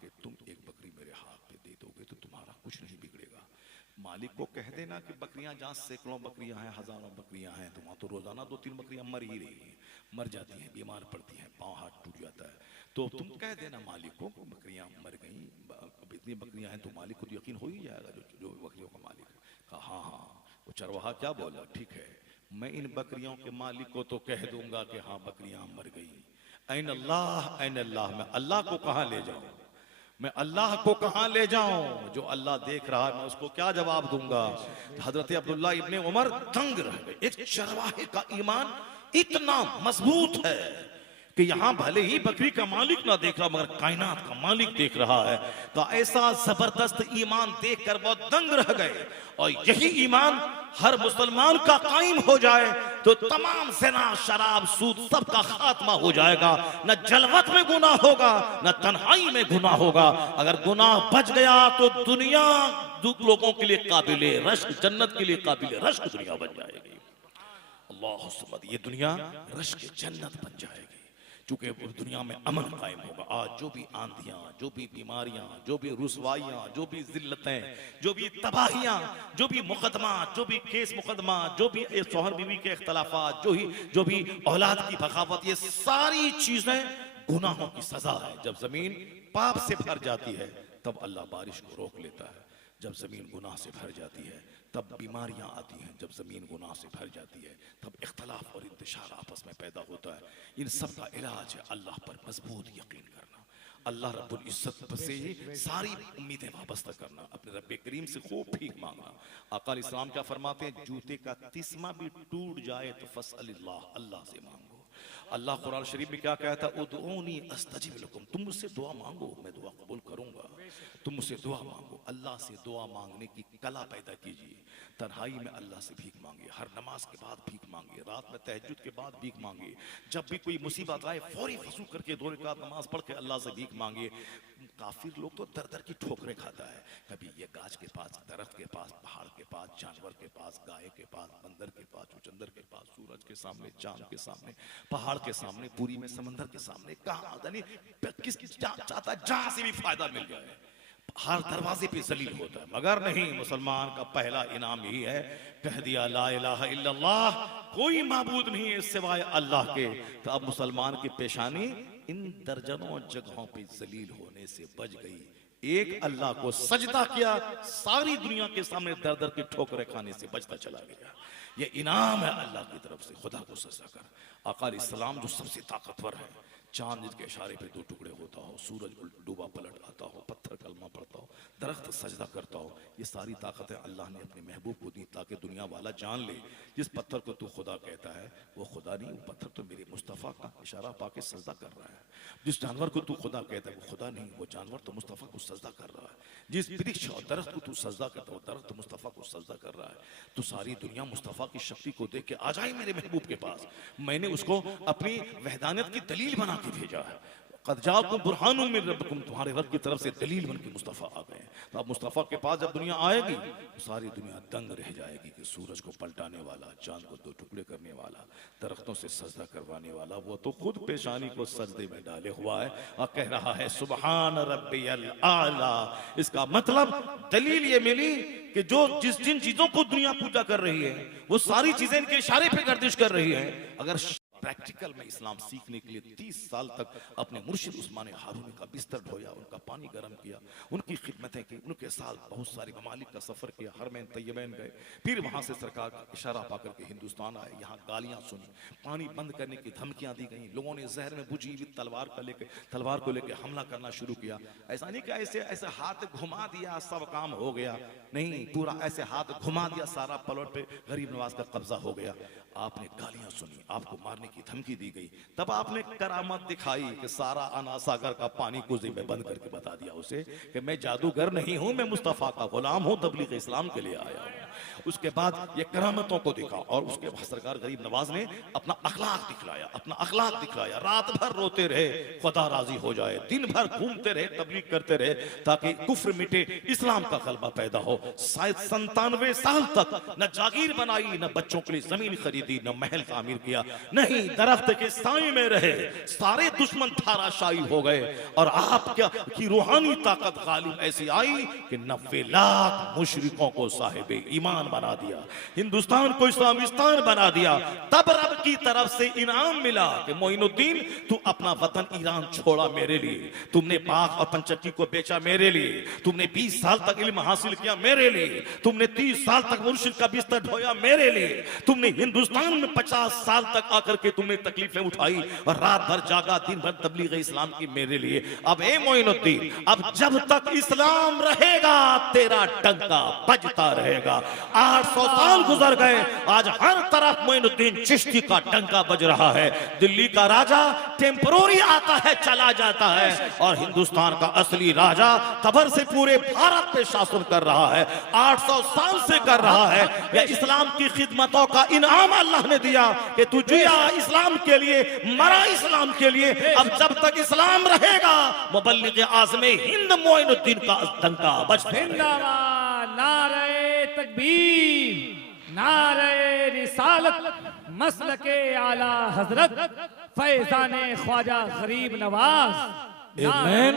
कि तुम एक बकरी मेरे हाथ पे दे दोगे तो तुम्हारा कुछ नहीं बिगड़ेगा। मालिक को कह देना कि बकरियां जहाँ सैकड़ों बकरियां हैं, हजारों बकरियां हैं, तो वहां तो रोजाना 2-3 बकरियां मर ही रही हैं, मर जाती हैं, बीमार पड़ती हैं, पाँव हाथ टूट जाता है। तो तुम कह देना मालिक को बकरियां मर गई, अब इतनी बकरियां हैं तो मालिक को तो यकीन हो ही जाएगा, जो बकरियों का मालिक है। कहा हाँ। वो चरवाहा क्या बोला? ठीक है, मैं इन बकरियों के मालिक को तो कह दूंगा कि हाँ बकरियां मर गई। ऐन अल्लाह, ऐन अल्लाह, मैं अल्लाह को कहाँ ले जाऊं, मैं अल्लाह को कहाँ ले जाऊं? जो अल्लाह देख रहा है मैं उसको क्या जवाब दूंगा? हजरत अब्दुल्ला इब्ने उमर दंग रह गए। एक चरवाहे का ईमान इतना मजबूत है कि यहां भले ही बकरी का मालिक ना देख रहा मगर कायनात का मालिक देख रहा है। तो ऐसा जबरदस्त ईमान देखकर वो दंग रह गए। और यही ईमान हर मुसलमान का कायम हो जाए तो तमाम ज़िना, शराब, सूद सब का खात्मा हो जाएगा। न जलवत में गुनाह होगा, न तन्हाई में गुनाह होगा। अगर गुनाह बच गया तो दुनिया लोगों के लिए काबिले रश्क, जन्नत के लिए काबिले रश्क दुनिया बन जाएगी। अल्लाह सुब्हान, ये दुनिया रश्क जन्नत बन जाएगी क्योंकि दुनिया में अमन कायम होगा। आज जो भी आंधियां, जो भी बीमारियां, जो भी रुसवाइयां, जो भी जिल्लतें, जो भी तबाहियां, जो भी मुकदमा, जो भी केस मुकदमा, जो भी शौहर बीवी के इख्तलाफात, जो भी औलाद की बगावत, ये सारी चीजें गुनाहों की सजा है। जब जमीन पाप से भर जाती है तब अल्लाह बारिश को रोक लेता है। जब जमीन गुनाह से भर जाती है तब बीमारियां आती हैं। जब जमीन गुनाह से भर जाती है तब इख्तलाफ और इंतशार आपस में पैदा होता है। इन सब का इलाज है अल्लाह पर मजबूत यकीन करना, अल्लाह रब्बुल इज्जत से ही सारी उम्मीदें वाबस्ता करना, अपने रब्बे करीम से खूब भीख मांगना। आका इस्लाम क्या फरमाते हैं? जूते का तिस्मा भी टूट जाए तो फसअलिल्लाह, अल्लाह से मांगो। अल्लाह कुरान शरीफ में क्या कहता है? उदऊनी अस्तजिब लकुम, तुम मुझसे दुआ मांगो मैं दुआ कबूल करूंगा। तुम मुझसे दुआ मांगो, अल्लाह से दुआ मांगने की कला पैदा कीजिए। तन्हाई में अल्लाह से भीख मांगे, हर नमाज के बाद भीख मांगे, रात में तहज्जुद के बाद भीख मांगे। जब भी कोई मुसीबत आए फौरी वजू करके 2 रकात नमाज पढ़ के अल्लाह से भीख मांगे। काफिर लोग तो दर दर की ठोकरें खाता है, कभी ये गाछ के पास, दरख्त के पास, पहाड़ के पास, जानवर के पास, गाय के पास, बंदर के पास, चुचंदर के पास, सूरज के सामने, चांद के सामने, पहाड़ के सामने, पूरी में समंदर के सामने, कहाँ यानी किस चाहता है जहां से भी फायदा मिल जाए, हर दरवाजे पे जलील होता है। मगर नहीं, मुसलमान का पहला इनाम यही है, कह दिया ला इलाहा इल्लल्लाह, कोई माबूद नहीं है सिवाय अल्लाह के। तो अब मुसलमान की पेशानी इन दर्जनों जगहों पे जलील होने से बच गई। एक अल्लाह को सजदा किया, सारी दुनिया के सामने दर दर की ठोकरें खाने से बचता चला गया। ये इनाम है अल्लाह की तरफ से, खुदा को सजदा कर। आका इस्लाम जो सबसे ताकतवर है, चांद जिसके इशारे पे 2 टुकड़े होता हो, सूरज डूबा पलट आता हो, पत्थर कलमा पड़ता हो, दरख्त सजदा करता हो, ये सारी ताकतें अल्लाह ने अपने महबूब को दी ताकि दुनिया वाला जान ले जिस पत्थर को तू खुदा कहता है वो खुदा नहीं, वो पत्थर तो मेरे मुस्तफ़ा का इशारा पाके सजदा कर रहा है। जिस जानवर को तू खुदा कहता है वो खुदा नहीं, वो जानवर तो मुस्तफ़ा को सजदा कर रहा है। जिस वृक्ष और दरख्त को तू सजदा करता है वो दरख्त मुस्तफ़ा को सजदा कर रहा है। तो सारी दुनिया मुस्तफ़ा की शक्ति को देख के आ जाए मेरे महबूब के पास। मैंने उसको अपनी वहदानियत की दलील बना के भेजा है। क़द जाअकुम बुरहानुम मिन रब्बिकुम, तुम्हारे रब की तरफ से दलील बन के मुस्तफ़ा आ गए। तो अब मुस्तफ़ा के पास जब दुनिया आएगी तो सारी दुनिया दंग रह जाएगी कि सूरज को पलटाने वाला, चांद को 2 टुकड़े करने वाला, दरख्तों से सजदा करवाने वाला, वो तो खुद पेशानी को सजदे में डाले हुआ है और कह रहा है सुबहान रब्बियल आला। इसका मतलब दलील ये मिली कि जिन चीजों को दुनिया पूजा कर रही है वो सारी चीजें इनके इशारे पे गर्दिश कर रही है। अगर प्रैक्टिकल में इस्लाम सीखने के लिए 30 साल तक अपने मुर्शिद उस्मान हारूनी का बिस्तर ढोया, उनका पानी गर्म किया, उनकी खिदमतें की, उनके साथ बहुत सारे ममालिक का सफर किया, हरमैन तैयबैन गए, फिर वहां से सरकार का इशारा पाकर के हिंदुस्तान आए, यहाँ गालियां सुनी, पानी बंद करने की धमकियां दी गई, लोगों ने जहर में बुझी हुई तलवार को लेकर हमला करना शुरू किया। ऐसा नहीं कि ऐसे ऐसे हाथ घुमा दिया सब काम हो गया, नहीं, पूरा ऐसे हाथ घुमा दिया सारा पलट पे गरीब नवाज का कब्जा हो गया। आपने गालियां सुनी, आपको मारने की धमकी दी गई, तब आपने करामत दिखाई कि सारा अना सागर का पानी कुजी में बंद करके बता दिया उसे कि मैं जादूगर नहीं हूं, मैं मुस्तफा का गुलाम हूं, तबलीग इस्लाम के लिए आया हूं। उसके बाद ये करामतों को दिखा और उसके बाद सरकार गरीब नवाज ने अपना अखलाक दिखलाया, रात भर रोते रहे खुदा राजी हो जाए, दिन भर घूमते रहे, तबलीग करते रहे ताकि कुफ्र मिटे, इस्लाम का गलबा पैदा हो। शायद 97 साल तक न जागीर बनाई, न बच्चों के लिए जमीन खरीदी, न महल तामीर किया, नहीं, दरख्त के साए में रहे, सारे दुश्मन धाराशायी हो गए और आपकी की रूहानी ताकत गालिब ऐसी आई कि 90 लाख मुशरिकों को साहिब ईमान बना दिया, हिंदुस्तान को इस्लामिस्तान बना दिया। तब रब की तरफ से इनाम मिला कि मोइनुद्दीन तू अपना वतन ईरान छोड़ा मेरे लिए, तुमने पाक और पंचक्की को बेचा मेरे लिए, तुमने 20 साल तक इल्म हासिल किया मेरे लिए, तुमने 30 साल तक मुर्शिद का बिस्तर ढोया मेरे लिए, तुमने हिंदुस्तान में 50 साल तक आकर के तुमने तकलीफें उठाई और रात भर जागा, दिन भर तबलीग इस्लाम की मेरे लिए। अब ए मोइनुद्दीन, अब जब तक इस्लाम रहेगा तेरा डंका बजता रहेगा। 800 साल गुजर गए, आज हर तरफ मोइनुद्दीन चिश्ती का डंका बज रहा है। दिल्ली का राजा टेम्परोरी आता है चला जाता है और हिंदुस्तान का असली राजा तबर से पूरे भारत पे शासन कर रहा है, 800 साल से कर रहा है। यह इस्लाम की खिदमतों का इनाम अल्लाह ने दिया कि तू जिया इस्लाम के लिए, मरा इस्लाम के लिए। अब जब तक इस्लाम रहेगा मुबल्लिग आज़म हिंद मोइनुद्दीन का डंका बजता रहेगा। नारे तकबीर, नारे रिसालत, मसलके आला हजरत फैजाने ख्वाजा गरीब Nawaz. A man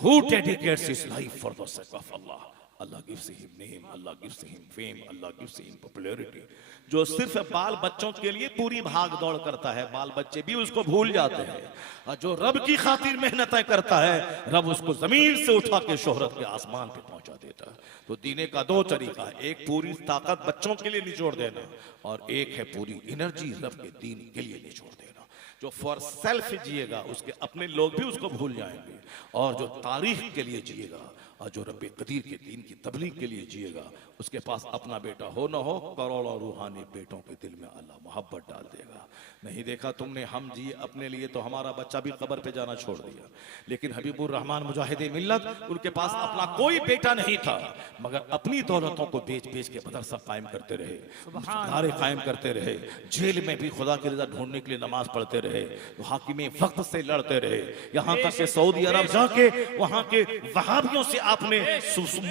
who dedicates his life for the sake of Allah, Allah gives him name, Allah gives him fame, Allah gives him popularity। जो सिर्फ बाल बच्चों के लिए पूरी भाग दौड़ करता है, बाल बच्चे भी उसको भूल जाते हैं, और जो रब की खातिर मेहनतें करता है, रब उसको जमीन से उठा के शोहरत के आसमान पे पहुंचा देता है। तो दीने का 2 तरीका है, एक पूरी ताकत बच्चों के लिए निचोड़ देना और एक है पूरी एनर्जी रब के दीन के लिए निचोड़ देना। जो फॉर सेल्फ जिएगा उसके अपने लोग भी उसको भूल जाएंगे, और जो तारीख के लिए जिएगा और जो रब्बे कदीर के दीन की तबलीग के लिए जिएगा, उसके पास अपना बेटा हो न हो, करोड़ों रूहानी बेटों के दिल में अल्लाह मोहब्बत डाल देगा। नहीं देखा तुमने, हम जिए अपने लिए तो हमारा बच्चा भी कब्र पे जाना छोड़ दिया, लेकिन हबीबुर रहमान मुजाहिदे मिल्लत, उनके पास अपना कोई बेटा नहीं था, मगर अपनी दौलतों को बेच बेच के मदरसा कायम करते रहे, धारे कायम करते रहे, जेल में भी खुदा की रजा ढूंढने के लिए नमाज पढ़ते रहे, हाकिमे वक्त से लड़ते रहे, यहाँ तक के सऊदी अरब जाके वहां के वहाबियों से आपने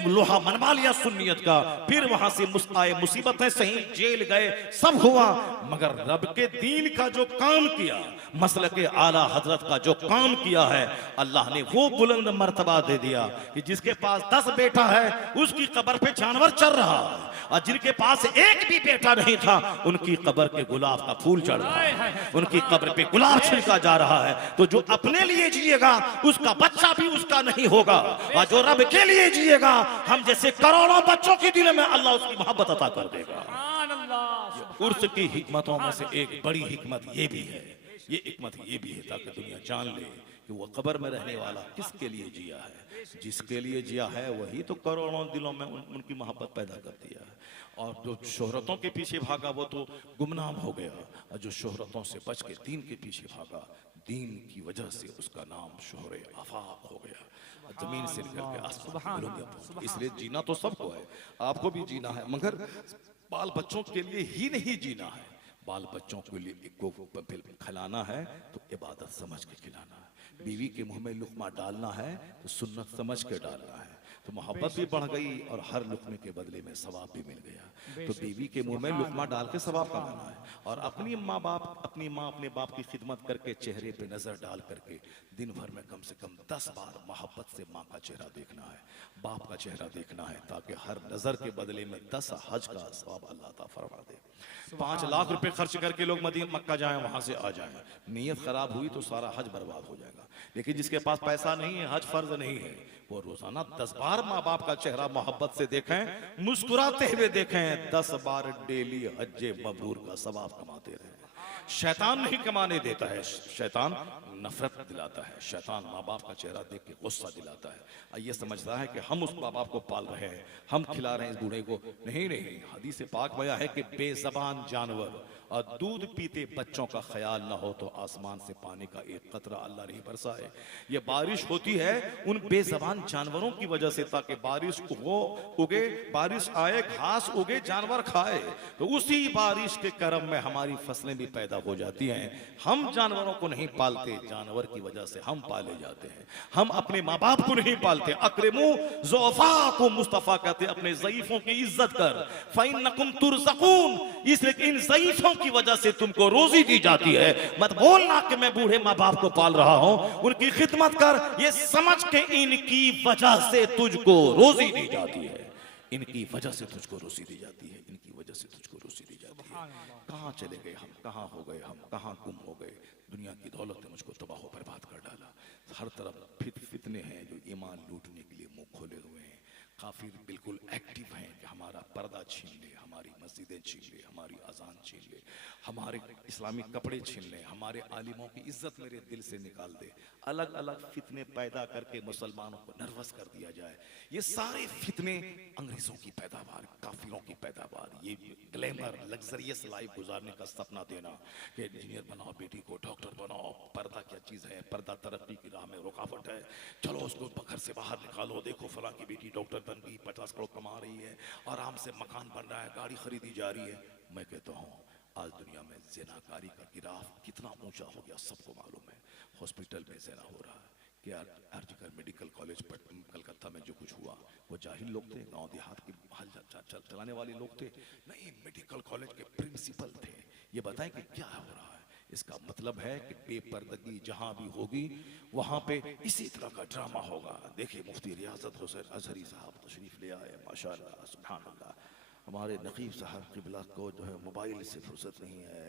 लोहा मनवा लिया सुन्नियत का, फिर वहां से आए, मुसीबतें सही, जेल गए, सब हुआ, मगर रब के दीन का जो काम किया, मसलके आला हजरत का जो काम किया है, अल्लाह ने वो बुलंद मर्तबा दे दिया कि जिसके पास 10 बेटा है उसकी कब्र पे जानवर चल रहा है, और जिनके पास एक भी बेटा नहीं था उनकी कब्र के गुलाब का फूल चढ़ रहा है, उनकी कब्र पे गुलाब छिड़का जा रहा है। तो जो अपने लिए जिएगा उसका बच्चा भी उसका नहीं होगा, और जो रब के लिए जिएगा, हम जैसे करोड़ों बच्चों के दिल में अल्लाह उसकी मोहब्बत अता कर देगा। उर्स की हिकमतों में से एक बड़ी हिकमत ये भी है, ये हिकमत ये भी है ताकि दुनिया जान ले कि वो कब्र में रहने वाला किसके लिए जिया है, जिसके लिए जिया है वही तो करोड़ों दिलों में उनकी मोहब्बत पैदा कर दिया है। और जो शोहरतों के पीछे भागा वो तो गुमनाम हो गया, और जो शोहरतों से बच के दीन के पीछे भागा, दीन की वजह से उसका नाम शोहरे आफाक हो गया, जमीन से निकल के आसमान में। इसलिए जीना तो सबको है, आपको भी जीना है, मगर बाल बच्चों के लिए ही नहीं जीना है। बाल बच्चों के लिए को खिलाना है तो इबादत समझ के खिलाना है, बीवी के मुंह में लुकमा डालना है तो सुन्नत समझ के डालना है, तो मोहब्बत भी बढ़ गई और हर लुकमे के बदले में सवाब भी मिल गया। तो बीवी के मुंह में लुकमा डाल के सवाब कमाना है, और अपनी माँ अपने बाप की खिदमत करके चेहरे पे नजर डाल करके दिन भर में कम से कम 10 बार मोहब्बत से माँ का चेहरा देखना है, बाप का चेहरा देखना है, ताकि हर नजर के बदले में 10 हज का सवाब अल्लाह ताला फरमा दे। 5 लाख रुपए खर्च करके लोग मदीना मक्का जाएं, वहां से आ जाएं, नीयत खराब हुई तो सारा हज बर्बाद हो जाएगा। लेकिन जिसके पास पैसा नहीं है, हज फर्ज नहीं है, वो रोजाना 10 बार माँ बाप का चेहरा मोहब्बत से देखें, मुस्कुराते हुए देखें, 10 बार डेली हज्जे मबरूर का सवाब कमाते रहे। शैतान नहीं कमाने देता है, शैतान नफरत दिलाता है, शैतान माँ बाप का चेहरा देख के गुस्सा दिलाता है। ये समझता है कि हम उस माँ बाप को पाल रहे हैं, हम खिला रहे हैं इस बूढ़े को। नहीं नहीं, हदीस पाक में है कि बेज़बान जानवर और दूध पीते बच्चों का ख्याल ना हो तो आसमान से पानी का एक कतरा अल्लाह नहीं बरसाए। ये बारिश होती है उन बेज़बान जानवरों की वजह से, ताकि बारिश उगे, बारिश आए, घास उगे, जानवर खाए, तो उसी बारिश के करम में हमारी फसलें भी पैदा हो जाती हैं। हम जानवरों को नहीं पालते, जानवर की वजह से हम पाले जाते हैं। हम अपने माँ बाप को नहीं पालते। अक्रिमू ज़ुअफ़ा को मुस्तफ़ा कहते, अपने ज़ईफ़ों की इज्जत कर, फ़इन्नकुम तुरज़क़ून, इसलिए इन ज़ईफ़ों की वजह से तुमको रोजी दी जाती है। मत बोलना कि मैं बूढ़े माँ बाप को पाल रहा हूं, उनकी खिदमत कर, ये समझ के इनकी वजह से तुझको रोजी दी जाती है, इनकी वजह से तुझको रोजी दी जाती है, इनकी वजह से तुझको रोजी दी जाती है। कहां चले गए हम, कहां हो गए हम, कहां गुम हो गए। दुनिया की दौलत ने मुझको तबाह बर्बाद कर डाला। हर तरफ फितने हैं जो ईमान लूटने के लिए मुंह खोले हुए हैं। काफिर बिल्कुल एक्टिव हैं कि हमारा पर्दा छीन ले, हमारी मस्जिदें छीन ले, हमारी अजान छीन ले, हमारे इस्लामिक कपड़े छीन ले, हमारे आलिमों की इज्जत मेरे दिल से निकाल दे। अलग अलग फितने पैदा करके मुसलमानों को नर्वस कर दिया जाए। ये सारे फितने अंग्रेजों की पैदावार, काफिरों की पैदावार। ये ग्लैमर, लग्जरियस लाइफ गुजारने का सपना देना कि इंजीनियर बनाओ, बेटी को डॉक्टर बनाओ। पर्दा क्या चीज़ है? पर्दा तरक्की की राह में रुकावट है। चलो उसको घर से बाहर निकालो। देखो फलां की बेटी डॉक्टर बन गई, 50 करोड़ कमा रही है, आराम से मकान बन रहा है, गाड़ी खरीदी जा रही है। मैं कहता हूँ आज दुनिया में ज़िनाकारी का गिराफ कितना ऊंचा हो गया सबको मालूम है। हॉस्पिटल में ज़िना हो रहा है कि आर्जिकल मेडिकल कॉलेज कलकत्ता में जो कुछ हुआ वो जाहिल लोग थे, गांव देहात के हल चलाने वाले लोग थे? नहीं, मेडिकल कॉलेज के प्रिंसिपल थे। ये बताएं कि क्या हो रहा है। इसका मतलब है कि बेपर्दगी जहां भी होगी वहां पे इसी तरह का ड्रामा होगा। देखिए मुफ्ती रियासत हुसैन अजहरी साहब तशरीफ ले आए, माशाअल्लाह सुभान अल्लाह। हमारे नकीब साहब क़िबला को जो है मोबाइल से फुर्सत नहीं है,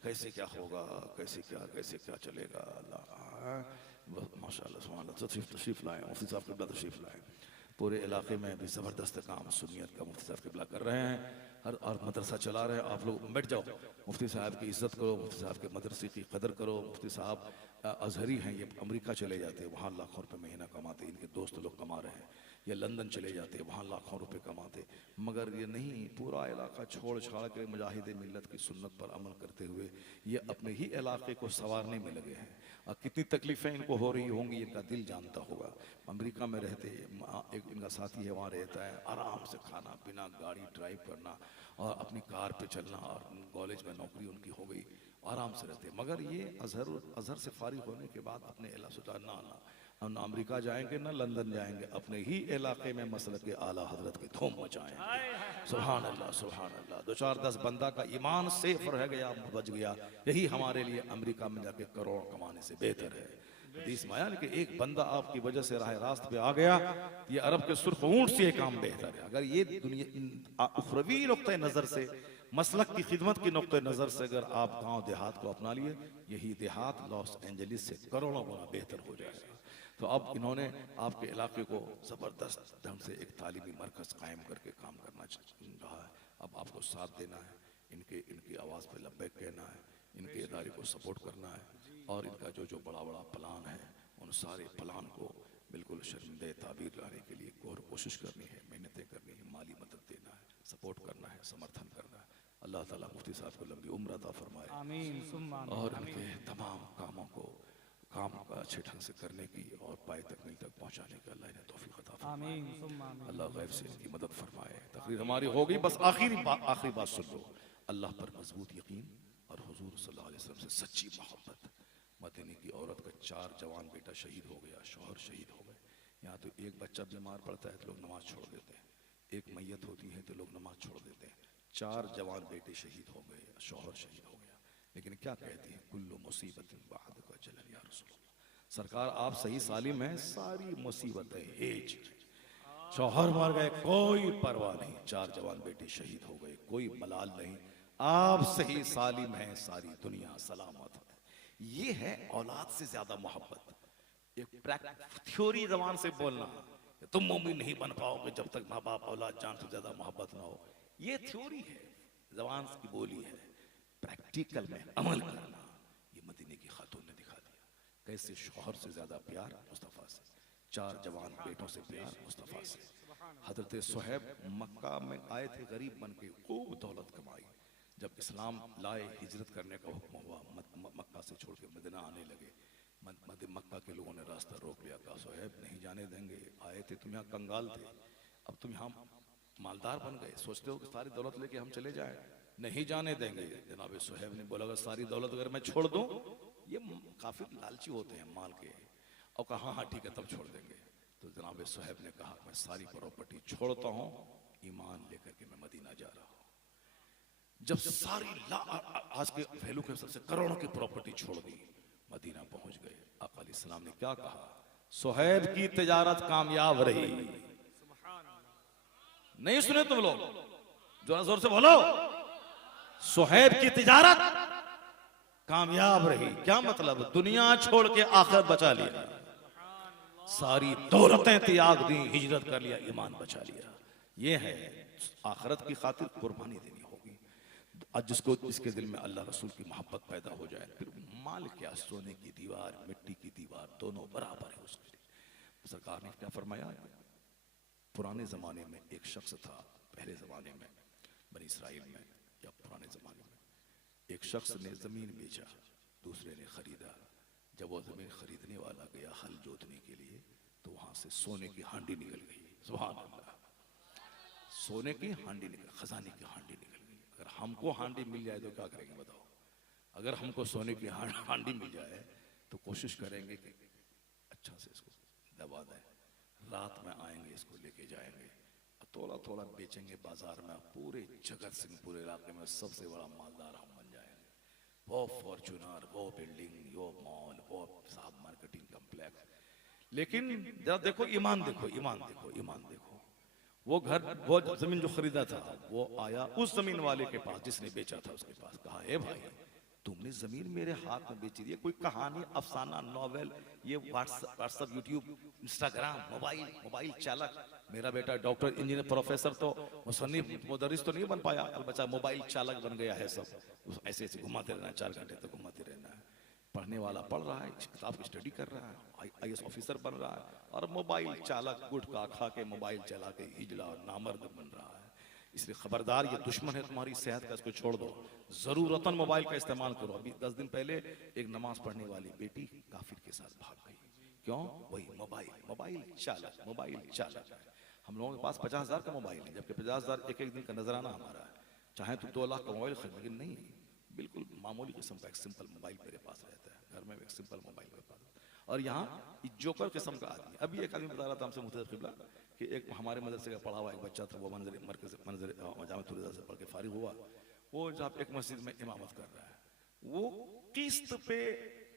कैसे क्या होगा, कैसे क्या चलेगा। अल्लाह माशाअल्लाह सुभान अल्लाह। तशरीफ लाए मुफ्ती साहब क़िबला, तशरीफ लाए। पूरे इलाके में भी ज़बरदस्त काम सुन्नियत का मुफ्ती साहब क़िबला कर रहे हैं। और मदरसा चला रहे हैं। आप लोग बैठ जाओ, मुफ्ती साहब की इज्जत करो, मुफ्ती साहब के मदरसे की कदर करो। मुफ्ती साहब अजहरी हैं, ये अमेरिका चले जाते हैं, वहाँ लाखों रुपए महीना कमाते, इनके दोस्त लोग कमा रहे हैं। ये लंदन चले जाते, वहाँ लाखों रुपए कमाते, मगर ये नहीं, पूरा इलाका छोड़ छाड़ के मुजाहिद मिल्लत की सुन्नत पर अमल करते हुए ये अपने ही इलाके को संवारने में लगे हैं। और कितनी तकलीफ़ें इनको हो रही होंगी इनका दिल जानता होगा। अमेरिका में रहते, एक इनका साथी है वहाँ रहता है, आराम से खाना पीना, गाड़ी ड्राइव करना और अपनी कार पे चलना, और कॉलेज में नौकरी उनकी हो गई, आराम से रहते। मगर ये अजहर से फारिग होने के बाद अपने इलाके से हम ना अमेरिका जाएंगे ना लंदन जाएंगे, अपने ही इलाके में मसलक के आला हजरत की धूम मचाएंगे। सुभान अल्लाह सुभान अल्लाह। 2-4-10 बंदा का ईमान सेफ रह गया, बच गया, यही हमारे लिए अमेरिका में जाके करोड़ कमाने से बेहतर है। हदीस में आया कि एक बंदा आपकी वजह से राह रास्त पे आ गया, ये अरब के सुर्ख ऊंट से काम बेहतर है। अगर ये दुनिया उखरवी नुक्ते नजर से, मसलक की खिदमत की नुक्ते नजर से अगर आप गांव देहात को अपना लिए, यही देहात लॉस एंजलिस से करोड़ों गुना बेहतर हो जाएगा। तो अब इन्होंने आपके इलाके को ज़बरदस्त ढंग से एक तालीमी मरकज़ कायम करके काम करना रहा है। अब आपको साथ देना है, इनकी आवाज़ पे लब्बैक कहना है, इनके इदारे को सपोर्ट करना है, और इनका जो बड़ा बड़ा प्लान है उन सारे प्लान को बिल्कुल शर्मिंदे ताबीर लाने के लिए कोशिश करनी है, मेहनतें करनी है, माली मदद देना है, सपोर्ट करना है, समर्थन करना है। अल्लाह ताला मुफ्ती साहब को लंबी उम्र अता फरमाए, और उनके तमाम कामों को काम का अच्छे ढंग से करने की और पाए तकमील तक पहुंचाने का अल्लाह ने तौफीक अता फरमाए। अल्लाह गैब से इनकी मदद फरमाए। तकरीर हमारी हो गई, बस आखिरी बात सुन लो। अल्लाह पर मजबूत यकीन और हुजूर सल्लल्लाहु अलैहि वसल्लम से सच्ची मोहब्बत, मदीने की औरत का 4 जवान बेटा शहीद हो गया, शौहर शहीद हो गए। यहाँ तो एक बच्चा बीमार पड़ता है तो लोग नमाज छोड़ देते हैं, एक मैयत होती है तो लोग नमाज छोड़ देते हैं। 4 जवान बेटे शहीद हो गए, शौहर शहीद हो गया, लेकिन क्या कहती है, कुल्लु मुसीबत बाद का जलन या रसूल। सरकार आप सही सालिम हैं, सारी मुसीबतें हेज। शौहर मर गए, कोई परवाह नहीं, 4 जवान बेटे शहीद हो गए, कोई मलाल नहीं, आप सही सालिम हैं, सारी दुनिया सलामत है। ये है औलाद से ज्यादा मोहब्बत। एक थ्योरी जबान से बोलना कि तुम मोमिन नहीं बन पाओगे जब तक माँ बाप औलाद जान से ज्यादा मोहब्बत ना हो, ये थ्योरी है, जबान की बोली है। प्रैक्टिकल में अमल करना, ये मदीने की खातून ने दिखा दिया। कैसे शौहर से ज्यादा प्यार मुस्तफा से, 4 जवान बेटों से प्यार मुस्तफा से। हजरत सुहैब मक्का में आए थे गरीब बन के, खूब दौलत कमाई। जब इस्लाम लाए, हिजरत करने का हुक्म हुआ, मक्का से छोड़ के मदीना आने लगे, मक्का के लोगों ने रास्ता रोक लिया, कहा सुहैब नहीं जाने देंगे, आए थे तुम यहाँ कंगाल थे, अब तुम यहाँ मालदार बन गए, सोचते हो कि सारी दौलत लेके हम चले जाएं, नहीं जाने देंगे। जनाब सुहैब ने बोला अगर सारी दौलत अगर मैं छोड़ दूं, ये काफी लालची होते हैं माल के, और कहा हाँ ठीक है तब छोड़ देंगे। तो जनाब सुहैब ने कहा मैं सारी प्रॉपर्टी छोड़ता हूँ, ईमान लेकर के मैं मदीना जा रहा हूँ। जब सारी आज के वैल्यू के सबसे करोड़ों की प्रॉपर्टी छोड़ दी, मदीना पहुंच गए। आका अलैहिस्सलाम ने क्या कहा, सुहैब की तिजारत कामयाब रही। नहीं सुने तुम लोग, जोर जोर से बोलो, सुहैब की तिजारत कामयाब रही। क्या मतलब, दुनिया छोड़ के आखिरत बचा लिया, सारी दौलतें त्याग दी, हिजरत कर लिया, ईमान बचा लिया। ये है आखिरत की खातिर कुर्बानी देनी होगी। आज जिसको जिसके दिल में अल्लाह रसूल की मोहब्बत पैदा हो जाए, फिर माल क्या, सोने की दीवार, मिट्टी की दीवार, दोनों बराबर है उसके लिए। सरकार ने क्या फरमाया, पुराने जमाने में एक शख्स था, पहले जमाने में बनी इसराइल में या पुराने जमाने में, एक शख्स ने जमीन बेचा, दूसरे ने खरीदा। जब वो जमीन खरीदने वाला गया हल जोतने के लिए, तो वहां से सोने की हांडी निकल गई। सुभान अल्लाह, सोने की हांडी निकल, खजाने की हांडी निकल गई। अगर हमको हांडी मिल जाए तो क्या करेंगे बताओ? अगर हमको सोने की हांडी मिल जाए तो कोशिश करेंगे कि अच्छा से इसको दबा दें, रात में आएंगे, इसको लेके जाएंगे, थोड़ा थोड़ा बेचेंगे बाजार में, पूरे जगत सिंह पूरे इलाके में सबसे बड़ा मालदार हम बन जाएंगे। वो फॉर्चूनर, वो बिल्डिंग, वो मॉल, वो साहब मार्केटिंग कम्प्लेक्स। लेकिन जरा देखो ईमान, देखो ईमान, देखो ईमान, देखो वो घर, वो जमीन जो खरीदा था, वो आया उस जमीन वाले के पास जिसने बेचा था, उसके पास कहा ए भाई तुमने जमीन मेरे हाथ में बेची दी है, कोई कहानी, अफसाना, नॉवेल, ये व्हाट्सएप, यूट्यूब, इंस्टाग्राम, मोबाइल चालक, मेरा बेटा डॉक्टर, इंजीनियर, प्रोफेसर तो मुसन्निफ, मुदर्रिस तो नहीं बन पाया, अलबत्ता मोबाइल चालक बन गया है। सब ऐसे ऐसे घुमाते रहना है, 4 घंटे तक घुमाते रहना है। पढ़ने वाला पढ़ रहा है, किताब की स्टडी कर रहा है, IAS ऑफिसर बन रहा है, और मोबाइल चालक गुटखा खा के मोबाइल चला के हिजला और नामर्द बन रहा है। इसलिए खबरदार, ये दुश्मन है तुम्हारी सेहत का, इसको छोड़ दो, जरूरतन मोबाइल का इस्तेमाल करो। अभी 10 दिन पहले एक नमाज पढ़ने वाली बेटी काफिर के साथ भाग गई, क्यों? वही मोबाइल चालक, मोबाइल चालक। हम लोगों के पास 50,000 का मोबाइल है, जबकि 50,000 एक दिन का नजराना हमारा है। चाहे तो 2 लाख का मोबाइल खरीद, लेकिन नहीं, बिल्कुल मामूली किस्म का एक सिंपल मोबाइल मेरे पास रहता है, घर में एक सिंपल मोबाइल मेरे पास। और यहाँ जोकर किस्म का आदमी, अभी एक आदमी बता रहा था हमसे मुख्तलिफ क़िबला कि एक हमारे मदरसे का पढ़ा हुआ एक बच्चा था, वो मंजर जामिया से पढ़ के फारिग हुआ, वो जब एक मस्जिद में इमामत कर रहा है, वो किस्त पे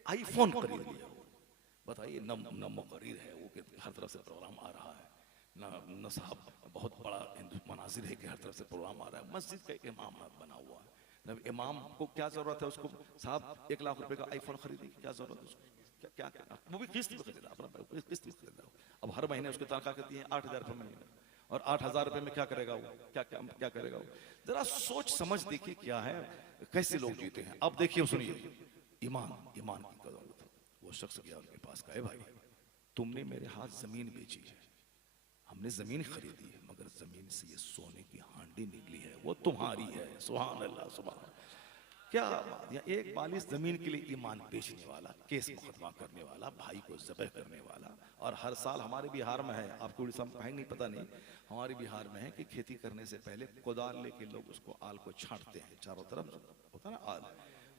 आईफोन खरीद लिया। बताइए, न मुकर्रिर है वो कि हर तरफ से प्रोग्राम आ रहा है, न साहब बहुत बड़ा हिंदू मनाजिर है कि हर तरफ से प्रोग्राम आ रहा है, मस्जिद का इमाम बना हुआ है। इमाम को क्या जरूरत है, उसको साहब 1 लाख रुपए का आईफोन खरीदी, क्या जरूरत है उसको? क्या करना, वो भी किस्त में खरीदा, अपना किस्त में खरीदा। अब हर महीने उसकी तनख्वाह कितनी है? 8,000 रुपये महीने, और 8,000 रुपये में क्या करेगा वो? क्या करेगा वो? जरा सोच समझ देखिए क्या है, कैसे लोग जीते हैं। अब देखिए, सुनिए, ईमान की कदर। वो शख्स गया उनके पास, कहा भाई तुमने मेरे हाथ जमीन बेची है, हमने जमीन खरीदी है, मगर जमीन से ये सोने की हांडी निकली है, वो तुम्हारी है। सुभान अल्लाह, सुभान। क्या बात है, एक बालिश जमीन के लिए ईमान बेचने वाला, केस मुकदमा करने वाला, भाई को ज़बह करने वाला। और हर साल हमारे बिहार में है, आपको उड़ीसा में है नहीं, पता नहीं, हमारे बिहार में है कि खेती करने से पहले कुदाल लेके लोग उसको आल को छांटते हैं, चारों तरफ होता ना आल,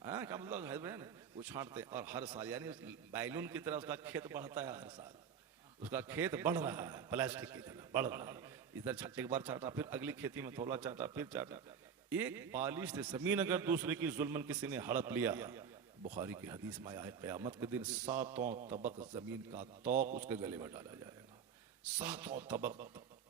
हाँ क्या मतलब है ना, वो छांटते और हर साल यानी बैलून की तरह उसका खेत बढ़ता है, हर साल उसका खेत बढ़ रहा है, प्लास्टिक की तरह बढ़ रहा है। इधर एक बार चाटा, फिर अगली खेती में थोड़ा चाटा, फिर चाटा। एक बालिश से जमीन अगर दूसरे की जुल्मन किसी ने हड़प लिया, बुखारी की हदीस में आया है क़यामत के दिन 7 तबक जमीन का तौक उसके गले में डाला जाएगा। 7 तबक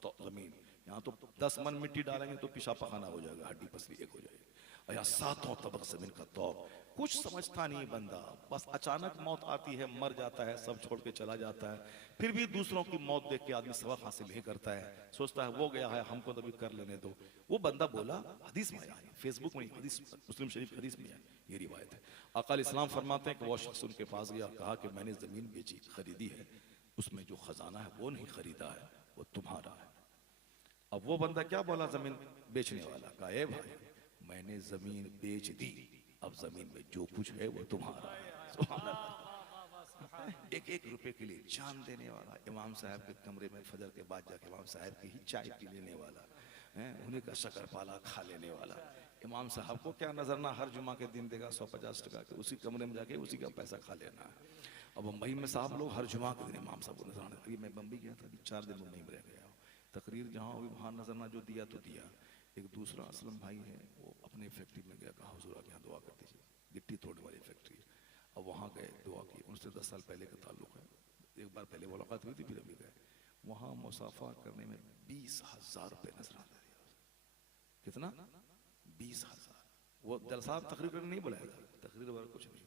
तो जमीन, यहाँ तो 10 मन मिट्टी डालेंगे तो पेशाब पखाना हो जाएगा, हड्डी पसली एक हो जाएगी, और यहाँ 7 तबक जमीन का तौक। कुछ समझता नहीं बंदा, बस अचानक मौत आती है, मर जाता है, सब छोड़ के चला जाता है। फिर भी दूसरों की मौत देख के आदमी सबक हासिल नहीं करता है, सोचता है वो गया है हमको तो भी कर लेने दो। वो बंदा बोला, हदीस में आया है, फेसबुक में हदीस, मुस्लिम शरीफ हदीस में है ये रिवायत है। आका इस्लाम फरमाते हैं कि वो शख्स उनके पास गया और कहा कि मैंने जमीन बेची, खरीदी है, उसमें जो खजाना है वो नहीं खरीदा है, वो तुम्हारा है। अब वो बंदा क्या बोला, जमीन बेचने वाला का, ए भाई मैंने जमीन बेच दी, अब जमीन में जो कुछ है वो तुम्हारा है। सुभान अल्लाह। एक एक रुपए के लिए जान देने वाला, इमाम साहब के कमरे में फजर के बाद जाके इमाम साहब की ही चाय पी लेने वाला, उन्हीं का शक्करपाला खा लेने वाला। इमाम साहब को क्या नजर ना हर जुमा के दिन देगा 150 टका के, उसी कमरे में जाके उसी का पैसा खा लेना है। अब मुंबई में साहब लोग हर जुमा के दिन इमाम साहब को नजर आना। अभी मैं बम्बई गया था, अभी 4 दिन मुंबई में रह गया, तकरीर जहाँ हुई वहाँ नजरना जो दिया तो दिया। एक दूसरा असलम भाई है, वो अपने फैक्ट्री में गया, कहा हुजूर के यहाँ दुआ कर दीजिए, गिट्टी तोड़ने वाली फैक्ट्री। अब वहाँ गए, दुआ की, उनसे 10 साल पहले का ताल्लुक है, एक बार पहले मुलाकात हुई थी, फिर अभी गए। वहाँ मुसाफा करने में 20,000 रुपये नजराना दिया। कितना? 20,000। वो जलसा तकरीर करने नहीं बुलाया था, तकरीर वगैरह कुछ नहीं,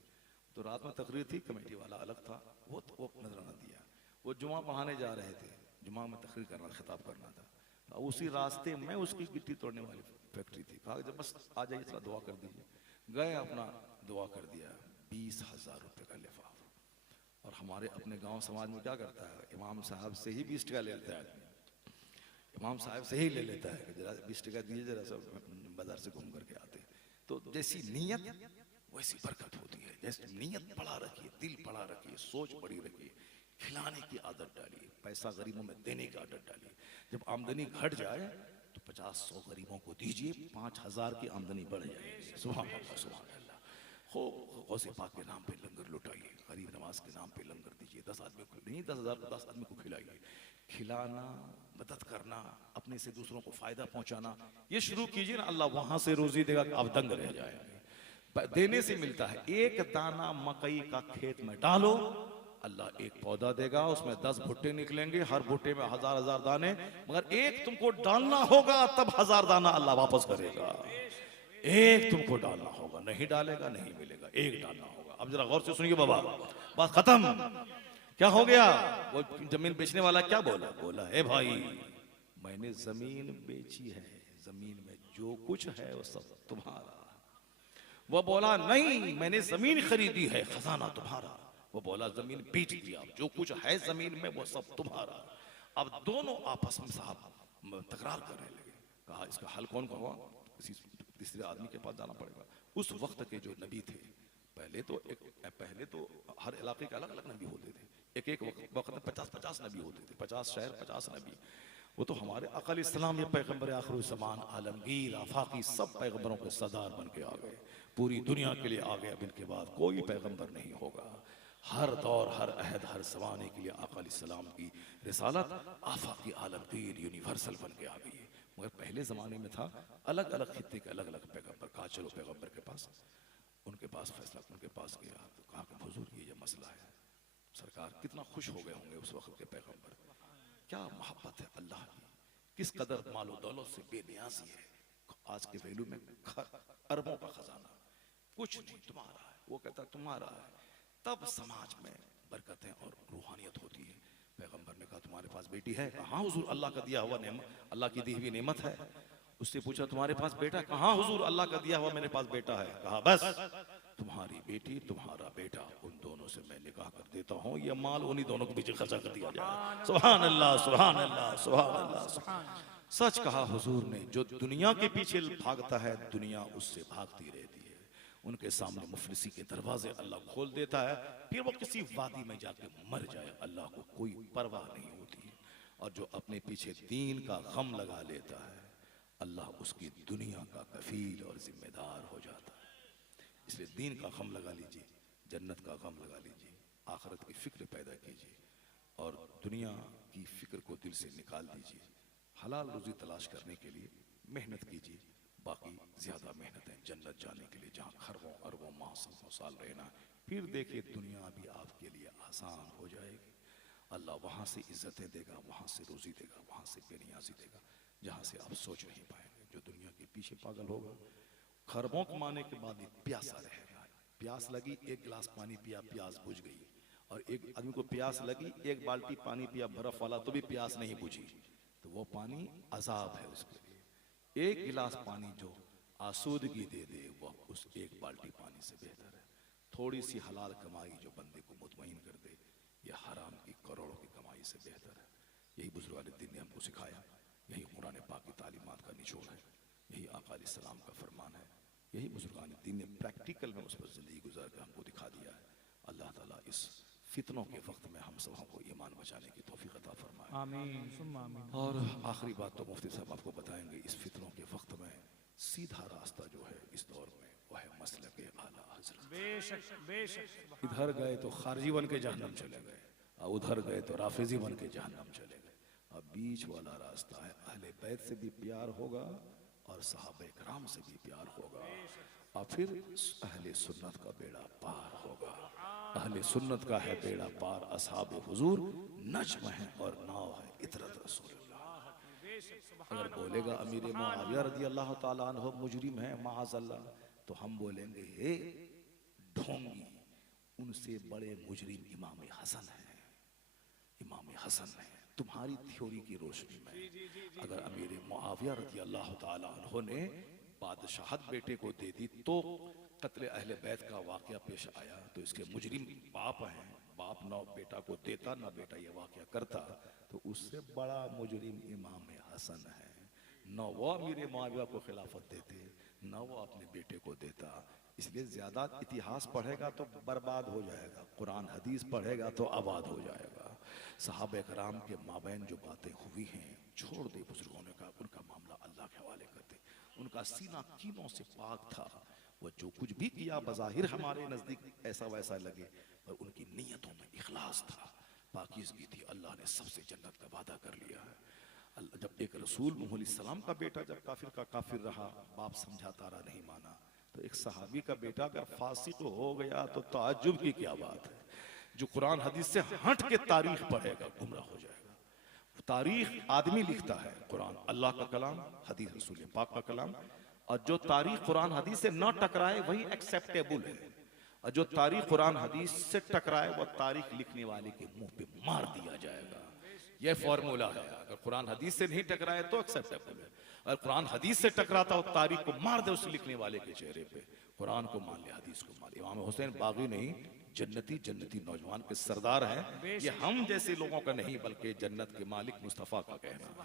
तो रात में तकरीर थी, कमेटी वाला अलग था, वो नजराना दिया। वो जुमा पढ़ाने जा रहे थे, जुमा में तकरीर करना, खिताब करना था, उसी रास्ते में उसकी गिट्टी तोड़ने वाली फैक्ट्री थी। कहा जब बस आ जाइए थोड़ा दुआ कर दीजिए, गए अपना दुआ कर दिया। 20,000 रुपये का लिफाफ। और हमारे अपने गांव समाज में क्या करता है, इमाम साहब से ही 20 टका ले लेता है आदमी, इमाम साहब से ही ले लेता है कि जरा 20 टका दीजिए, जरा सब बाजार से घूम करके आते। तो जैसी नीयत वैसी बरकत होती है। जैसे नीयत बढ़ा रखिए, दिल बढ़ा रखिए, सोच बड़ी रखिए, खिलाने की आदत डालिए, पैसा गरीबों में देने की आदत डालिए। जब आमदनी घट जाए तो 50-100 गरीबों को दीजिए, 5,000 की आमदनी बढ़ जाएगी। सुभान अल्लाह, सुभान अल्लाह। हो गौसे पाक के नाम पे लंगर लुटाइए, गरीब नवाज के नाम पे लंगर दीजिए, 10 आदमी को नहीं, 10,000 को 10 आदमी को खिलाइए। खिलाना, मदद करना, अपने से दूसरों को फायदा पहुंचाना, ये शुरू कीजिए ना, अल्लाह वहां से रोजी देगा कि आप दंग रह जाएंगे। देने से मिलता है। एक दाना मकई का खेत में डालो, अल्लाह एक पौधा देगा, उसमें 10 भुट्टे निकलेंगे, हर भुट्टे में 1,000 दाने, मगर एक तुमको डालना होगा, तब 1,000 दाना अल्लाह वापस करेगा। एक तुमको डालना होगा, नहीं डालेगा नहीं मिलेगा, एक डालना होगा। अब जरा गौर से सुनिए बाबा, बात खत्म। क्या हो गया? वो जमीन बेचने वाला क्या बोला? बोला ए भाई मैंने जमीन बेची है, जमीन में जो कुछ है वो सब तुम्हारा। वो बोला नहीं, मैंने जमीन खरीदी है, खजाना तुम्हारा। वो बोला जमीन बेच दिया, जो कुछ है जमीन में वो सब तुम्हारा। अब दोनों आपस में साहब तकरार करने लगे। कहा इसका हल कौन होगा? किसी तीसरे आदमी के पास जाना पड़ेगा। उस वक्त के जो नबी थे, पहले तो हर इलाके के अलग अलग नबी होते थे, एक वक्त में 50-50 नबी होते थे, 50 शहर 50 नबी। वो तो हमारे आका इस्लाम ये पैगम्बर आखिर ज़मान, आलमगीर, आफाकी, सब पैगम्बरों के सरदार बन के आ गए, पूरी दुनिया के लिए आ गए। अब इनके बाद कोई पैगम्बर नहीं होगा। हर दौर, हर अहद, हर ज़माने के लिए आका इस्लाम की रिसालत आफाकी, आलमगीर, यूनिवर्सल बन के आ गई है। मगर पहले ज़माने में था अलग अलग खित्ते के अलग अलग पैगम्बर। कहा चलो पैगम्बर के पास, उनके पास फैसला, उनके पास गया तो कहा कि हुजूर ये मसला है। सरकार कितना खुश हो गए होंगे उस वक्त के पैगम्बर, क्या मोहब्बत है अल्लाह की, किस कदर मालो दौलत से बेनियाजी है। आज के वैल्यू में अरबों का खजाना, कुछ नहीं तुम्हारा है, वो कहता तुम्हारा है। तब समाज में बरकतें और रूहानियत होती है। पैगंबर ने कहा तुम्हारे पास बेटी है? हाँ हुजूर, अल्लाह का दिया हुआ नेमत, अल्लाह की दी हुई नेमत है। उससे पूछा तुम्हारे पास बेटा? कहाँ हुजूर, अल्लाह का दिया हुआ मेरे पास बेटा है। कहा बस तुम्हारी बेटी तुम्हारा बेटा, उन दोनों से मैं निकाह कर देता हूँ, ये माल उन्हीं दोनों के पीछे खर्चा कर दिया जाए। सुभान अल्लाह, सुभान अल्लाह, सुभान अल्लाह। सच कहा हुजूर ने, जो दुनिया के पीछे भागता है दुनिया उससे भागती रहती है। उनके सामने मुफलिसी के दरवाजे अल्लाह खोल देता है, फिर वो किसी वादी में जाके मर जाए, अल्लाह को कोई परवाह नहीं होती। और जो अपने पीछे दीन का गम लगा लेता है, अल्लाह उसकी दुनिया का कफील और जिम्मेदार हो जाता है। इसलिए दीन का गम लगा लीजिए, जन्नत का गम लगा लीजिए, आखिरत की फिक्र पैदा कीजिए और दुनिया की फिक्र को दिल से निकाल दीजिए। हलाल रोजी तलाश करने के लिए मेहनत कीजिए, बाकी ज्यादा मेहनत है जन्नत जाने के लिए, जहाँ खरबों अरबों माह सौ साल रहना। फिर देखिए दुनिया भी आपके लिए आसान हो जाएगी। अल्लाह वहाँ से इज्जतें देगा, वहाँ से रोजी देगा, वहाँ से बेनियाजी देगा जहाँ से आप सोच नहीं पाएंगे। जो दुनिया के पीछे पागल होगा, खरबों कमाने के बाद एक प्यासा रहेगा। प्यास लगी, एक गिलास पानी पिया, प्यास बुझ गई। और एक आदमी को प्यास लगी, एक बाल्टी पानी पिया बर्फ वाला, तो भी प्यास नहीं बुझी, तो वो पानी अजाब है उसके लिए। एक गिलास पानी जो आसूदगी दे दे, वह उस एक बाल्टी पानी से बेहतर है। थोड़ी सी हलाल कमाई जो बंदे को मुतमईन कर दे, यह हराम की करोड़ों की कमाई से बेहतर है। यही बुजुर्गान दीन ने हमको सिखाया, यही कुरान पाक की तालीमात का निचोड़ है, यही आका अलैहिस्सलाम का फरमान है, यही बुजुर्गान दीन ने प्रैक्टिकल में उस पर जिंदगी गुजार कर हमको दिखा दिया है। अल्लाह ताला इस फितनों के वक्त में हम सबों को ईमान बचाने की तौफीक अता फरमाए। आमीन सुम्मा आमीन। और आखिरी बात तो मुफ्ती साहब आपको बताएंगे, इस फितनों के वक्त में सीधा रास्ता जो है इस दौर में वह है मसलक आला हजरत। बेशक बेशक। इधर गए तो खारजी बन के जहन्नम चले गए, और उधर गए तो राफिजी बन के जहन्नम चले गए। अब बीच वाला रास्ता है, अहले बैत से भी प्यार होगा और सहाबा इकराम से भी प्यार होगा, और फिर अहले सुन्नत का बेड़ा पार होगा। अहले सुन्नत का है बेड़ा पार, असहाब हुजूर नज्म है और नाव है इतरत रसूलुल्लाह। अगर बोलेगा अमीर मुआविया रज़ी अल्लाह ताला अन्हु मुजरिम है माअज़ल्लाह, तो हम बोलेंगे हे ढोंगी, उनसे बड़े मुजरिम इमाम हसन है, इमाम हसन है। तुम्हारी थ्योरी की रोशनी में अगर अमीर मुआविया रज़ी अल्लाह ताला अन्हु ने बादशाहत बेटे को दे दी, तो कत्ल अहले बैत का वाकया पेश आया, तो इसके मुजरिम बाप हैं, बाप ना बेटा को देता ना बेटा ये वाकया करता, तो उससे बड़ा मुजरिम इमाम हसन है। न वो अमीर मुआविया को खिलाफत देते, न वो अपने बेटे को देता। इसलिए ज्यादा इतिहास पढ़ेगा तो बर्बाद हो जाएगा, कुरान हदीस पढ़ेगा तो आबाद हो जाएगा। सहाबा कराम के माबैन जो बातें हुई हैं, छोड़ दे बुजुर्गों ने कहा, उनका मामला अल्लाह के हवाले कर दे। उनका सीना कीनों से पाक था, वह जो कुछ भी किया बज़ाहिर हमारे नजदीक ऐसा वैसा लगे, पर उनकी नीयतों में इखलास था, पाकीज़गी थी। अल्लाह ने सबसे जन्नत का वादा कर लिया है। जब एक रसूल नूह अलैहिस्सलाम का बेटा जब काफिर का काफिर रहा, बाप समझा तारा नहीं माना, तो एक सहाबी का बेटा अगर फासिक हो गया तो ताज्जुब की क्या बात है। जो कुरान हदीस से हट के तारीख पढ़ेगा गुमराह हो जाएगा। तारीख आदमी लिखता है, कुरान अल्लाह का कलाम, हदीस रसूल पाक का कलाम, और जो तारीख कुरान हदीस से न टकराए वही एक्सेप्टेबल है, और जो तारीख कुरान हदीस से टकराए वह तारीख लिखने वाले के मुंह पे मार दिया जाएगा। यह फॉर्मूला है। अगर कुरान हदीस से नहीं टकराए तो एक्सेप्टेबल है, अगर कुरान हदीस से टकराता हो तारीख को मार दे उस लिखने वाले के चेहरे पे। कुरान को मान ले, हदीस को मान ले। इमाम हुसैन बागी नहीं, जन्नती जन्नती नौजवान के सरदार हैं। ये हम जैसे लोगों का नहीं, बल्कि जन्नत के मालिक मुस्तफ़ा का कहना है।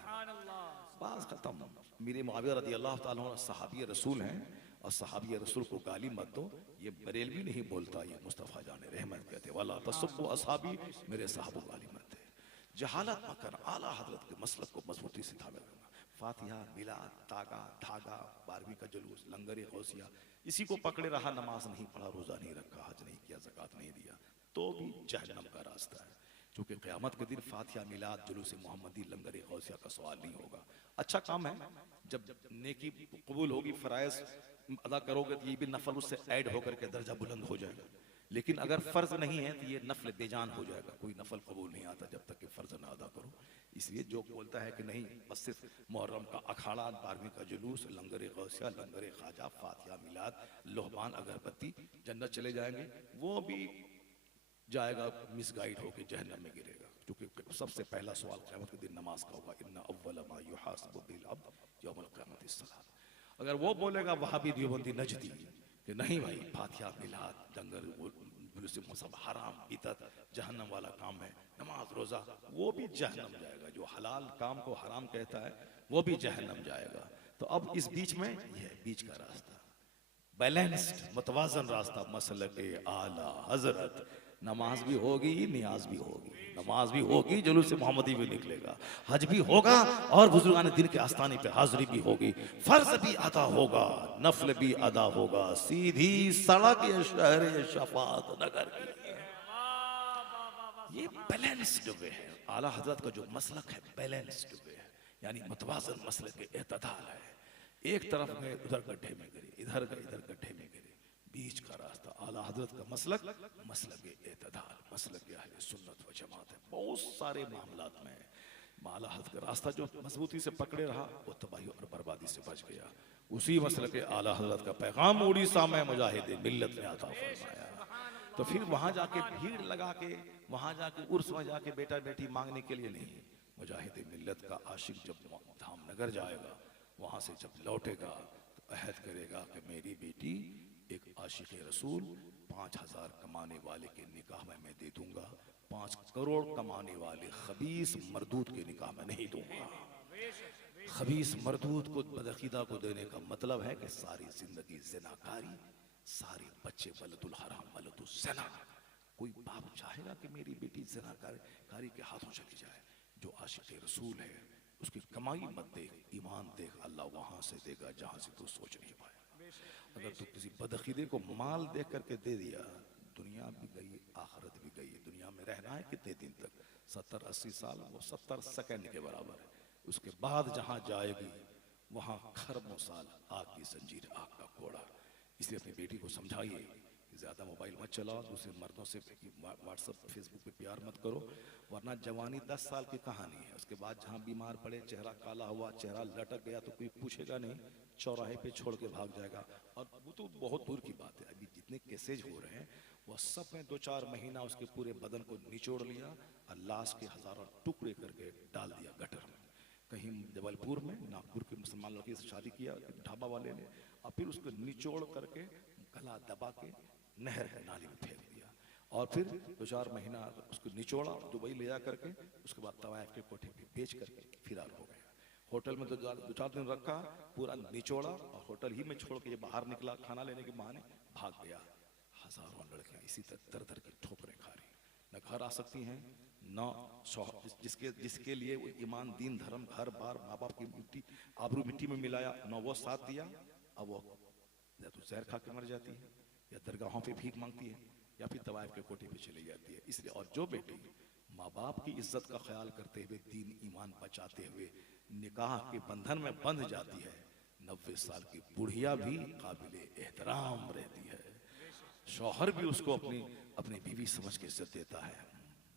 बात खत्म। मेरे मुआविया रज़ी अल्लाह ताला अन्हु सहाबी रसूल हैं, और सहाबी रसूल को गाली मत दो। ये बरेलवी नहीं बोलता, ये मुस्तफ़ा जाने रहमत कहते, वाला तसब्बु असहाबी, मेरे साहबों को गाली मत दे। जहालत मत कर, आला हजरत के मसलक को मजबूती से थामे रखना। फातिहा, मिलाद, तागा, धागा, 12वीं का जुलूस, लंगर गौसिया, इसी को पकड़े रहा, नमाज नहीं पढ़ा, रोजा नहीं रखा, हज नहीं किया, ज़कात नहीं दिया, तो भी जहन्नम का रास्ता है। क्योंकि क़यामत के दिन फातिहा, मिलाद, जुलूस मोहम्मदी, लंगर गौसिया का सवाल नहीं होगा। अच्छा काम है, जब नेकी कबूल होगी, फ़राइज़ अदा करोगे तो ये भी नफल उससे ऐड होकर के दर्जा बुलंद हो जाएगा। लेकिन अगर फ़र्ज नहीं है तो ये नफल बेजान हो जाएगा। कोई नफल कबूल नहीं आता जब तक कि फ़र्ज ना अदा करो। इसलिए जो बोलता है कि नहीं बस सिर्फ मुहर्रम का अखाड़ा, 12वीं का जुलूस, लंगर गौसिया, लंगर ख्वाजा, फातिहा, मिलाद, लोहबान, अगरबत्ती, जन्नत चले जाएंगे, वो भी जाएगा मिसगाइड होकर जहन्नम में गिरेगा। क्योंकि सबसे पहला सवाल क़यामत के दिन नमाज का होगा, इन्ना अव्वल मा युहासबु बिल अब्द यौमल क़यामति अस्सलात। अगर वो बोलेगा वहाबी देवबंदी नजदी कि नहीं भाई, फातिहा, मिलाद, लंगर सब हराम, बिदअत, जहन्नम वाला काम है, नमाज रोजा, वो भी जहन्नम जाएगा। जो हलाल काम को हराम कहता है वो भी जहन्नम जाएगा। तो अब इस बीच में यह बीच का रास्ता, बैलेंस्ड मुतवाजन रास्ता, मसलक आला हजरत नमाज भी होगी, नियाज भी होगी, नमाज भी होगी, जुलूस मोहम्मदी भी निकलेगा, हज भी होगा और बुजुर्गान दिन के आस्थाने पे हाजिरी भी होगी, फर्ज भी अदा होगा, नफल भी अदा होगा, सीधी सड़क ये शहर ये शफात नगर की है। ये बैलेंस्ड वे है। आला हजरत का जो मसलक है बैलेंस्ड वे है, यानी मुतवाज़िन मसलक के एतदाल है। एक तरफ गए उधर गड्ढे में गिरे, इधर गए इधर गड्ढे में गिरे, बीच का रास्ता। आला हजरत का मसलक मसलक एतदाल, मसलक अहले सुन्नत व जमात है। बहुत सारे मामलात में आला हजरत का रास्ता जो मजबूती से पकड़े रहा वो तबाही और बर्बादी से बच गया। उसी मसलक आला हजरत का पैगाम उड़ीसा में मुजाहिद मिल्लत ने अता फरमाया। तो फिर वहां जाके भीड़ लगा के, वहां जाके उर्स में जाके बेटा बेटी मांगने के लिए नहीं, मुजाहिद मिल्लत का आशिक जब धामनगर जाएगा, वहां से जब लौटेगा तो अहद करेगा कि मेरी बेटी एक आशिक रसूल 5,000 कमाने वाले के निकाह में मैं दे दूंगा, 5 करोड़ कमाने वाले खबीस मरदूद के निकाह में नहीं दूंगा। खबीस मरदूद को बदअकीदा को देने का मतलब है कि सारी जिंदगी जिनाकारी, सारे बच्चे वलदुल हराम वलदुल ज़िना। कोई बाप चाहेगा कि मेरी बेटी ज़िनाकारी के हाथों चली जाए? जो आशिक रसूल है उसकी कमाई मत देख, ईमान देख, अल्लाह वहां से देगा जहां से तू सोच नहीं पाएगा। अगर तू किसी बदअकीदे को माल दे करके दे दिया, दुनिया भी गई आखिरत भी गई। दुनिया में रहना है कितने दिन तक? 70-80 साल, वो 70 सेकंड के बराबर है। उसके बाद जहां जाएगी वहां खरबों साल आग की जंजीर, आग का घोड़ा। इसलिए अपनी बेटी को समझाइए कि ज़्यादा मोबाइल मत चलाओ, दूसरे मर्दों से व्हाट्सअप फेसबुक पे प्यार मत करो, वरना जवानी 10 साल की कहानी है। उसके बाद जहाँ बीमार पड़े, चेहरा काला हुआ, चेहरा लटक गया तो कोई पूछेगा नहीं, चौराहे पे छोड़ के भाग जाएगा। और वो तो बहुत दूर की बात है, अभी जितने केसेज हो रहे हैं वह सब में 2-4 महीना उसके पूरे बदन को निचोड़ लिया और लाश के हज़ारों टुकड़े करके डाल दिया गटर में। कहीं जबलपुर में नागपुर के मुसलमान लड़के से शादी किया ढाबा वाले ने, और फिर उसको निचोड़ करके गला दबा के नहर के नाली में फेंक दिया। और फिर 2-4 महीना उसको निचोड़ा, दुबई ले जा करके उसके बाद तवायफ के कोठे पे बेच करके फिरार हो गया। होटल में 2-4 दिन रखा, पूरा निचोड़ा और होटल ही में छोड़ के ये बाहर निकला खाना लेने के बहाने, भाग गया। हजारों लड़कियां इसी तरह दर दर की ठोकरें खा रही, न घर आ सकती हैं न जिसके लिए वो ईमान दीन धर्म घर बार माँ बाप की मिट्टी आबरू मिट्टी में मिलाया, न वो साथ दिया। अब वो या तो जहर खा के मर जाती है, या दरगाहों पे भीख मांगती है, या फिर तवायफ के कोठे पे चली जाती है। इसलिए और जो बेटी माँ बाप की इज्जत का ख्याल करते हुए दीन ईमान बचाते हुए निकाह के बंधन में बंध जाती है, 90 साल की बुढ़िया भी काबिल एहतराम रहती है। शौहर भी उसको अपनी बीवी समझ के इज्जत देता है।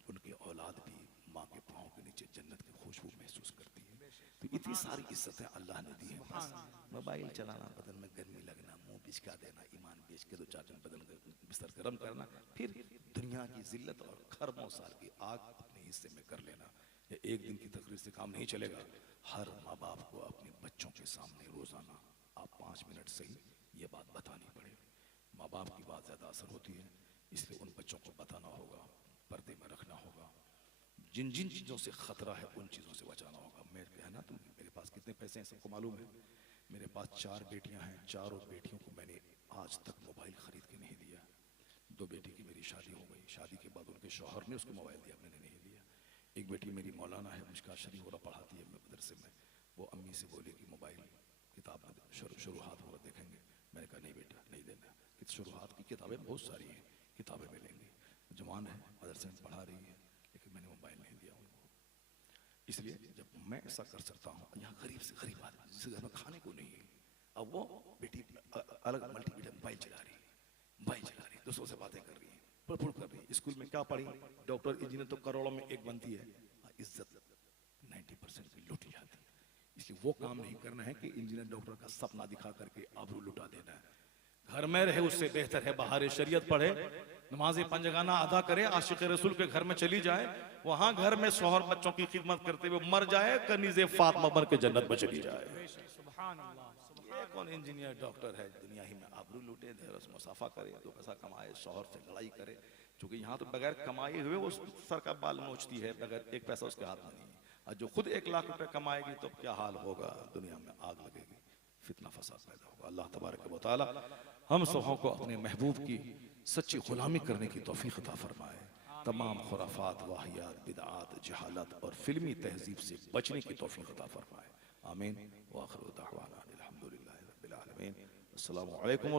उनकी औलाद भी माँ के पाँव के नीचे जन्नत की खुशबू महसूस करती है। तो इतनी सारी इज्जतें अल्लाह ने दी हैं। बस मोबाइल चलाना, बदन में गर्मी लगना, मुंह बिचका देना, ईमान बेच के 2-4 दिन बदन बिस्तर गर्म करना, फिर दुनिया की जिल्लत और खरबों साल की आग अपने हिस्से में कर लेना। ये एक दिन की तकरीर से काम नहीं चलेगा। हर माँ बाप को अपने बच्चों के सामने रोजाना आप 5 मिनट से ही ये बात बतानी पड़ेगी। माँ बाप की बात ज़्यादा असर होती है, इसलिए उन बच्चों को बताना होगा, पर्दे में रखना होगा। जिन जिन चीज़ों से खतरा है उन चीज़ों से बचाना होगा। मैं कहना तुम मेरे पास कितने पैसे हैं सबको मालूम है। मेरे पास 4 बेटियां हैं, चारों बेटियों को मैंने आज तक मोबाइल खरीद के नहीं दिया। 2 बेटी की मेरी शादी हो गई, शादी के बाद उनके शौहर ने उसको मोबाइल दिया, मैंने नहीं दिया। एक बेटी मेरी मौलाना है, मुझका शरीफ हो रहा पढ़ाती है मदरसे में, वो अम्मी से बोली कि मोबाइल किताब में शुरुआत हो रहा देखेंगे। मैंने कहा नहीं बेटा नहीं देना, शुरुआत की किताबें बहुत सारी हैं, किताबें मिलेंगी। जवान है, मदरसे में पढ़ा रही है, लेकिन मैंने मोबाइल नहीं दिया उनको। इसलिए जब मैं ऐसा कर सकता हूँ, यहाँ गरीब से गरीब आदमी जिसके घर में खाने को नहीं है, अब वो बेटी अलग मल्टीमीडिया मोबाइल चला रही है, दूसरों से बातें कर रही है, फुल कर रही है। स्कूल में क्या पढ़ी, डॉक्टर इंजीनियर तो करोड़ों में एक बनती है, इज्जत 90% की लूट जाती है। इसलिए वो काम नहीं करना है कि इंजीनियर डॉक्टर का सपना दिखा करके आबरू लुटा देना है। घर में रहे उससे बेहतर है बाहर शरीयत पढ़े, नमाज़े पंजगाना अदा करे, आशिक रसूल के घर में चली जाए, वहां घर में शौहर बच्चों की खिदमत करते हुए मर जाए, कनीज़े फातिमा बन के जन्नत में चली जाए। ये कौन इंजीनियर डॉक्टर है दुनिया ही में आबरू लूटे, मुसाफा करे, 2 पैसा कमाए, शौहर से लड़ाई करे। क्योंकि यहाँ तो बगैर कमाए हुए उस सर का बाल नोचती है, बगैर 1 पैसा उसके हाथ में नहीं। और जो खुद 1 लाख रुपए कमाएगी तो क्या हाल होगा, दुनिया में आग लगेगी, फितना फसाद पैदा होगा। अल्लाह तबारक व तआला हम सबों को अपने महबूब की सच्ची गुलामी करने की तौफीक अता फरमाए, तमाम खुराफात, वाहियात, बिदआत, जहालत और फिल्मी तहजीब से बचने की तौफीक अता फरमाए। आमीन। व आखिरु दाअवाना अनिल हम्दुलिल्लाहि रब्बिल आलमीन। अस्सलामु अलैकुम।